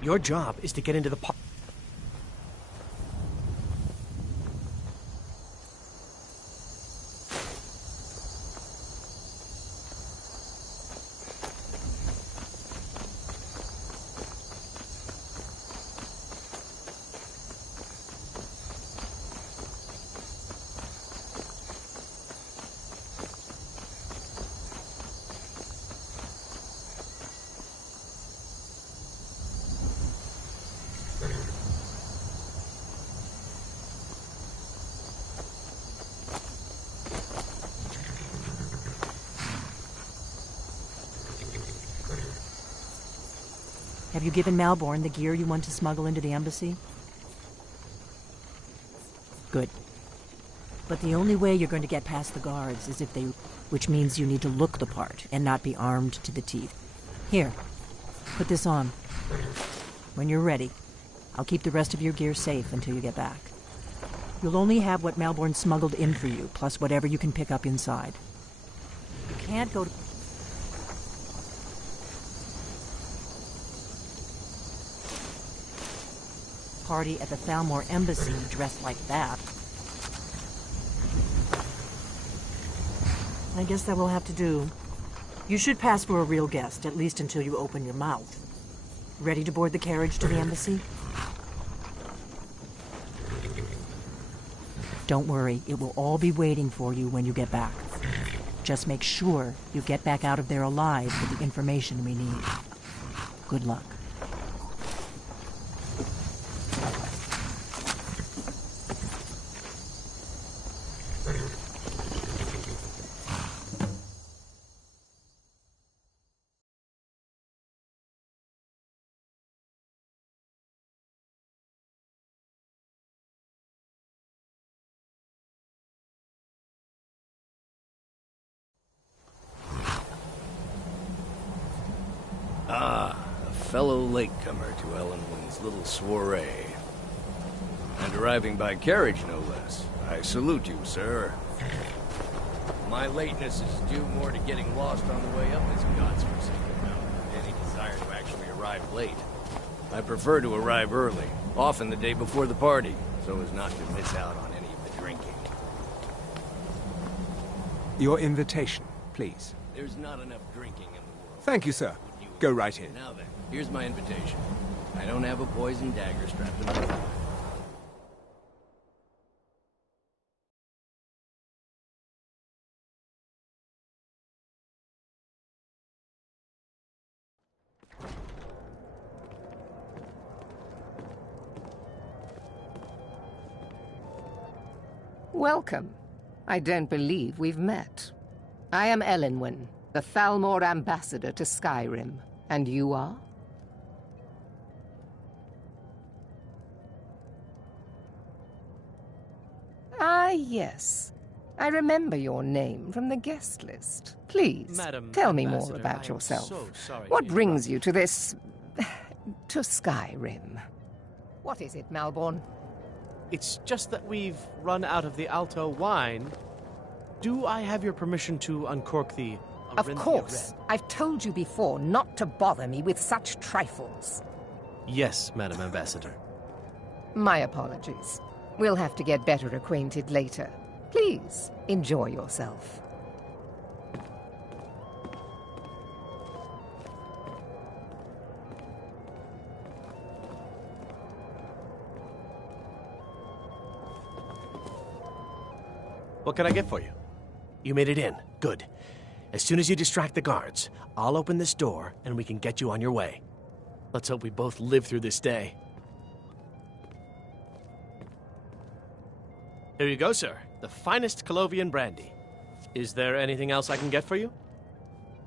Your job is to get into the party. Have you given Malborn the gear you want to smuggle into the embassy? Good. But the only way you're going to get past the guards is if they... which means you need to look the part and not be armed to the teeth. Here, put this on. When you're ready, I'll keep the rest of your gear safe until you get back. You'll only have what Malborn smuggled in for you, plus whatever you can pick up inside. You can't go to... party at the Thalmor Embassy dressed like that. I guess that will have to do. You should pass for a real guest, at least until you open your mouth. Ready to board the carriage to the embassy? Don't worry, it will all be waiting for you when you get back. Just make sure you get back out of there alive with the information we need. Good luck. Ah, a fellow latecomer to Ellenwood's little soiree. And arriving by carriage, no less. I salute you, sir. My lateness is due more to getting lost on the way up this godforsaken mountain than any desire to actually arrive late. I prefer to arrive early, often the day before the party, so as not to miss out on any of the drinking. Your invitation, please. There's not enough drinking in the world. Thank you, sir. Go right in. Now then, here's my invitation. I don't have a poison dagger strapped to my thigh. Welcome. I don't believe we've met. I am Elenwen, the Thalmor ambassador to Skyrim. And you are? Ah, yes. I remember your name from the guest list. Please, Madam tell me Ambassador, more about I am yourself. so sorry to What be brings you to this... to Skyrim? What is it, Malborn? It's just that we've run out of the Alto wine. Do I have your permission to uncork the... Of Arinthia course. Red? I've told you before not to bother me with such trifles. Yes, Madam Ambassador. My apologies. We'll have to get better acquainted later. Please, enjoy yourself. What can I get for you? You made it in. Good. As soon as you distract the guards, I'll open this door and we can get you on your way. Let's hope we both live through this day. Here you go, sir. The finest Colovian brandy. Is there anything else I can get for you?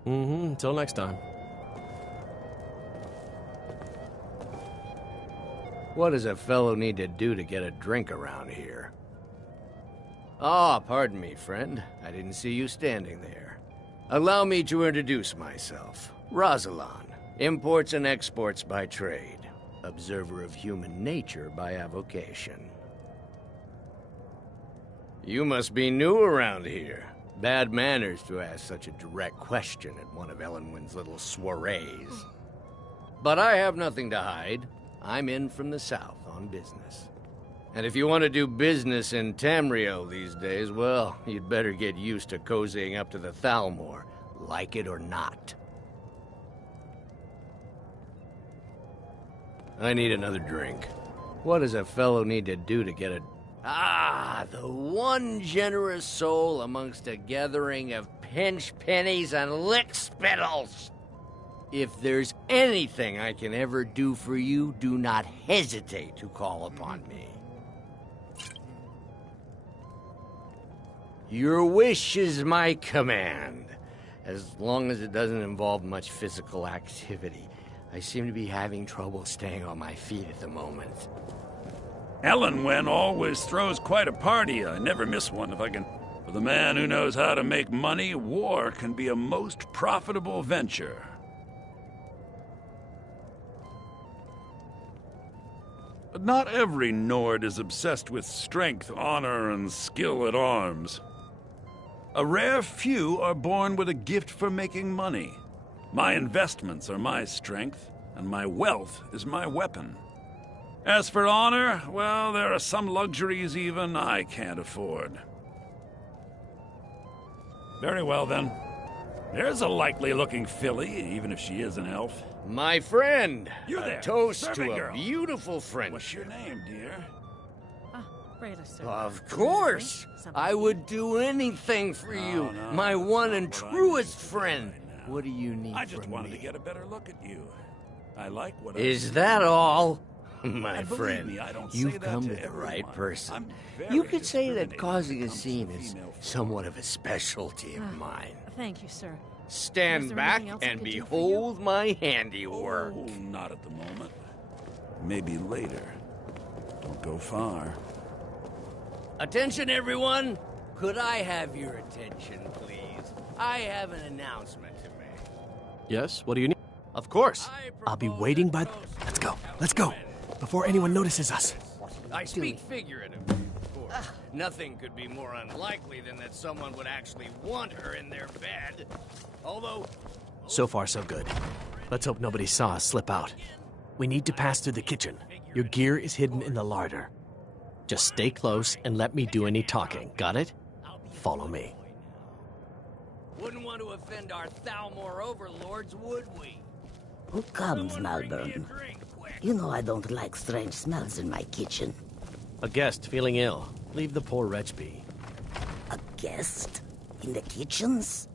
Until next time. What does a fellow need to do to get a drink around here? Ah, pardon me, friend. I didn't see you standing there. Allow me to introduce myself. Rosalan, imports and exports by trade. Observer of human nature by avocation. You must be new around here. Bad manners to ask such a direct question at one of Elenwen's little soirees. But I have nothing to hide. I'm in from the south on business. And if you want to do business in Tamriel these days, well, you'd better get used to cozying up to the Thalmor, like it or not. I need another drink. What does a fellow need to do to get a... Ah, the one generous soul amongst a gathering of pinch pennies and lick spittles. If there's anything I can ever do for you, do not hesitate to call upon me. Your wish is my command, as long as it doesn't involve much physical activity. I seem to be having trouble staying on my feet at the moment. Elenwen always throws quite a party. I never miss one if I can. For the man who knows how to make money, war can be a most profitable venture. But not every Nord is obsessed with strength, honor, and skill at arms. A rare few are born with a gift for making money. My investments are my strength, and my wealth is my weapon. As for honor, well, there are some luxuries even I can't afford. Very well, then. There's a likely-looking filly, even if she is an elf. My friend! You there, a toast serving to a girl. beautiful friendship. What's your name, dear? Breda, sir. Of course! I would do anything for you, my one and truest friend. What do you need I just from wanted me? to get a better look at you. I like what I Is see. that all? My And believe friend, me, I don't say you've that come to to the right everyone. person. I'm very You could say that discriminating causing when a it comes to scene is female somewhat of a specialty of mine. Thank you, sir. Is Stand there back anything else I and could do for you? behold my handiwork. Oh, not at the moment. Maybe later. Don't go far. Attention, everyone! Could I have your attention, please? I have an announcement to make. Yes? What do you need? Of course. I'll be waiting by... Let's go. Let's go. Before anyone notices us. I speak figuratively, of course. Nothing could be more unlikely than that someone would actually want her in their bed. Although... So far, so good. Let's hope nobody saw us slip out. We need to pass through the kitchen. Your gear is hidden in the larder. Just stay close and let me do any talking. Got it? Follow me. Wouldn't want to offend our Thalmor overlords, would we? Who comes, Malburn? You know I don't like strange smells in my kitchen. A guest feeling ill. Leave the poor wretch be. A guest? In the kitchens?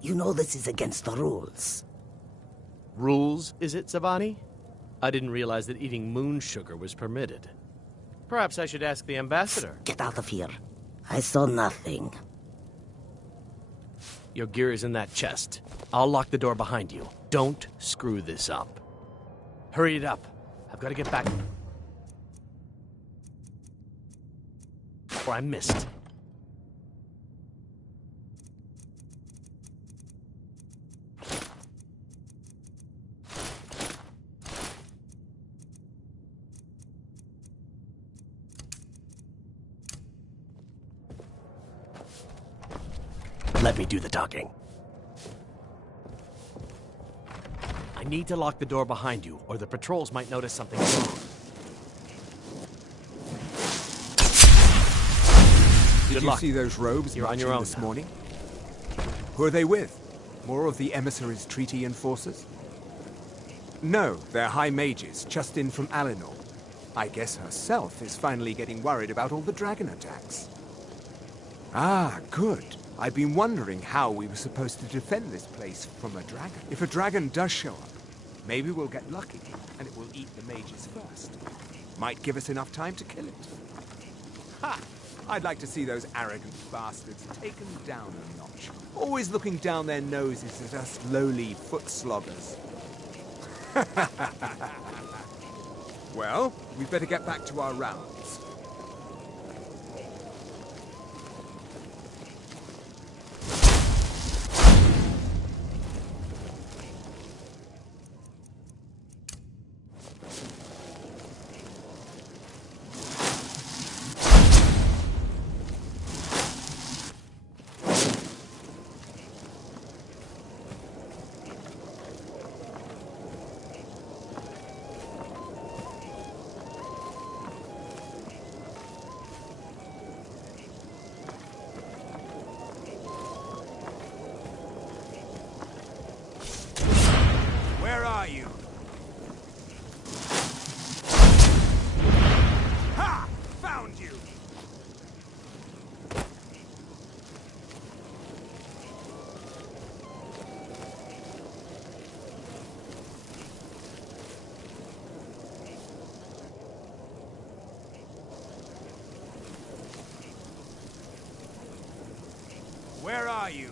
You know this is against the rules. Rules, is it, Savani? I didn't realize that eating moon sugar was permitted. Perhaps I should ask the ambassador. Get out of here. I saw nothing. Your gear is in that chest. I'll lock the door behind you. Don't screw this up. Hurry it up. I've got to get back. Or I missed. Let me do the talking. I need to lock the door behind you, or the patrols might notice something wrong. Did you luck. see those robes You're on your marching own this now. morning? Who are they with? More of the emissaries' treaty enforcers? No, they're high mages, just in from Alinor. I guess herself is finally getting worried about all the dragon attacks. Ah, good. I've been wondering how we were supposed to defend this place from a dragon. If a dragon does show up, maybe we'll get lucky, and it will eat the mages first. Might give us enough time to kill it. Ha! I'd like to see those arrogant bastards taken down a notch. Always looking down their noses at us lowly foot sloggers. Well, we'd better get back to our rounds. Where are you? Ha! Found you! Where are you?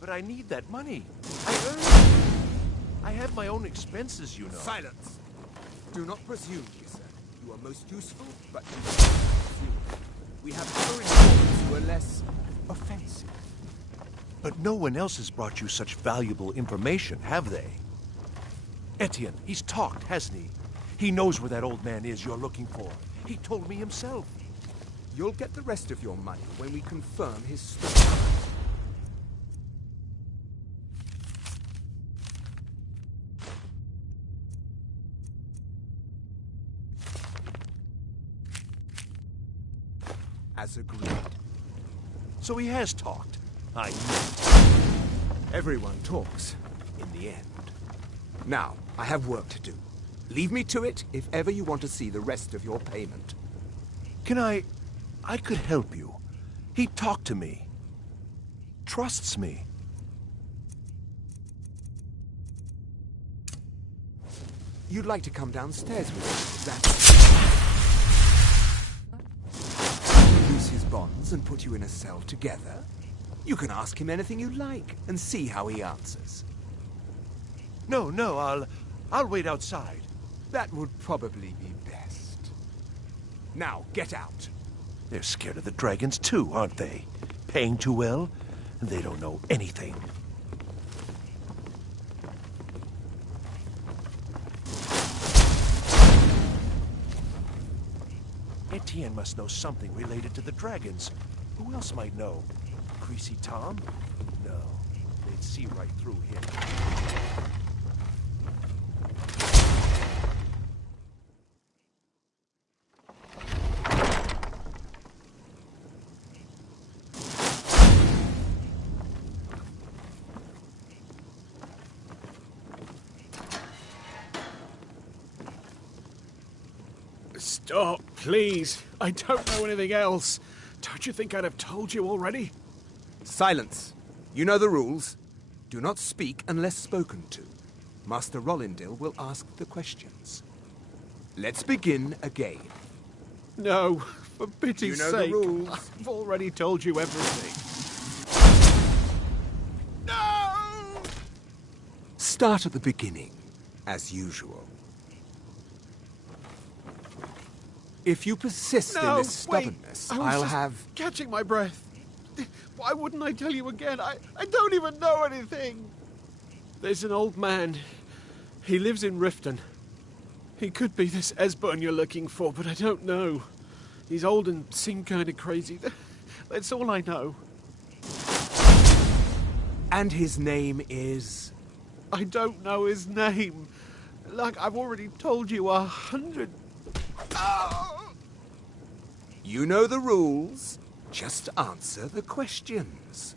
But I need that money. I earned it. I have my own expenses, you know. Silence! Do not presume, sir. You are most useful, but do not presume. We have other informants who are less offensive. But no one else has brought you such valuable information, have they? Etienne, he's talked, hasn't he? He knows where that old man is you're looking for. He told me himself. You'll get the rest of your money when we confirm his story. As agreed. So he has talked. I knew it. Everyone talks, in the end. Now, I have work to do. Leave me to it if ever you want to see the rest of your payment. Can I could help you. He talked to me. Trusts me. You'd like to come downstairs with me, is that... his bonds and put you in a cell together. You can ask him anything you like and see how he answers. No, I'll wait outside. That would probably be best. Now, get out. They're scared of the dragons too, aren't they? Paying too well, and they don't know anything. Etienne must know something related to the dragons. Who else might know? Greasy Tom? No, they'd see right through him. Stop, please. I don't know anything else. Don't you think I'd have told you already? Silence. You know the rules. Do not speak unless spoken to. Master Rollindil will ask the questions. Let's begin again. No, for pity's You know sake. the rules. I've already told you everything. Start at the beginning, as usual. If you persist in this stubbornness, wait. I was I'll just have... catching my breath. Why wouldn't I tell you again? I don't even know anything. There's an old man. He lives in Riften. He could be this Esbern you're looking for, but I don't know. He's old and seemed kind of crazy. That's all I know. And his name is... I don't know his name. Like I've already told you 100... You know the rules. Just answer the questions.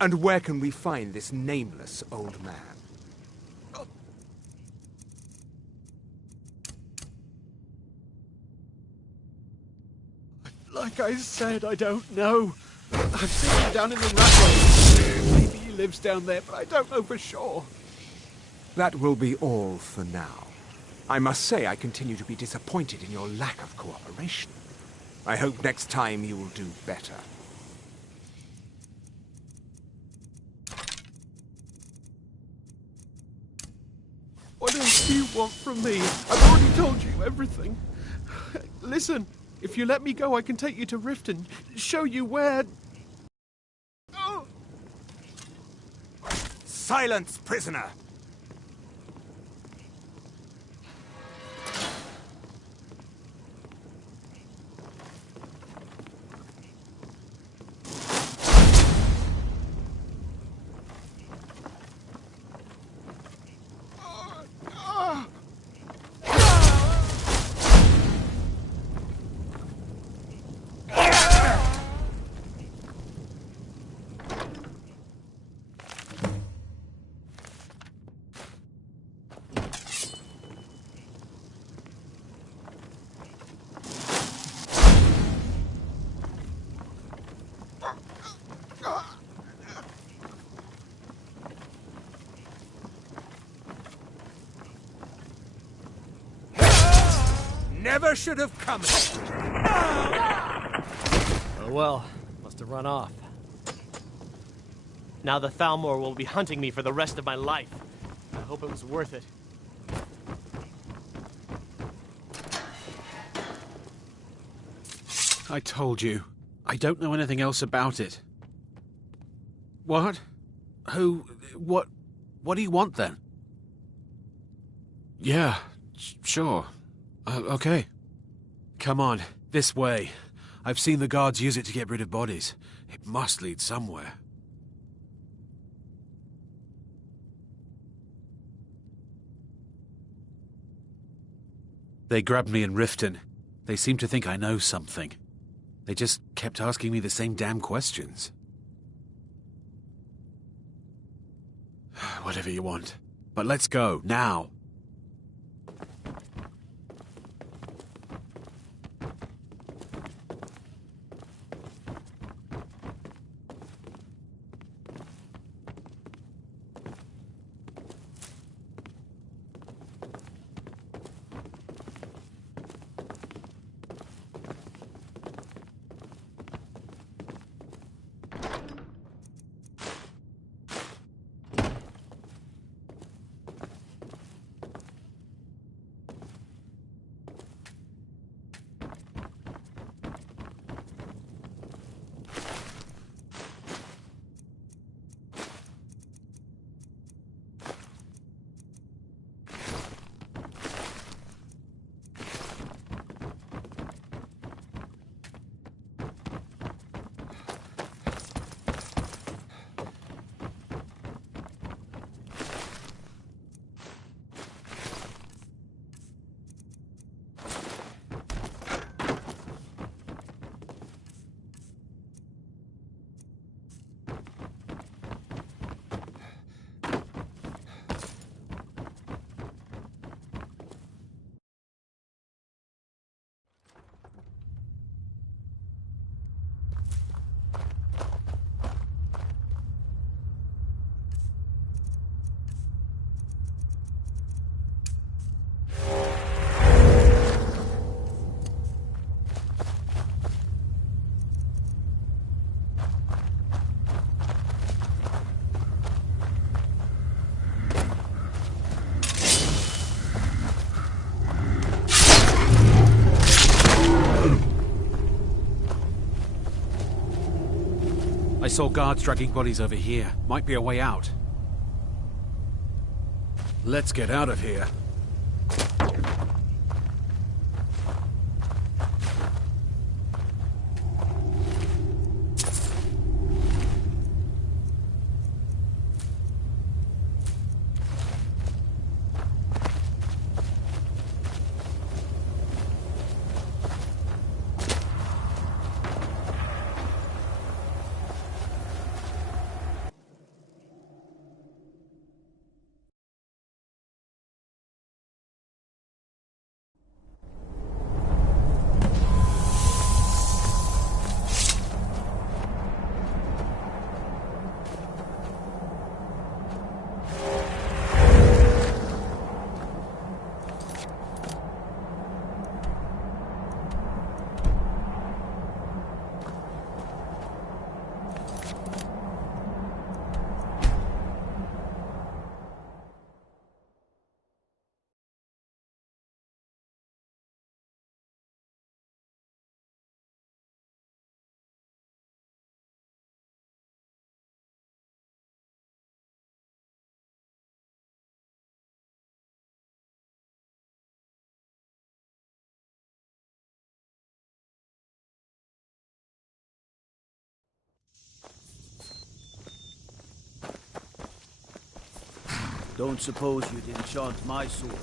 And where can we find this nameless old man? Like I said, I don't know. I've seen him down in the Ratway. Maybe he lives down there, but I don't know for sure. That will be all for now. I must say I continue to be disappointed in your lack of cooperation. I hope next time you will do better. What else do you want from me? I've already told you everything. Listen, if you let me go, I can take you to Riften, show you where... Silence, prisoner! Never should have come. Oh well, must have run off. Now the Thalmor will be hunting me for the rest of my life. I hope it was worth it. I told you. I don't know anything else about it. What? Who? What do you want then? Yeah, sure. Okay. Come on, this way. I've seen the guards use it to get rid of bodies. It must lead somewhere. They grabbed me in Riften. They seem to think I know something. They just kept asking me the same damn questions. Whatever you want. But let's go, now. I saw guards dragging bodies over here. Might be a way out. Let's get out of here. Don't suppose you'd enchant my sword.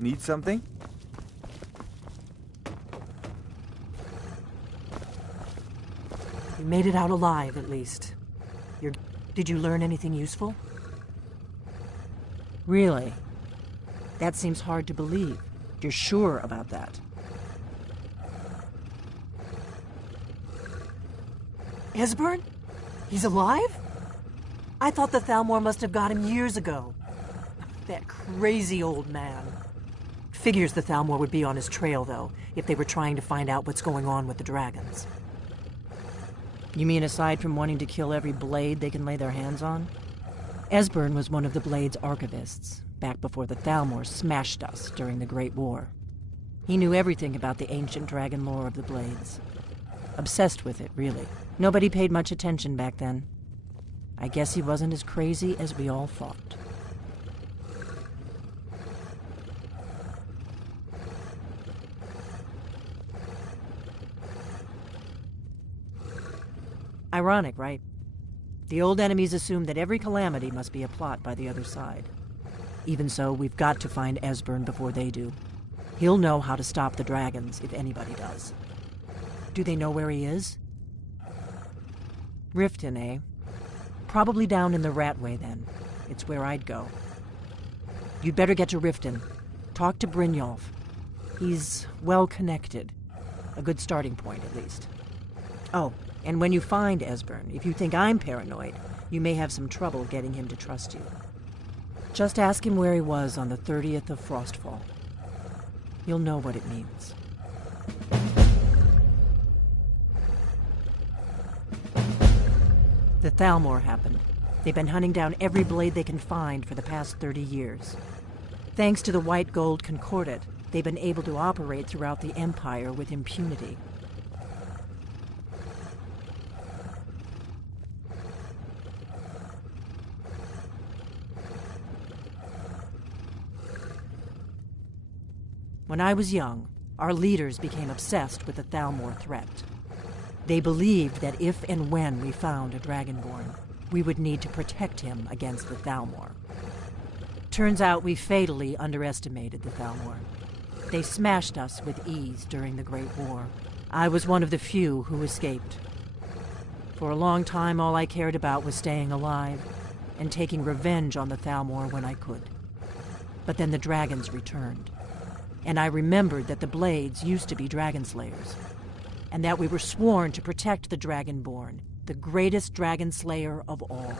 Need something? You made it out alive, at least. Did you learn anything useful? Really? That seems hard to believe. You're sure about that? Esbern? He's alive? I thought the Thalmor must have got him years ago. That crazy old man. Figures the Thalmor would be on his trail, though, if they were trying to find out what's going on with the dragons. You mean aside from wanting to kill every blade they can lay their hands on? Esbern was one of the Blade's archivists, back before the Thalmor smashed us during the Great War. He knew everything about the ancient dragon lore of the Blades. Obsessed with it, really. Nobody paid much attention back then. I guess he wasn't as crazy as we all thought. Ironic, right? The old enemies assume that every calamity must be a plot by the other side. Even so, we've got to find Esbern before they do. He'll know how to stop the dragons, if anybody does. Do they know where he is? Riften, eh? Probably down in the Ratway, then. It's where I'd go. You'd better get to Riften. Talk to Brynjolf. He's well-connected. A good starting point, at least. Oh, and when you find Esbern, if you think I'm paranoid, you may have some trouble getting him to trust you. Just ask him where he was on the 30th of Frostfall. You'll know what it means. The Thalmor happened. They've been hunting down every blade they can find for the past 30 years. Thanks to the White Gold Concordat, they've been able to operate throughout the Empire with impunity. When I was young, our leaders became obsessed with the Thalmor threat. They believed that if and when we found a Dragonborn, we would need to protect him against the Thalmor. Turns out we fatally underestimated the Thalmor. They smashed us with ease during the Great War. I was one of the few who escaped. For a long time, all I cared about was staying alive and taking revenge on the Thalmor when I could. But then the dragons returned. And I remembered that the Blades used to be dragon slayers. and that we were sworn to protect the Dragonborn, the greatest dragon slayer of all.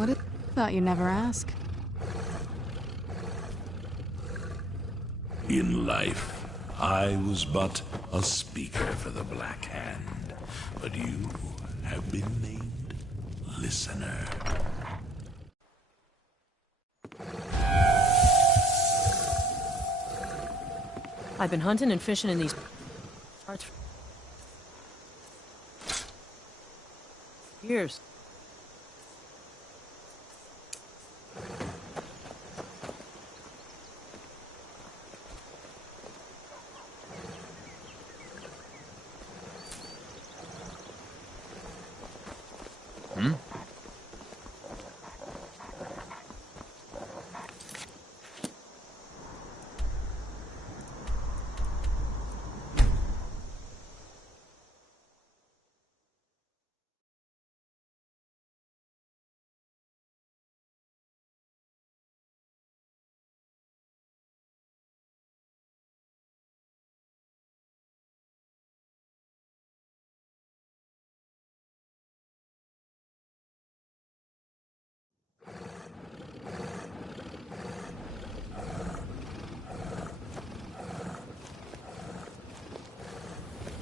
What thought you'd never ask. In life, I was but a speaker for the Black Hand, but you have been named listener. I've been hunting and fishing in these parts for years.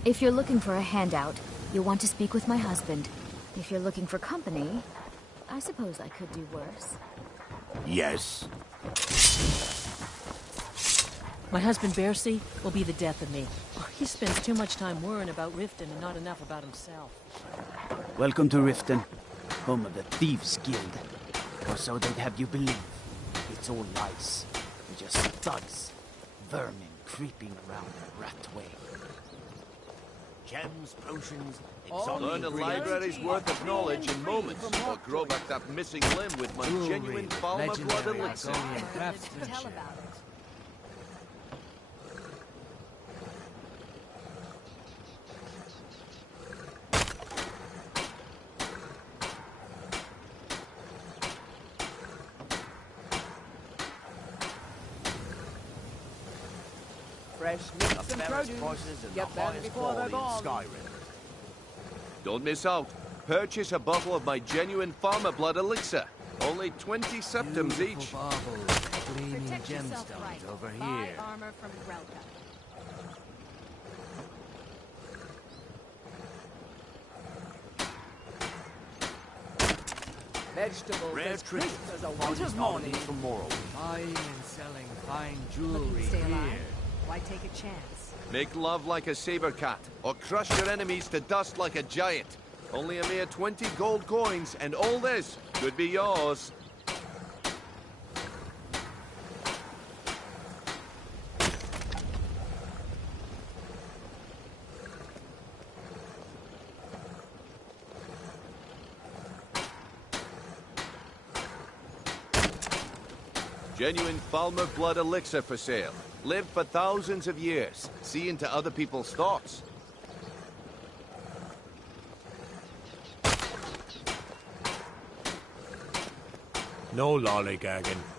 If you're looking for a handout, you'll want to speak with my husband. If you're looking for company, I suppose I could do worse. Yes. My husband, Bercy, will be the death of me. He spends too much time worrying about Riften and not enough about himself. Welcome to Riften, home of the Thieves Guild. Or so they'd have you believe. It's all lies. They're just thugs. Vermin creeping around the rat way. Gems, potions, Learn a library's worth of knowledge in moments, or grow back that missing limb with my genuine Falmer blood elixir. Tell about it. fresh meat of ferret horses and the highest quality in Skyrim. Don't miss out. Purchase a bottle of my genuine Farmer Blood elixir. Only 20 septums each. Gleaming gemstones over here. Buy armor from Grelka. Vegetables rare as crisp as a winter's morning from Morrowind. Buying and selling fine jewelry Stay alive. here. Why take a chance? Make love like a saber cat, or crush your enemies to dust like a giant. Only a mere 20 gold coins, and all this could be yours. Genuine Falmer Blood elixir for sale. Live for thousands of years. See into other people's thoughts. No lollygagging.